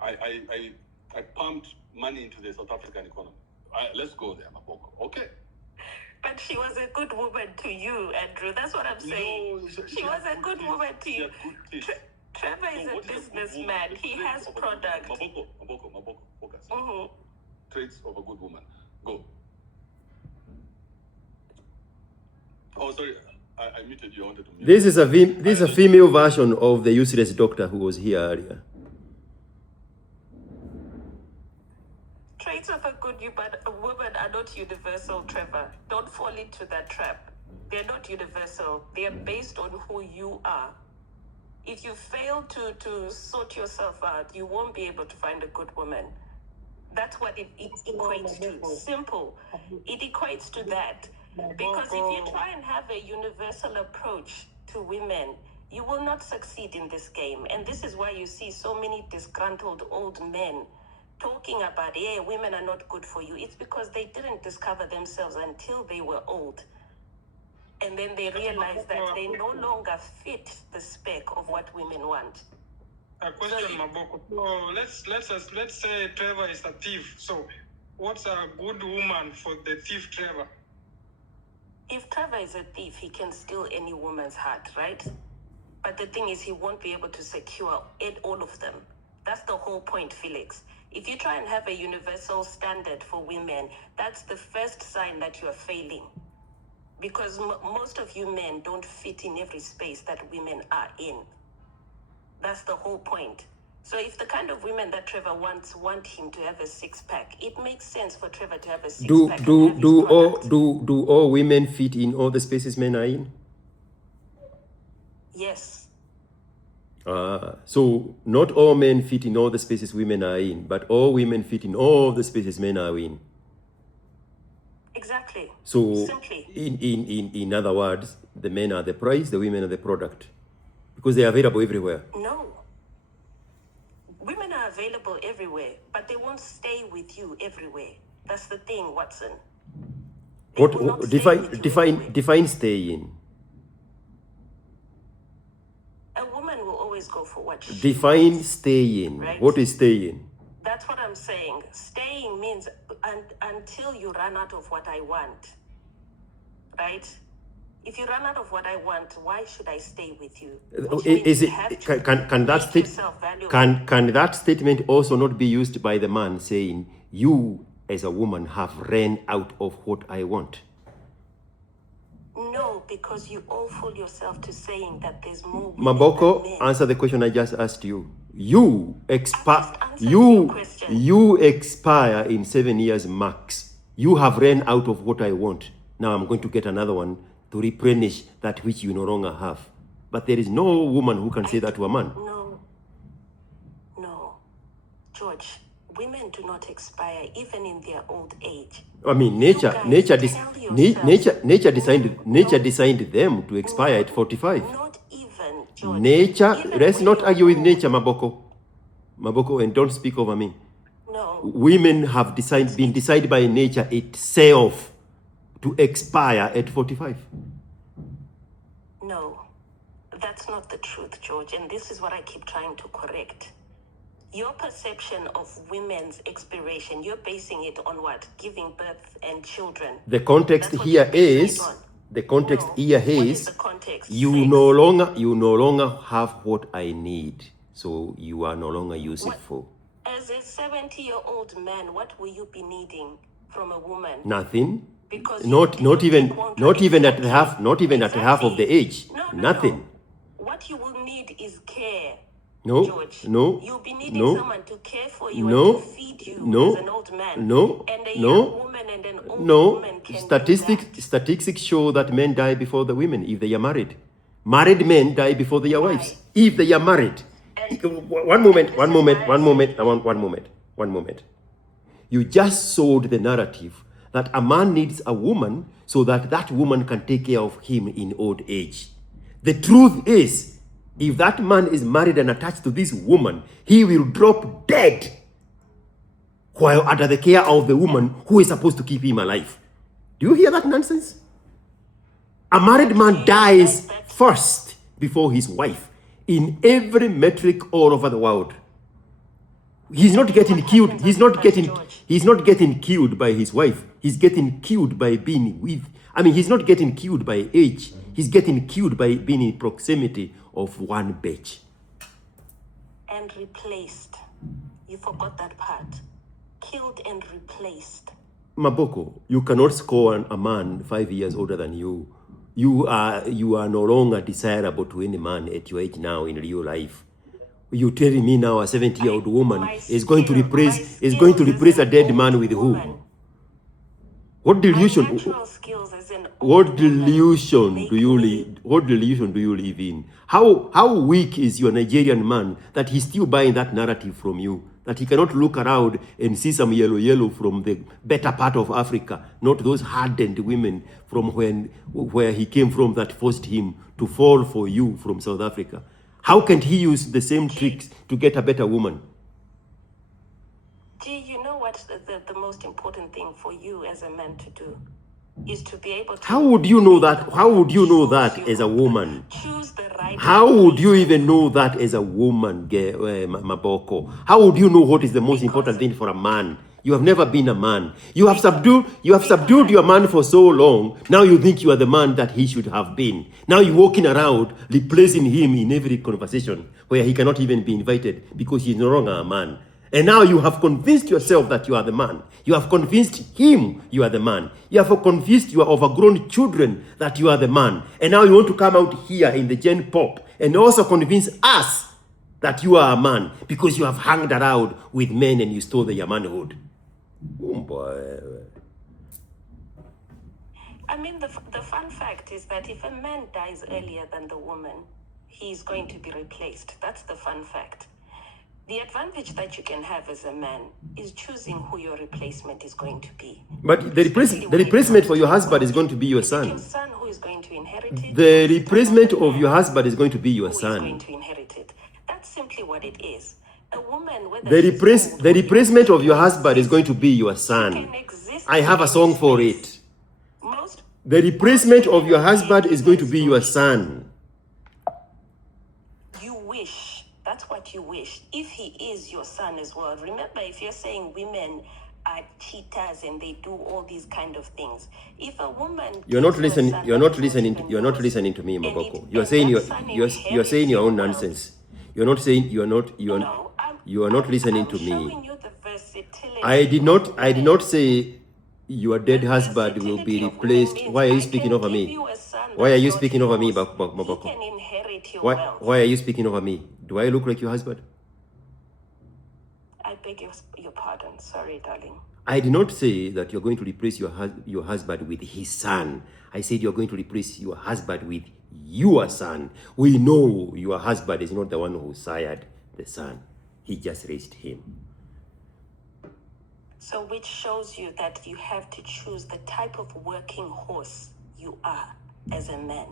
I pumped money into the South African economy. Let's go there, Maboko. Okay. But she was a good woman to you, Andrew. That's what I'm saying. No, she was a good woman to you. Trevor is a businessman. He has product. Maboko, focus. Traits of a good woman. Go. Oh, sorry. I muted you. I wanted to mute. This is a female version of the useless doctor who was here earlier. Traits of a good woman are not universal, Trevor. Don't fall into that trap. They're not universal. They are based on who you are. If you fail to sort yourself out, you won't be able to find a good woman. That's what it equates to. Simple. It equates to that. Because if you try and have a universal approach, to women, you will not succeed in this game. And this is why you see so many disgruntled old men talking about, yeah, women are not good for you. It's because they didn't discover themselves until they were old. And then they realized that they no longer fit the spec of what women want. A question, Maboko. So let's say Trevor is a thief. So what's a good woman for the thief Trevor? If Trevor is a thief, he can steal any woman's heart, right? But the thing is, he won't be able to secure all of them. That's the whole point, Felix. If you try and have a universal standard for women, that's the first sign that you are failing. Because most of you men don't fit in every space that women are in. That's the whole point. So if the kind of women that Trevor wants want him to have a six-pack, it makes sense for Trevor to have a six-pack. Do all women fit in all the spaces men are in? Yes. So not all men fit in all the spaces women are in, but all women fit in all the spaces men are in. Exactly. So simply. In other words, the men are the price, the women are the product. Because they are available everywhere. No. Women are available everywhere, but they won't stay with you everywhere. That's the thing, Watson. What define stay in? A woman will always go for what she Define wants, stay in. right? What is stay in? That's what I'm saying. Staying means until you run out of what I want, right? If you run out of what I want, why should I stay with you? Is it can that statement also not be used by the man saying, you as a woman have ran out of what I want? No, because you all fool yourself to saying that there's more women Maboko, than men. answer the question I just asked you. You expire in 7 years max. You have ran out of what I want. Now I'm going to get another one to replenish that which you no longer have. But there is no woman who can say that to a man. No, George, women do not expire even in their old age. I mean, nature designed them to expire at 45. Not even, George. Nature, Even let's when not you're argue with old. nature, Maboko, and don't speak over me. No. Women have been decided by nature itself to expire at 45. No, that's not the truth, George, and this is what I keep trying to correct. Your perception of women's expiration, you're basing it on what? Giving birth and children. The context That's what here you're basing is it on. the context No. here What is is the context? you Sex. no longer have what I need, so you are no longer useful. As a 70-year-old man, what will you be needing from a woman? Nothing. Because Not even at half of the age. No. Nothing. What you will need is care. No, George, no, you'll be needing no, someone to care for you no, and to feed you no, as an old man. no, And a no, young woman and an old woman can do that. Statistics show that men die before the women if they are married. Married men die before their wives if they are married. One moment. You just sold the narrative that a man needs a woman so that that woman can take care of him in old age. The truth is, if that man is married and attached to this woman, he will drop dead while under the care of the woman who is supposed to keep him alive. Do you hear that nonsense? A married man dies first before his wife in every metric all over the world. He's not getting killed. He's not getting killed by his wife. He's getting killed by being with. I mean, he's not getting killed by age. He's getting killed by being in proximity of one bitch. And replaced. You forgot that part. Killed and replaced. Maboko, you cannot score a man 5 years older than you. You are no longer desirable to any man at your age now in real life. You telling me now a 70-year-old woman is going to replace a dead man with who? What delusion? My natural skills as an What delusion do you live? What delusion do you live in? How weak is your Nigerian man that he's still buying that narrative from you? That he cannot look around and see some yellow from the better part of Africa, not those hardened women from where he came from that forced him to fall for you from South Africa. How can he use the same tricks to get a better woman? Gee, you know what the most important thing for you as a man to do is to be able to... How would you know that? How would you know that as a woman? Choose the right... How would you even know that as a woman, Maboko? How would you know what is the most important thing for a man? You have never been a man. You have subdued your man for so long. Now you think you are the man that he should have been. Now you're walking around replacing him in every conversation where he cannot even be invited because he's no longer a man. And now you have convinced yourself that you are the man. You have convinced him you are the man. You have convinced your overgrown children that you are the man. And now you want to come out here in the Gen Pop and also convince us that you are a man because you have hung around with men and you stole their manhood. Oh boy. I mean, the fun fact is that if a man dies earlier than the woman, he's going to be replaced. That's the fun fact. The advantage that you can have as a man is choosing who your replacement is going to be. But the replacement for your husband is going to be your son. Your son who is going to inherit it. The replacement of your husband is going to be your son. Who is going to inherit it. That's simply what it is. A woman, whether the replacement of your husband is going to be your son. I have a song for it. The replacement of your husband is going to be your son. You wish. That's what you wish. If he is your son as well. Remember, if you're saying women are cheaters and they do all these kind of things. If a woman... You're not listening to me, Maboko. You're saying your own nonsense. You're not listening to me. I did not say your dead husband will be replaced. Why are you speaking over me? Why are you speaking over me, Maboko? Why are you speaking over me? Do I look like your husband? I beg your pardon. Sorry, darling. I did not say that you're going to replace your husband with his son. I said you're going to replace your husband with your son. We know your husband is not the one who sired the son. He just raised him. So which shows you that you have to choose the type of working horse you are as a man.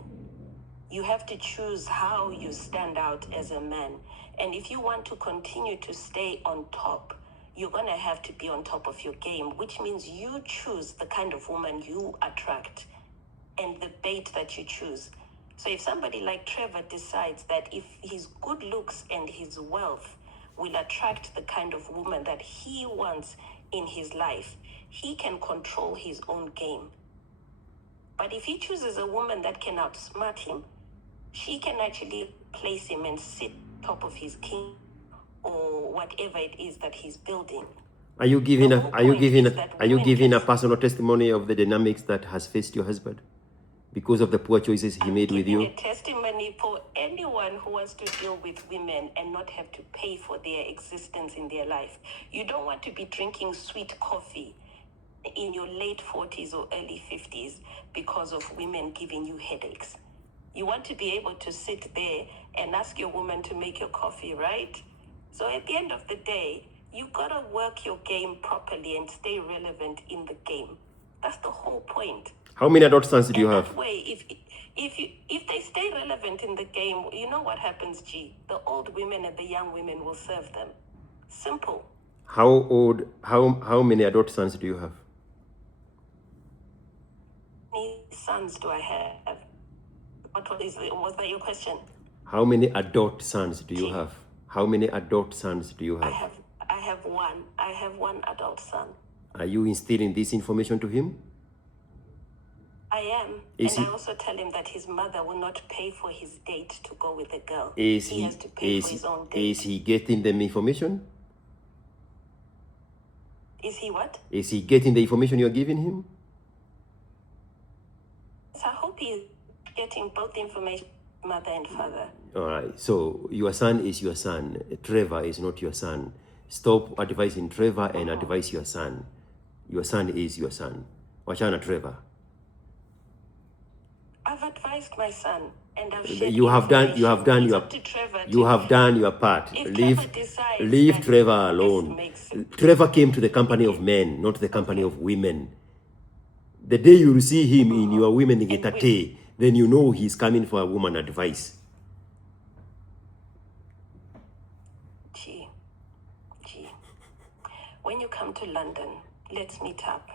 You have to choose how you stand out as a man. And if you want to continue to stay on top, you're going to have to be on top of your game, which means you choose the kind of woman you attract and the bait that you choose. So if somebody like Trevor decides that if his good looks and his wealth will attract the kind of woman that he wants in his life, he can control his own game. But if he chooses a woman that can outsmart him, she can actually place him and sit top of his king or whatever it is that he's building. Are you giving a personal testimony of the dynamics that has faced your husband because of the poor choices he made with you? A testimony for anyone who wants to deal with women and not have to pay for their existence in their life. You don't want to be drinking sweet coffee in your late 40s or early 50s because of women giving you headaches. You want to be able to sit there and ask your woman to make your coffee, right? So at the end of the day, you gotta work your game properly and stay relevant in the game. That's the whole point. How many adult sons do you have? That way, if they stay relevant in the game, you know what happens, G? The old women and the young women will serve them. Simple. How many adult sons do you have? How many sons do I have? Was that your question? How many adult sons do you have? How many adult sons do you have? I have one. I have one adult son. Are you instilling this information to him? I am. I also tell him that his mother will not pay for his date to go with a girl. He has to pay for his own date. Is he getting the information? Is he what? Is he getting the information you're giving him? So I hope he's getting both the information, mother and father. All right. So your son is your son. Trevor is not your son. Stop advising Trevor and advise your son. Your son is your son. Wachana Trevor. I've advised my son, and I've shared You have done information. It's your up to Trevor you to- have done your part. If Leave Trevor decides leave that Trevor this alone. makes sense. Trevor came to the company of men, not the company of women. The day you see him in your women getate, then you know he's coming for a woman advice. Gee. When you come to London, let's meet up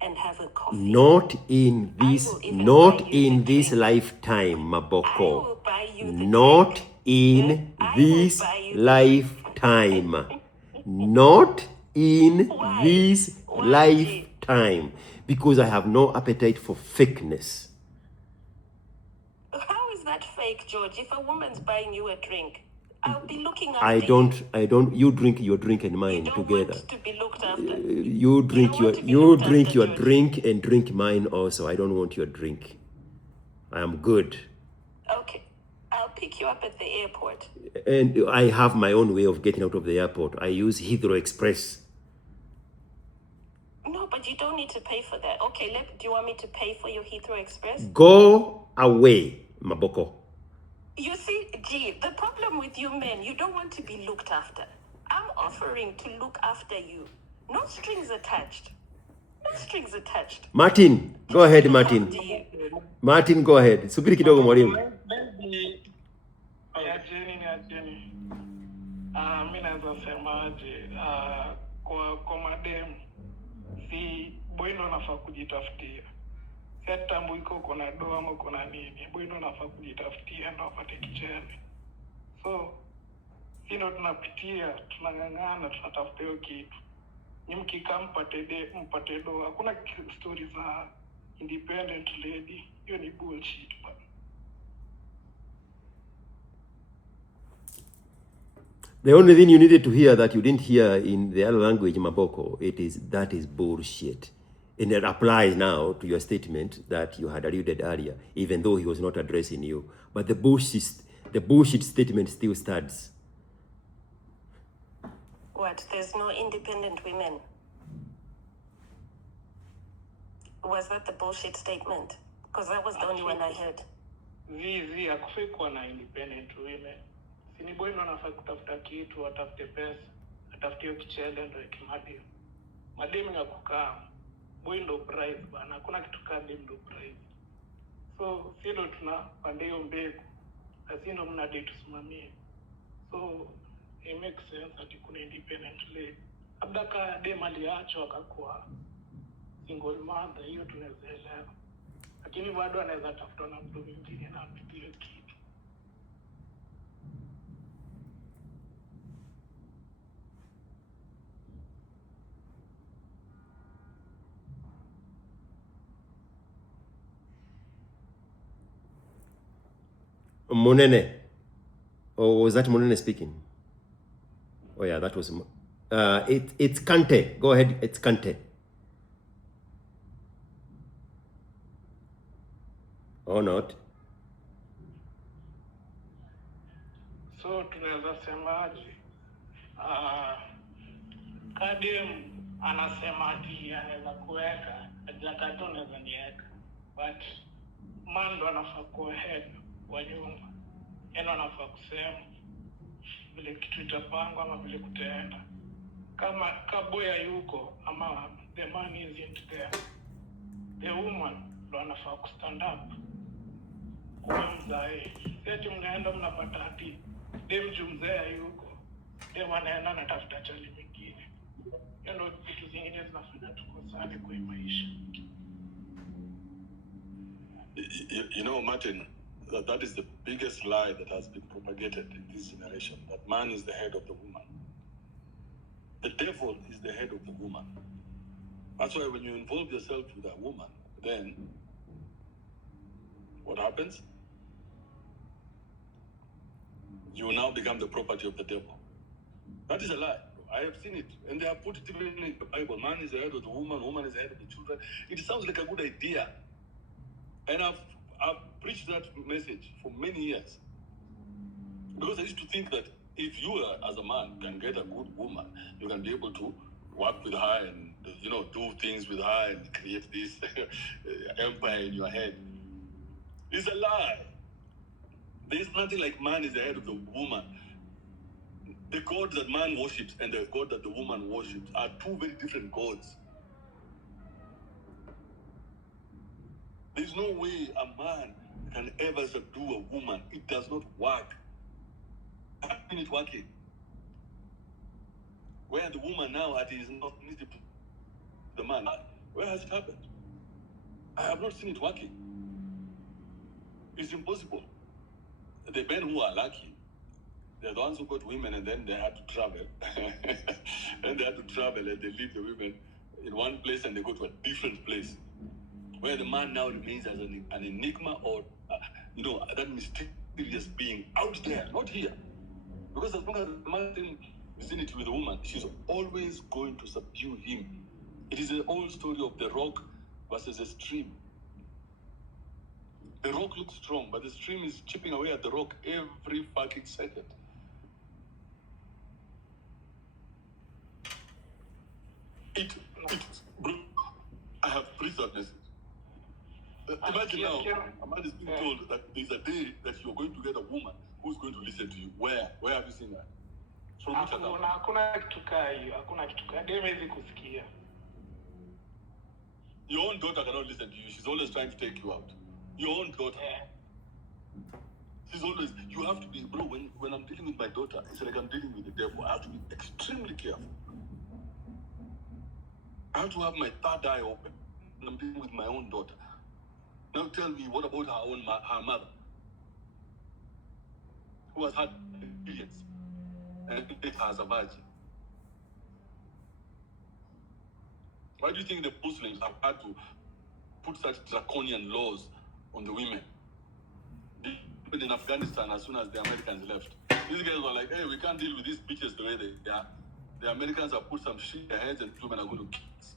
and have a coffee. Not in this I will even buy you the drink. lifetime, I Maboko. will buy you the Not drink. in I will this buy you the lifetime. Not in Why? this Why, lifetime. Because I have no appetite for fakeness. How is that fake, George? If a woman's buying you a drink, I'll be looking after I don't, you drink your drink and you. mine You don't together. want to be looked after. You drink don't your want to be looked drink after, your George. drink and drink mine also. I don't want your drink. I am good. Okay, I'll pick you up at the airport. And I have my own way of getting out of the airport. I use Heathrow Express. No, but you don't need to pay for that. Okay, do you want me to pay for your Heathrow Express? Go away, Maboko. You see, G, the problem with you men, you don't want to be looked after. I'm offering to look after you. No strings attached. No strings attached. Martin, go ahead, Martin. After you. Martin, go ahead. Subiri kidogo mwalimu. Maybe niacheni. Mi naweza semaje, kwa madem, si boy ndo anafaa kujitafutia. Si tambu iko uko na doa ama uko na nini, boy ndo anafaa kujitafutia ndo apate kichele. So si ndo tunapitia, tunang'ang'ana, tunatafuta hiyo kitu. Ni mkikaa mpate doa. Hakuna story za independent lady. Hiyo ni bullshit bana. The only thing you needed to hear that you didn't hear in the other language, Maboko, that is bullshit. And it applies now to your statement that you had alluded earlier, even though he was not addressing you. But the bullshit statement still stands. What? There's no independent women? Was that the bullshit statement? Because that was the only one I heard. Zizi, hakufai kuwa na independent women. Sini boy ndo anafaa kutafuta kitu, atafute pesa, atafute hiyo kichele ndo ikimadem. Madem ya kukaa, boy ndo prize bana, hakuna kitu kaa dem ndo prize. So, si ndo tunapanda hiyo mbegu, asi ndo mnadai tusimamie. So, it makes sense ati kuna independent lady. Labda ka dem aliachwa akakuwa single mother, hiyo tunaweza elewa. Lakini bado anaweza tafuta na mtu mwingine na apitie kitu. Monene. Or was that Monene speaking? Oh yeah, that was... it's Kante. Go ahead, it's Kante. Or not. So tunaweza semaje? Kadem anasema ati anaweza kuweka, ajakata unaweza niweka. But man ndo anafaa kuwa head wa nyumba. Yeye ndo anafaa kusema vile kitu itapangwa ama vile kutaenda. Kama kaboya yuko ama the man isn't there, the woman ndo anafaa kustand up. Kwa mzae. Seti mnaenda mnapata ati dem jumzea yuko. Dem anaenda natafuta chali mingine. Hiyo ndo vitu zingine zinafanya tukosane kwa maisha. You know, Martin, that is the biggest lie that has been propagated in this generation, that man is the head of the woman. The devil is the head of the woman. That's why when you involve yourself with a woman, then what happens? You will now become the property of the devil. That is a lie. I have seen it. And they have put it even in the Bible. Man is the head of the woman is the head of the children. It sounds like a good idea. And I've preached that message for many years. Because I used to think that if you, as a man, can get a good woman, you can be able to work with her and, do things with her and create this empire in your head. It's a lie. There's nothing like man is the head of the woman. The God that man worships and the God that the woman worships are two very different gods. There's no way a man can ever subdue a woman. It does not work. I've seen it working. Where the woman now is not needed to the man. Where has it happened? I have not seen it working. It's impossible. The men who are lucky, they're the ones who got women and then they had to travel. And they had to travel and they leave the women in one place and they go to a different place. Where the man now remains as an enigma or, that mysterious being out there, not here. Because as long as the man is in it with the woman, she's always going to subdue him. It is an old story of the rock versus a stream. The rock looks strong, but the stream is chipping away at the rock every fucking second. I have pre-thought message. Imagine now, a man is being told that there's a day that you're going to get a woman who's going to listen to you. Where have you seen that? From which account? Hakuna kitu kaa hiyo, hakuna kitu kaa. Ndio hawezi kusikia. Your own daughter cannot listen to you. She's always trying to take you out. Your own daughter. She's always, you have to be, bro, when I'm dealing with my daughter, it's like I'm dealing with the devil. I have to be extremely careful. I have to have my third eye open when I'm dealing with my own daughter. Now tell me, what about her mother? Who has had experience and takes her as a virgin? Why do you think the Muslims have had to put such draconian laws on the women? Even in Afghanistan, as soon as the Americans left, these guys were like, hey, we can't deal with these bitches the way they are. The Americans have put some shit in their heads and women are going to kill us.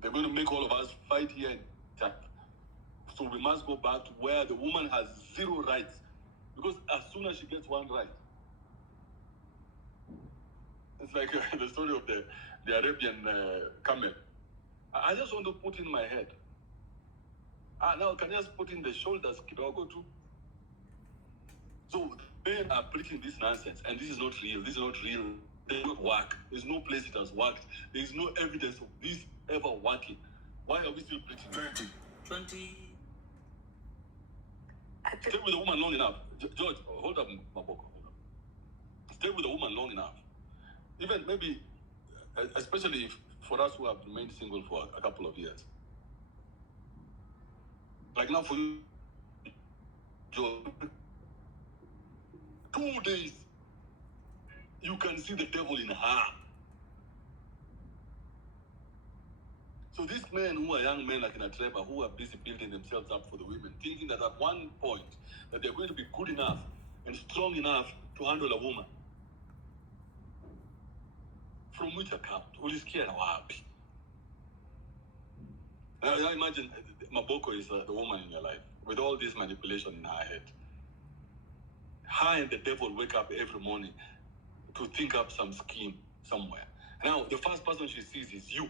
They're going to make all of us fight here in Iraq. So we must go back to where the woman has zero rights. Because as soon as she gets one right, it's like the story of the Arabian camel. I just want to put in my head. Now can I just put in the shoulders kidogo too? So men are preaching this nonsense, and this is not real. This is not real. It does not work. There's no place it has worked. There is no evidence of this ever working. Why are we still preaching? 20. Stay with a woman long enough. George, hold up, Maboko. Stay with a woman long enough. Even maybe, especially for us who have remained single for a couple of years. Like now for you, George, 2 days, you can see the devil in her. So these men who are young men like in a Trevor, who are busy building themselves up for the women, thinking that at one point that they're going to be good enough and strong enough to handle a woman. From which account? Ulisikia na wapi? Now imagine Maboko is the woman in your life with all this manipulation in her head. Her and the devil wake up every morning to think up some scheme somewhere. Now the first person she sees is you.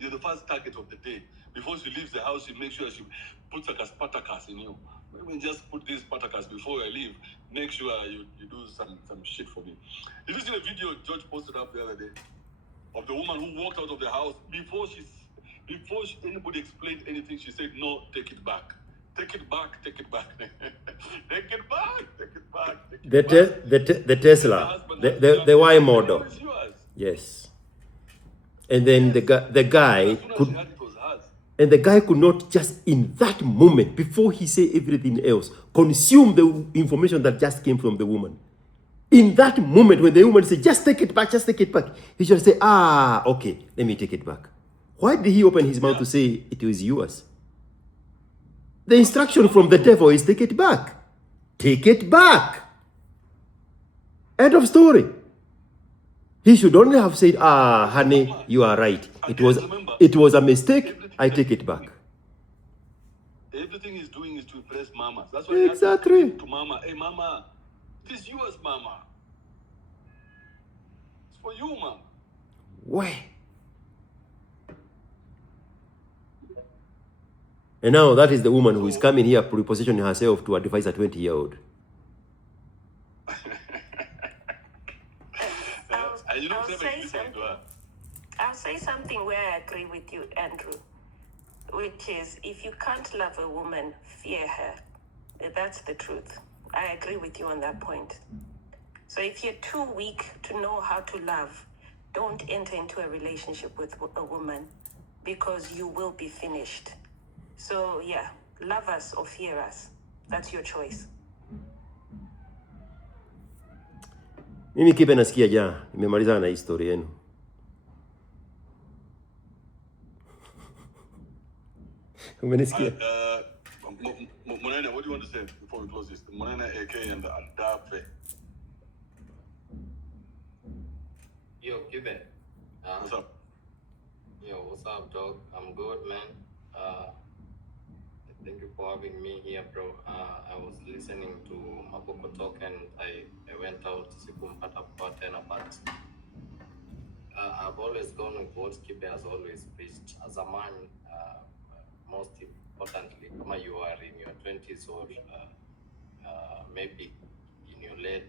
You're the first target of the day. Before she leaves the house, she makes sure she puts like a Spartacus in you. Let me just put this Spartacus before I leave. Make sure you do some shit for me. Did you see the video George posted up the other day of the woman who walked out of the house before anybody explained anything? She said, "No, take it back. Take it back. Take it back. Take it back. Take it back." Take it back. The Tesla, the Y model. Yes. And then the guy could, and the guy could not just in that moment, before he said everything else, consume the information that just came from the woman. In that moment, when the woman said, just take it back, he should say, okay, let me take it back. Why did he open his mouth to say it was yours? The instruction from the devil is take it back. Take it back. End of story. He should only have said, honey, you are right. It was a mistake. I take it back. Everything he's doing is to impress mama. That's why exactly. To mama, hey mama, it is yours, mama. It's for you, mama. Where? And now that is the woman who is coming here prepositioning herself to advise a 20-year-old. I'll say something where I agree with you, Andrew, which is if you can't love a woman, fear her. That's the truth. I agree with you on that point. So if you're too weak to know how to love, don't enter into a relationship with a woman because you will be finished. So yeah, love us or fear us. That's your choice. Mimi Kibe nasikia jana, nimemalizana na historia yenu. Umenisikia? Monena, what do you want to say before we close this? Monena, AK, and Adafe. Yo, Kibe. What's up? Yo, what's up, dog? I'm good, man. Thank you for having me here, bro. I was listening to Maboko talk and I went out sikumpata tena, but I've always gone with what Kibe has always preached. As a man, most importantly, kama you are in your 20s or maybe in your late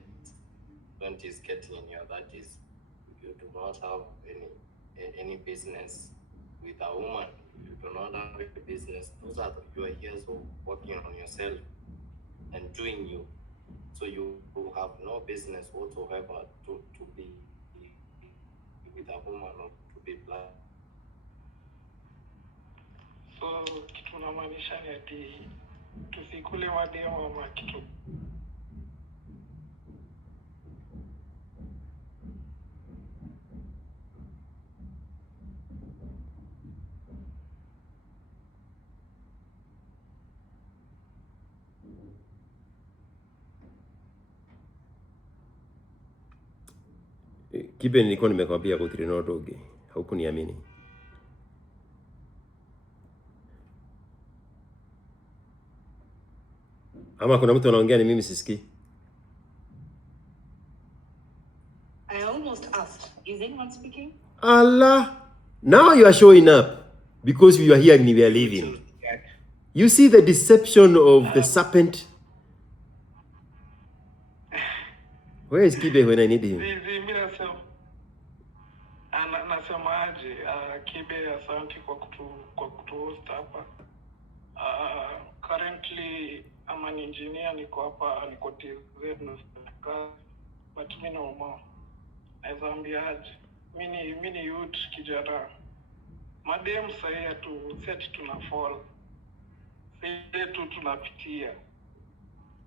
20s, getting in your 30s, you do not have any business with a woman. You do not have a business. Those are your years of working on yourself and doing you. So you have no business whatsoever to be with a woman or to be black. So kitu namaanisha ni ati tusikule mademo ama kitu. Kibe, nilikuwa nimekwambia gutiri no ndogi, haukuniamini. Ama kuna mtu anaongea ni mimi sisikii? I almost asked, is anyone speaking? Allah, now you are showing up because you are hearing me, we are leaving. You see the deception of the serpent? Where is Kibe when I need him? Nasemaje, Kibe, asante kwa kutuhost hapa. Currently, I'm an engineer, niko hapa, niko TZ na serikali, but mimi no more. Naweza ambiaje, mini youth kijana. Madem sahi tu set tuna fall. Sisi tu tunapitia.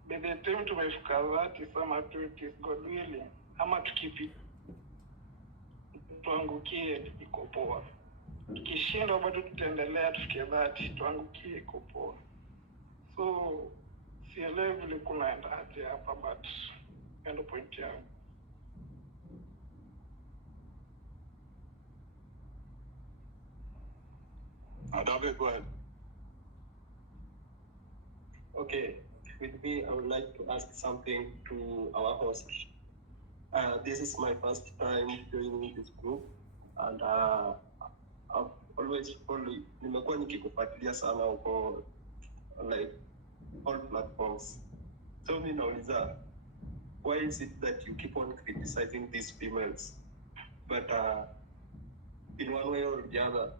By the time tumefika dhati sama tu it is God willing. Ama tukipi tuangukie iko poa. Tukishindwa bado tutaendelea tufikie dhati tuangukie iko poa. So sielewi vile kunaenda aje hapa, but endo point yangu. Adafe, go ahead. Okay, with me, I would like to ask something to our host. This is my first time joining this group, and I've always followed, nimekuwa nikikufuatilia sana huko, like all platforms. So mimi nauliza, why is it that you keep on criticizing these females, but in one way or the other,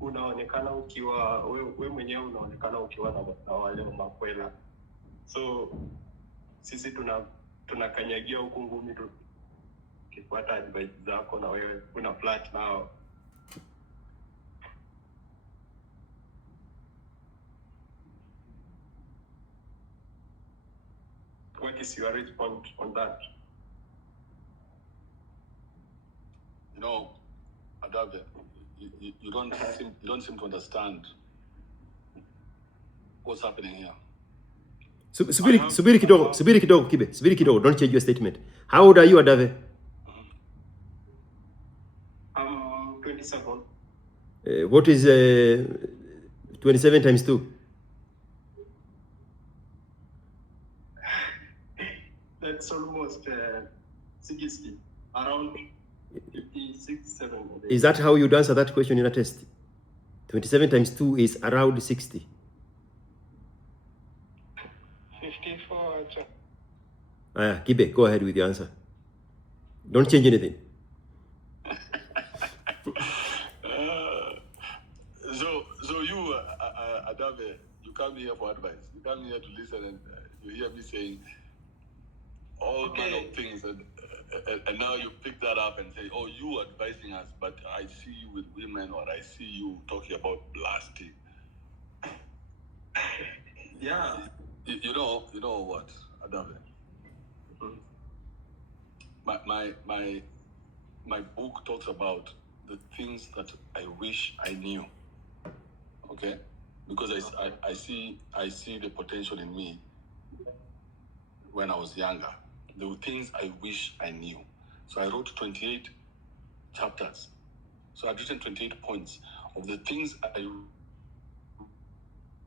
unaonekana ukiwa wewe mwenyewe unaonekana ukiwa na wale makwela. So sisi tunakanyagia huku ngumi tu kifuata advice zako na wewe una flat now. What is your response on that? You know, Adafe, you don't seem to understand what's happening here. Subiri kidogo Kibe, subiri kidogo, don't change your statement. How old are you, Adave? I'm 27. What is 27 times 2? That's almost 60, around 56, 7. Is that how you'd answer that question in a test? 27 times 2 is around 60. Kibe, go ahead with your answer. Don't change anything. So you, Adame, you come here for advice. You come here to listen, and you hear me saying all manner of things, and now you pick that up and say, "Oh, you advising us," but I see you with women, or I see you talking about blasting. Yeah. You know what, Adame? My book talks about the things that I wish I knew. Okay, because I see the potential in me when I was younger. There were things I wish I knew. So I wrote 28 chapters. So I've written 28 points of the things I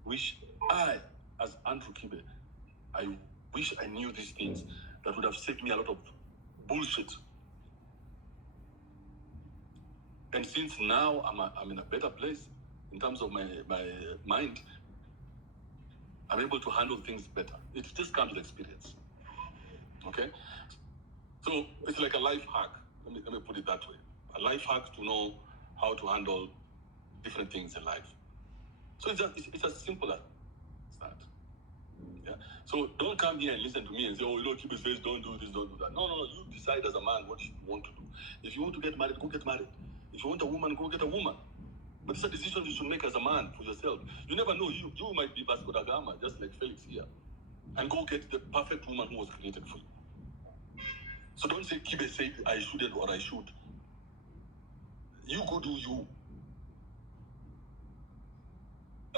wish I, as Andrew Kibe, I wish I knew these things that would have saved me a lot of bullshit. And since now I'm in a better place in terms of my mind, I'm able to handle things better. It just comes with experience. Okay? So it's like a life hack. Let me put it that way. A life hack to know how to handle different things in life. So it's as simple as that. Yeah. So don't come here and listen to me and say, "Oh, Kibe says don't do this, don't do that." No. You decide as a man what you want to do. If you want to get married, go get married. If you want a woman, go get a woman. But it's a decision you should make as a man for yourself. You never know. You might be Vasco da Gama, just like Felix here, and go get the perfect woman who was created for you. So don't say Kibe said I shouldn't or I should. You go do you.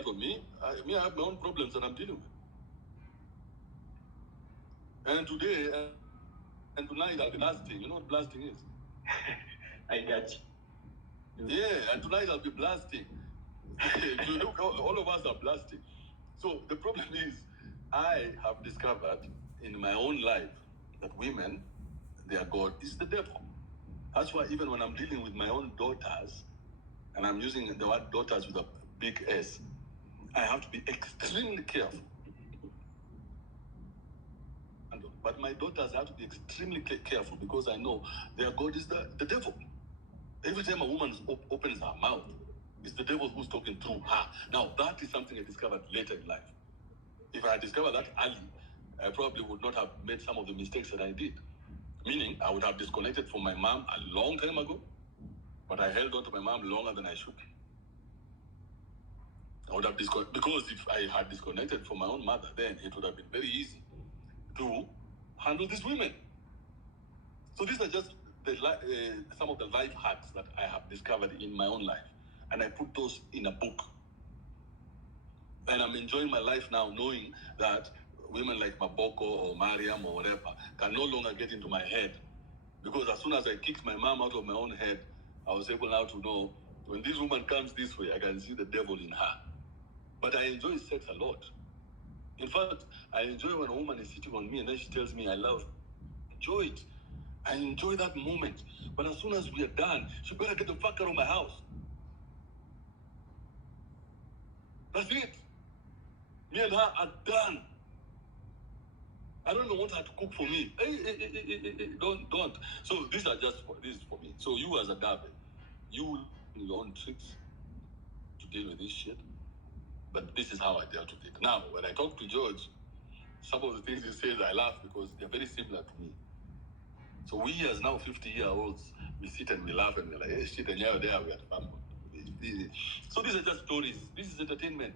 For me, I have my own problems that I'm dealing with. And today and tonight I'll be blasting. You know what blasting is? I got you. Yeah, and tonight I'll be blasting. You look, all of us are blasting. So the problem is, I have discovered in my own life that women, their God is the devil. That's why even when I'm dealing with my own daughters, and I'm using the word daughters with a big S, I have to be extremely careful. But my daughters have to be extremely careful because I know their God is the devil. Every time a woman opens her mouth, it's the devil who's talking through her. Now, that is something I discovered later in life. If I had discovered that early, I probably would not have made some of the mistakes that I did. Meaning, I would have disconnected from my mom a long time ago, but I held on to my mom longer than I should. I would have disconnected, because if I had disconnected from my own mother, then it would have been very easy to handle these women. So these are just some of the life hacks that I have discovered in my own life. And I put those in a book. And I'm enjoying my life now knowing that women like Maboko or Mariam or whatever can no longer get into my head. Because as soon as I kicked my mom out of my own head, I was able now to know when this woman comes this way, I can see the devil in her. But I enjoy sex a lot. In fact, I enjoy when a woman is sitting on me and then she tells me I love her. Enjoy it. I enjoy that moment. But as soon as we are done, she better get the fuck out of my house. That's it. Me and her are done. I don't want her to cook for me. Don't. So this is for me. So you as a dad, you your own tricks to deal with this shit. But this is how I dealt with it. Now, when I talk to George, some of the things he says, I laugh because they're very similar to me. So we as now 50-year-olds, we sit and we laugh and we're like, hey, shit, and there we are fun. So these are just stories. This is entertainment.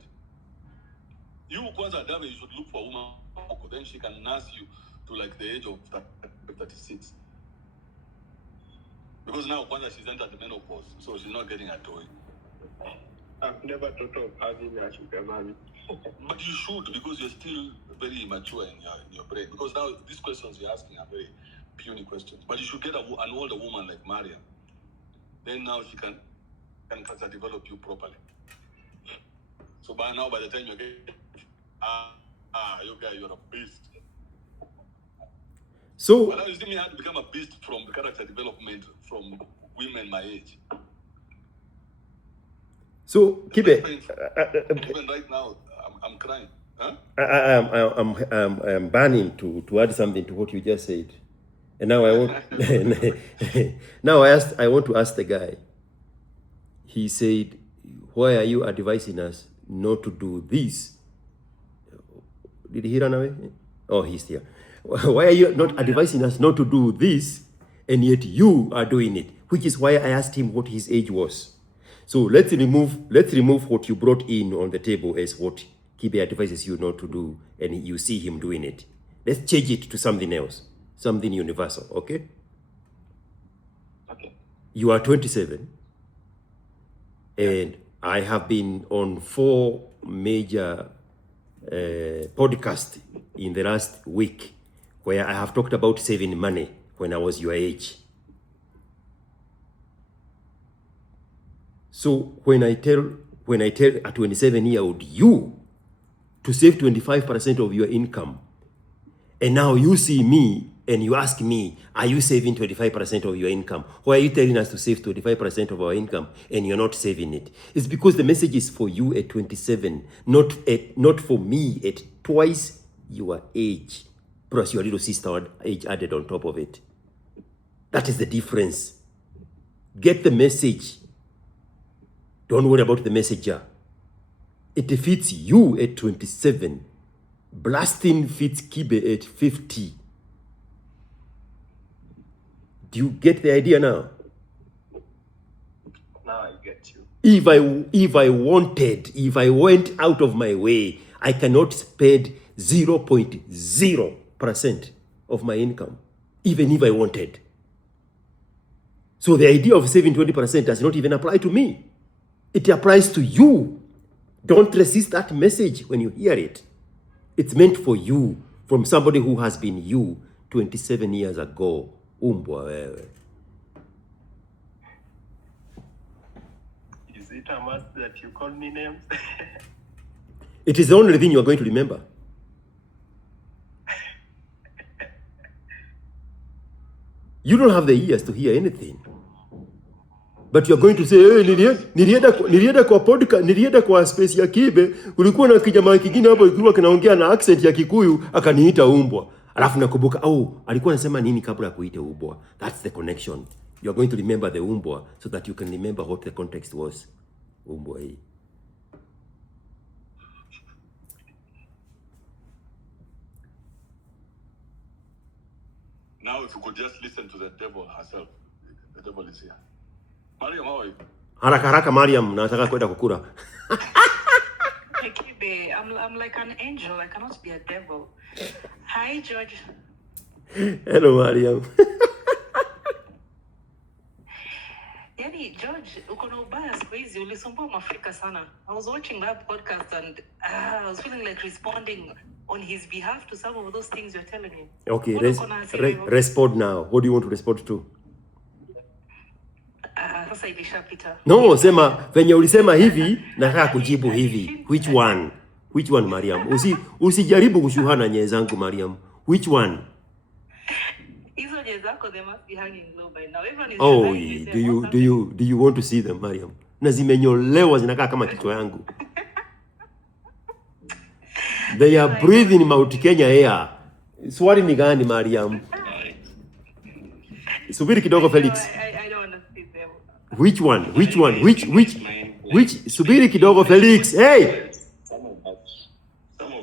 You, Kwanza Dave, you should look for a woman, then she can nurse you to like the age of 36. Because now Kwanza she's entered the menopause, so she's not getting a toy. I've never thought of having a sugar mommy. But you should, because you're still very immature in your brain. Because now these questions you're asking are very puny questions. But you should get an older woman like Mariam. Then now she can develop you properly. So by the time you get, you guys, you're a beast. So, but now you see me how to become a beast from the character development from women my age. So, Kibe, even right now, I'm crying. Huh? I'm banning to add something to what you just said. And now I want now I want to ask the guy. He said, why are you advising us not to do this? Did he run away? Oh, he's here. Why are you not advising us not to do this, and yet you are doing it? Which is why I asked him what his age was. So let's remove what you brought in on the table as what Kibe advises you not to do, and you see him doing it. Let's change it to something else, something universal, okay? Okay. You are 27, and I have been on 4 major podcasts in the last week where I have talked about saving money when I was your age. So when I tell a 27-year-old you to save 25% of your income, and now you see me and you ask me, are you saving 25% of your income? Why are you telling us to save 25% of our income and you're not saving it? It's because the message is for you at 27, not for me at twice your age, plus your little sister age added on top of it. That is the difference. Get the message. Don't worry about the messenger. It fits you at 27. Blasting fits Kibe at 50. Do you get the idea now? Now I get you. If I went out of my way, I cannot spend 0.0% of my income, even if I wanted. So the idea of saving 20% does not even apply to me. It applies to you. Don't resist that message when you hear it. It's meant for you, from somebody who has been you 27 years ago. Umbwa wewe. Is it a must that you call me names? It is the only thing you are going to remember. You don't have the ears to hear anything. But you are going to say, hey, nilienda kwa podcast, nilienda kwa space ya Kibe, kulikuwa na kijamaa kingine hapo kilikuwa kinaongea na accent ya Kikuyu akaniita umbwa. Alafu nakumbuka, alikuwa anasema nini kabla ya kuita umbwa? That's the connection. You are going to remember the umbwa so that you can remember what the context was. Umbwa hii. Now, if you could just listen to the devil herself, the devil is here. Mariam, how are you? Haraka Mariam, nataka kwenda kukura. Kibe, I'm like an angel. I cannot be a devil. Hi, George. Hello, Mariam. Yani, George, uko na ubaya siku hizi, ulisumbua Mwafrika sana. I was watching that podcast and I was feeling like responding on his behalf to some of those things you're telling me. Okay, respond now. What do you want to respond to? Sasa ilishapita. No, sema venye ulisema hivi, nataka kujibu hivi. Which one? Which one, Mariam? Usijaribu kushuhana nye zangu, Mariam. Which one? Hizo nye zako, they must be hanging low by now. Everyone is do you want to see them, Mariam? Na zimenyolewa zinakaa kama kichwa yangu. They are breathing Mount Kenya air. Swali ni gani, Mariam? Subiri kidogo, Felix. I don't want to see them. Which one? Subiri kidogo, Felix. Hey!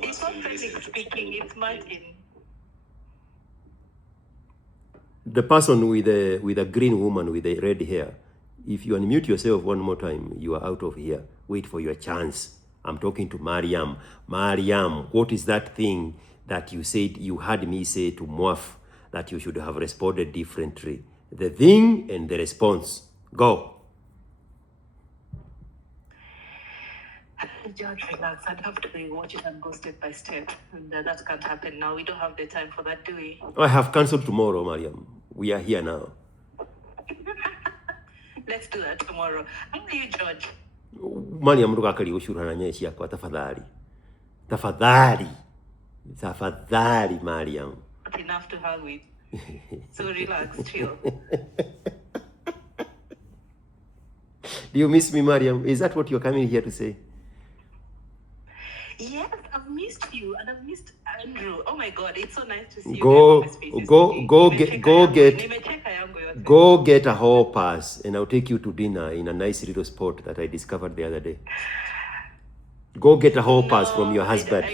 It's not Felix speaking, it's Martin. The person with a green woman with the red hair. If you unmute yourself one more time, you are out of here. Wait for your chance. I'm talking to Mariam. Mariam, what is that thing that you said you had me say to Mwaf that you should have responded differently? The thing and the response. Go. George, relax. I'd have to watch it and go step by step. And that can't happen now. We don't have the time for that, do we? I have cancelled tomorrow, Mariam. We are here now. Let's do that tomorrow. How are you, George? Mariam, ndukakali ushura na nyeshi yako. Tafadhali, Mariam. Not enough to hug with. So relax, chill. Do you miss me, Mariam? Is that what you're coming here to say? Yes, I've missed It's so nice to see you Go, guys on my spaces go, today. go get, go get, Nimecheka yangu yote. go get a hall pass, and I'll take you to dinner in a nice little spot that I discovered the other day. Go get a hall pass from your husband.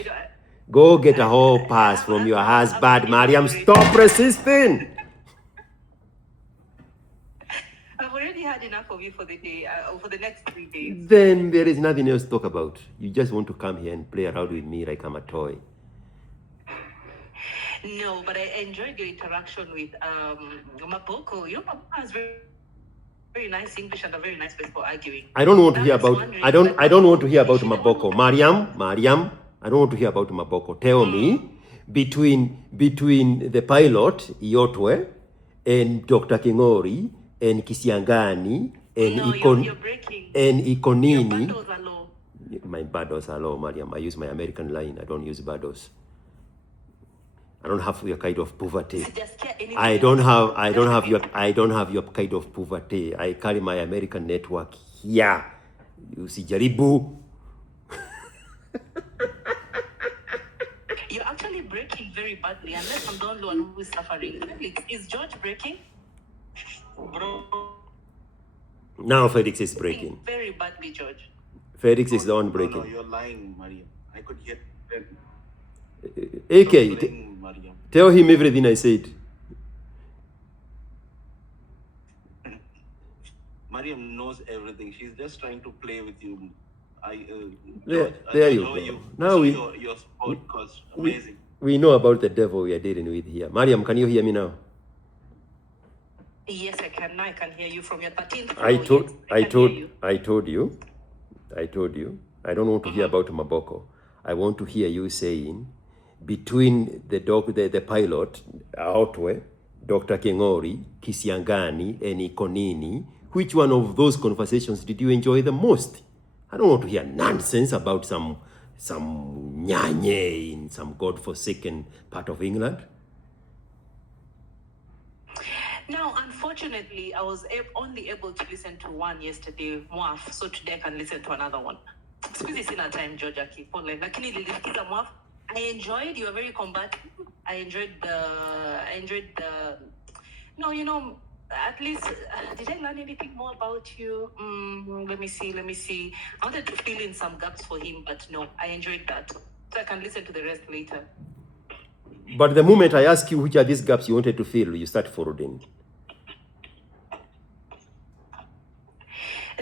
Go get a hall pass from your husband, Mariam. Stop resisting. I've already had enough of you for the day, for the next 3 days. Then there is nothing else to talk about. You just want to come here and play around with me like I'm a toy. No, but I enjoyed your interaction with Maboko. You know, Maboko has very nice English and a very nice way for arguing. I don't want to hear I was about. wondering, I don't want to hear about is she the Maboko. one- Mariam. I don't want to hear about Maboko. Tell me between the pilot Iotwe and Dr. Kingori and Kisiangani and No, you're breaking. and Your Ikonini. bundles are low. My bados are low, Mariam. I use my American line. I don't use bados. I don't have your kind of poverty. Sijasikia anything I don't else. have your kind of poverty. I carry my American network here. Usijaribu. You're actually breaking very badly, unless I'm the only one who is suffering. Is George breaking? Bro, Now Felix is breaking. Very badly, George. Felix is the one No, breaking. you're lying, Mariam. I could hear AK, playing, Mariam. tell him everything I said. Mariam knows everything. She's just trying to play with you. There I you know go. you. Now See your podcast, amazing. we know about the devil we are dealing with here. Mariam, can you hear me now? Yes, I can. Now I can hear you from your 13th floor. I told Yes, I can hear you. I told you. I don't want to hear about Maboko. I want to hear you saying between the pilot, Aotwe, Dr. Kingori, Kisiangani, and Ikonini, which one of those conversations did you enjoy the most? I don't want to hear nonsense about some nyanye in some godforsaken part of England. Now, unfortunately, I was only able to listen to one yesterday, Mwaf, so today I can listen to another one. Squeeze is in a time, George Aki. Lakini nilisikiza Mwaf. I enjoyed, you were very combative. I enjoyed the, no, you know, at least, did I learn anything more about you? Let me see. I wanted to fill in some gaps for him, but no, I enjoyed that. So I can listen to the rest later. But the moment I ask you which are these gaps you wanted to fill, you start forwarding.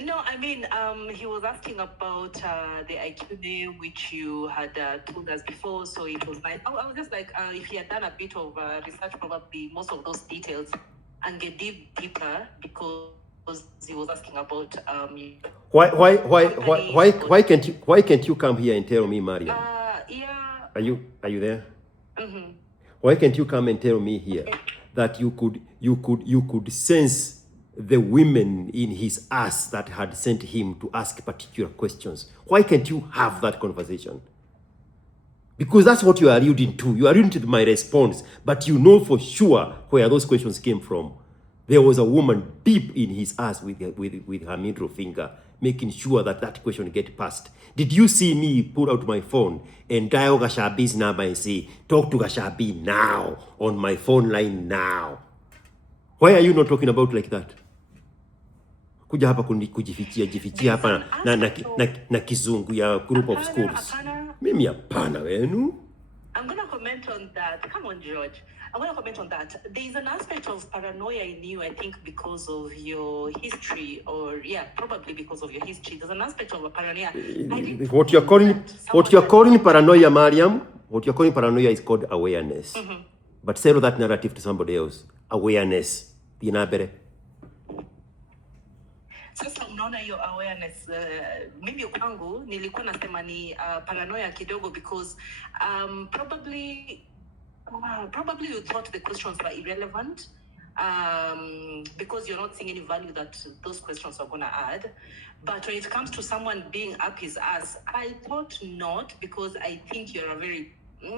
No, I mean, he was asking about the IQ, which you had told us before, so it was nice. I was just like, if he had done a bit of research, probably most of those details, and get deeper, because he was asking about Why can't you come here and tell me, Mariam? yeah. Are you there? Mm-hmm. Why can't you come and tell me here that you could sense the women in his ass that had sent him to ask particular questions? Why can't you have that conversation? Because that's what you are alluding to. You are alluding to my response, but you know for sure where those questions came from. There was a woman deep in his ass with her middle finger, making sure that question get passed. Did you see me pull out my phone and dial Gashabi's number and say, talk to Gashabi now, on my phone line now? Why are you not talking about like that? Kuja hapa kujifichia hapa na kizungu ya group of schools. Mimi hapana wenu. I'm going to comment on that. Come on, George. I'm going to comment on that. There is an aspect of paranoia in you, I think, because of your history, or probably because of your history. There's an aspect of a paranoia. What you're calling paranoia, Mariam, what you're calling paranoia is called awareness. Mm-hmm. But sell that narrative to somebody else. Awareness. Tinabere. Sasa unaona hiyo awareness, mimi kwangu nilikuwa nasema ni paranoia kidogo, because probably you thought the questions were irrelevant, because you're not seeing any value that those questions are going to add. But when it comes to someone being up his ass, I thought not, because I think you're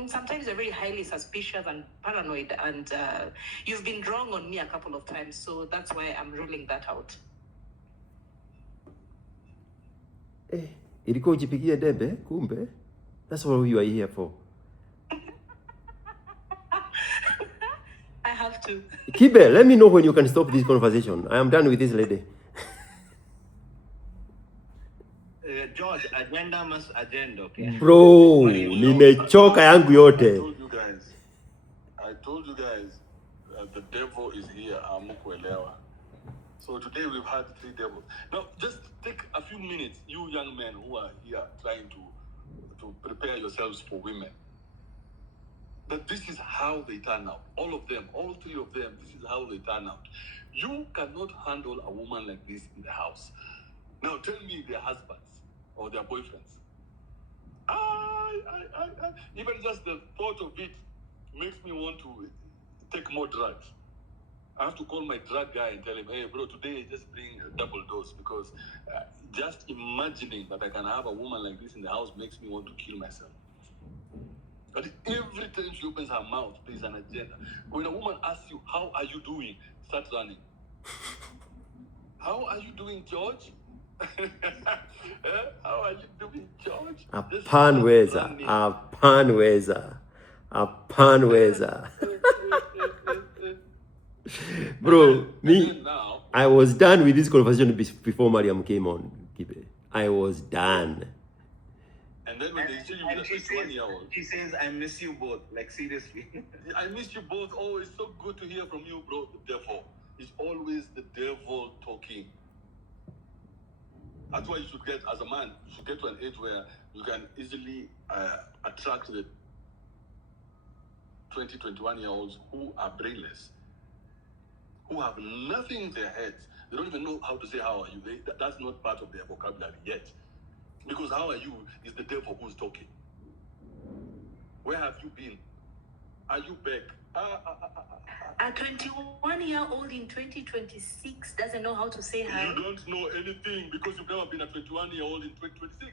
sometimes you're very highly suspicious and paranoid, and you've been wrong on me a couple of times, so that's why I'm ruling that out. Ilikuwa ujipigie debe, kumbe. That's what you are here for. to. Kibe, let me know when you can stop this conversation. I am done with this lady. George, agenda must agenda, okay? Bro, nimechoka yangu yote. I told you guys the devil is here. Amukuelewa. So today we've had 3 devils. Now just take a few minutes, you young men who are here trying to prepare yourselves for women. That this is how they turn out. All of them, all 3 of them, this is how they turn out. You cannot handle a woman like this in the house. Now tell me their husbands or their boyfriends. Even just the thought of it makes me want to take more drugs. I have to call my drug guy and tell him, hey bro, today just bring a double dose, because just imagining that I can have a woman like this in the house makes me want to kill myself. But every time she opens her mouth, there's an agenda. When a woman asks you, how are you doing? Start running. How are you doing, George? How are you doing, George? Apanweza. Bro, me, I was done with this conversation before Mariam came on. I was done. And then when they see you with a 21-year-old, she says, I miss you both. Like, seriously. I miss you both. Oh, it's so good to hear from you, bro. The devil. It's always the devil talking. That's why you should get, as a man, you should get to an age where you can easily attract the 20, 21-year-olds who are brainless, who have nothing in their heads. They don't even know how to say how are you. That's not part of their vocabulary yet. Because how are you is the devil who's talking. Where have you been? Are you back? A 21-year-old in 2026 doesn't know how to say hi. You don't know anything because you've never been a 21-year-old in 2026.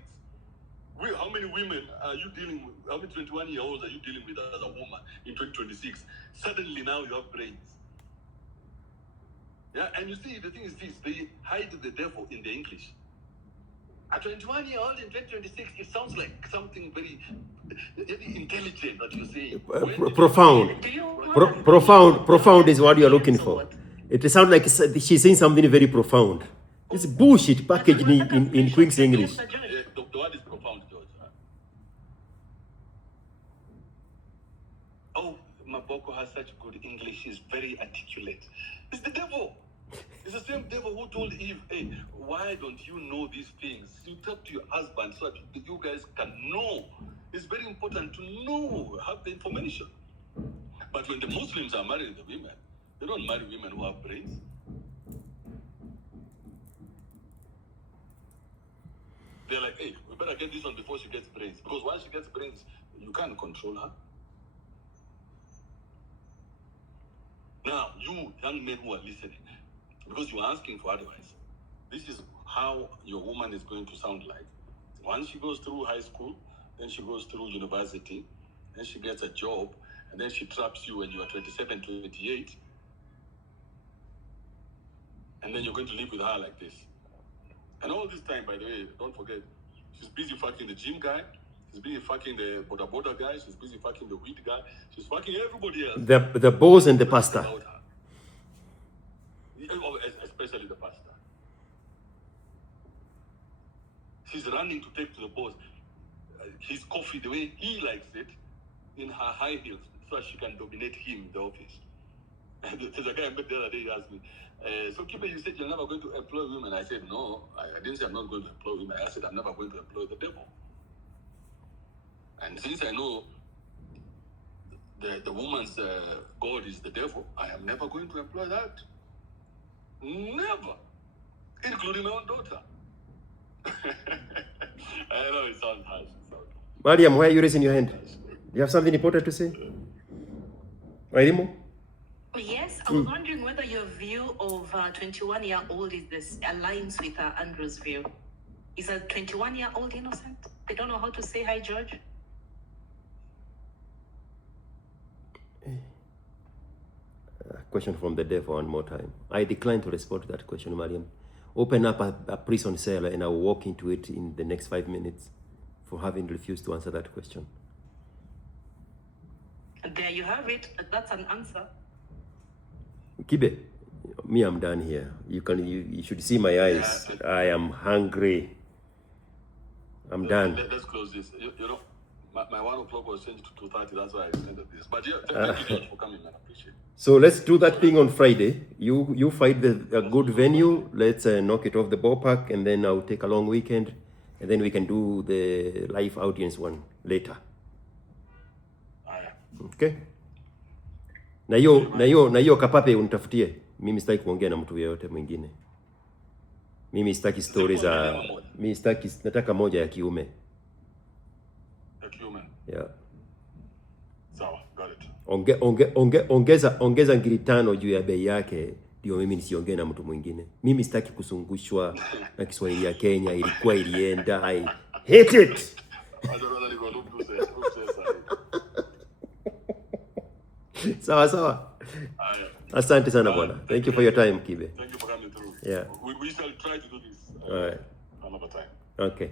How many women are you dealing with? How many 21-year-olds are you dealing with as a woman in 2026? Suddenly now you have brains. Yeah, and you see, the thing is this, they hide the devil in the English. A 21-year-old in 2026, it sounds like something very intelligent that you're saying. Profound is what you're looking for. It sounds like she's saying something very profound. It's bullshit packaged in Queen's English. The word is profound, George. Oh, Maboko has such good English. She's very articulate. It's the devil. It's the same devil who told Eve, hey, why don't you know these things? You talk to your husband so that you guys can know. It's very important to know, have the information. But when the Muslims are marrying the women, they don't marry women who have brains. They're like, hey, we better get this one before she gets brains. Because once she gets brains, you can't control her. Now, you young men who are listening, because you are asking for advice, this is how your woman is going to sound like. Once she goes through high school, then she goes through university, then she gets a job, and then she traps you when you are 27, 28. And then you're going to live with her like this. And all this time, by the way, don't forget, she's busy fucking the gym guy, she's busy fucking the boda guy, she's busy fucking the weed guy, she's fucking everybody else. The boss and the pastor. Especially the pastor. She's running to take to the boss his coffee the way he likes it, in her high heels, so that she can dominate him in the office. There's a guy I met the other day, he asked me, so Kibe, you said you're never going to employ women. I said, no, I didn't say I'm not going to employ women. I said I'm never going to employ the devil. And since I know the woman's God is the devil, I am never going to employ that. Never. Including my own daughter. I know it sounds harsh. Mariam, why are you raising your hand? You have something important to say? Wairimu? Yes, I was wondering whether your view of 21-year-old is this aligns with Andrew's view. Is a 21-year-old innocent? They don't know how to say hi, George? Question from the devil one more time. I decline to respond to that question, Mariam. Open up a prison cell and I'll walk into it in the next 5 minutes for having refused to answer that question. There you have it. That's an answer. Kibe, me, I'm done here. You should see my eyes. I am hungry. I'm done. Let's close this. You know, my 1 o'clock was changed to 2:30. That's why I extended this. But yeah, thank you, George, for coming, man. I appreciate it. So let's do that thing on Friday. You find a good venue. Let's knock it off the ballpark, and then I'll take a long weekend, and then we can do the live audience one later. Okay? Na hiyo kapape unitafutie. Mimi sitaki kuongea na mtu yeyote mwingine. Mimi sitaki stories za nataka moja ya kiume. Ya kiume. Yeah. Sawa, got it. Ongeza ngiri 5 juu ya bei yake ndio mimi nisiongee na mtu mwingine. Mimi sitaki kusungushwa na Kiswahili ya Kenya ilienda. I hate it. Sawa. Asante sana bwana. Thank you for your time, Kibe. Thank you for coming through. Yeah. We shall try to do this all right. another time. Okay.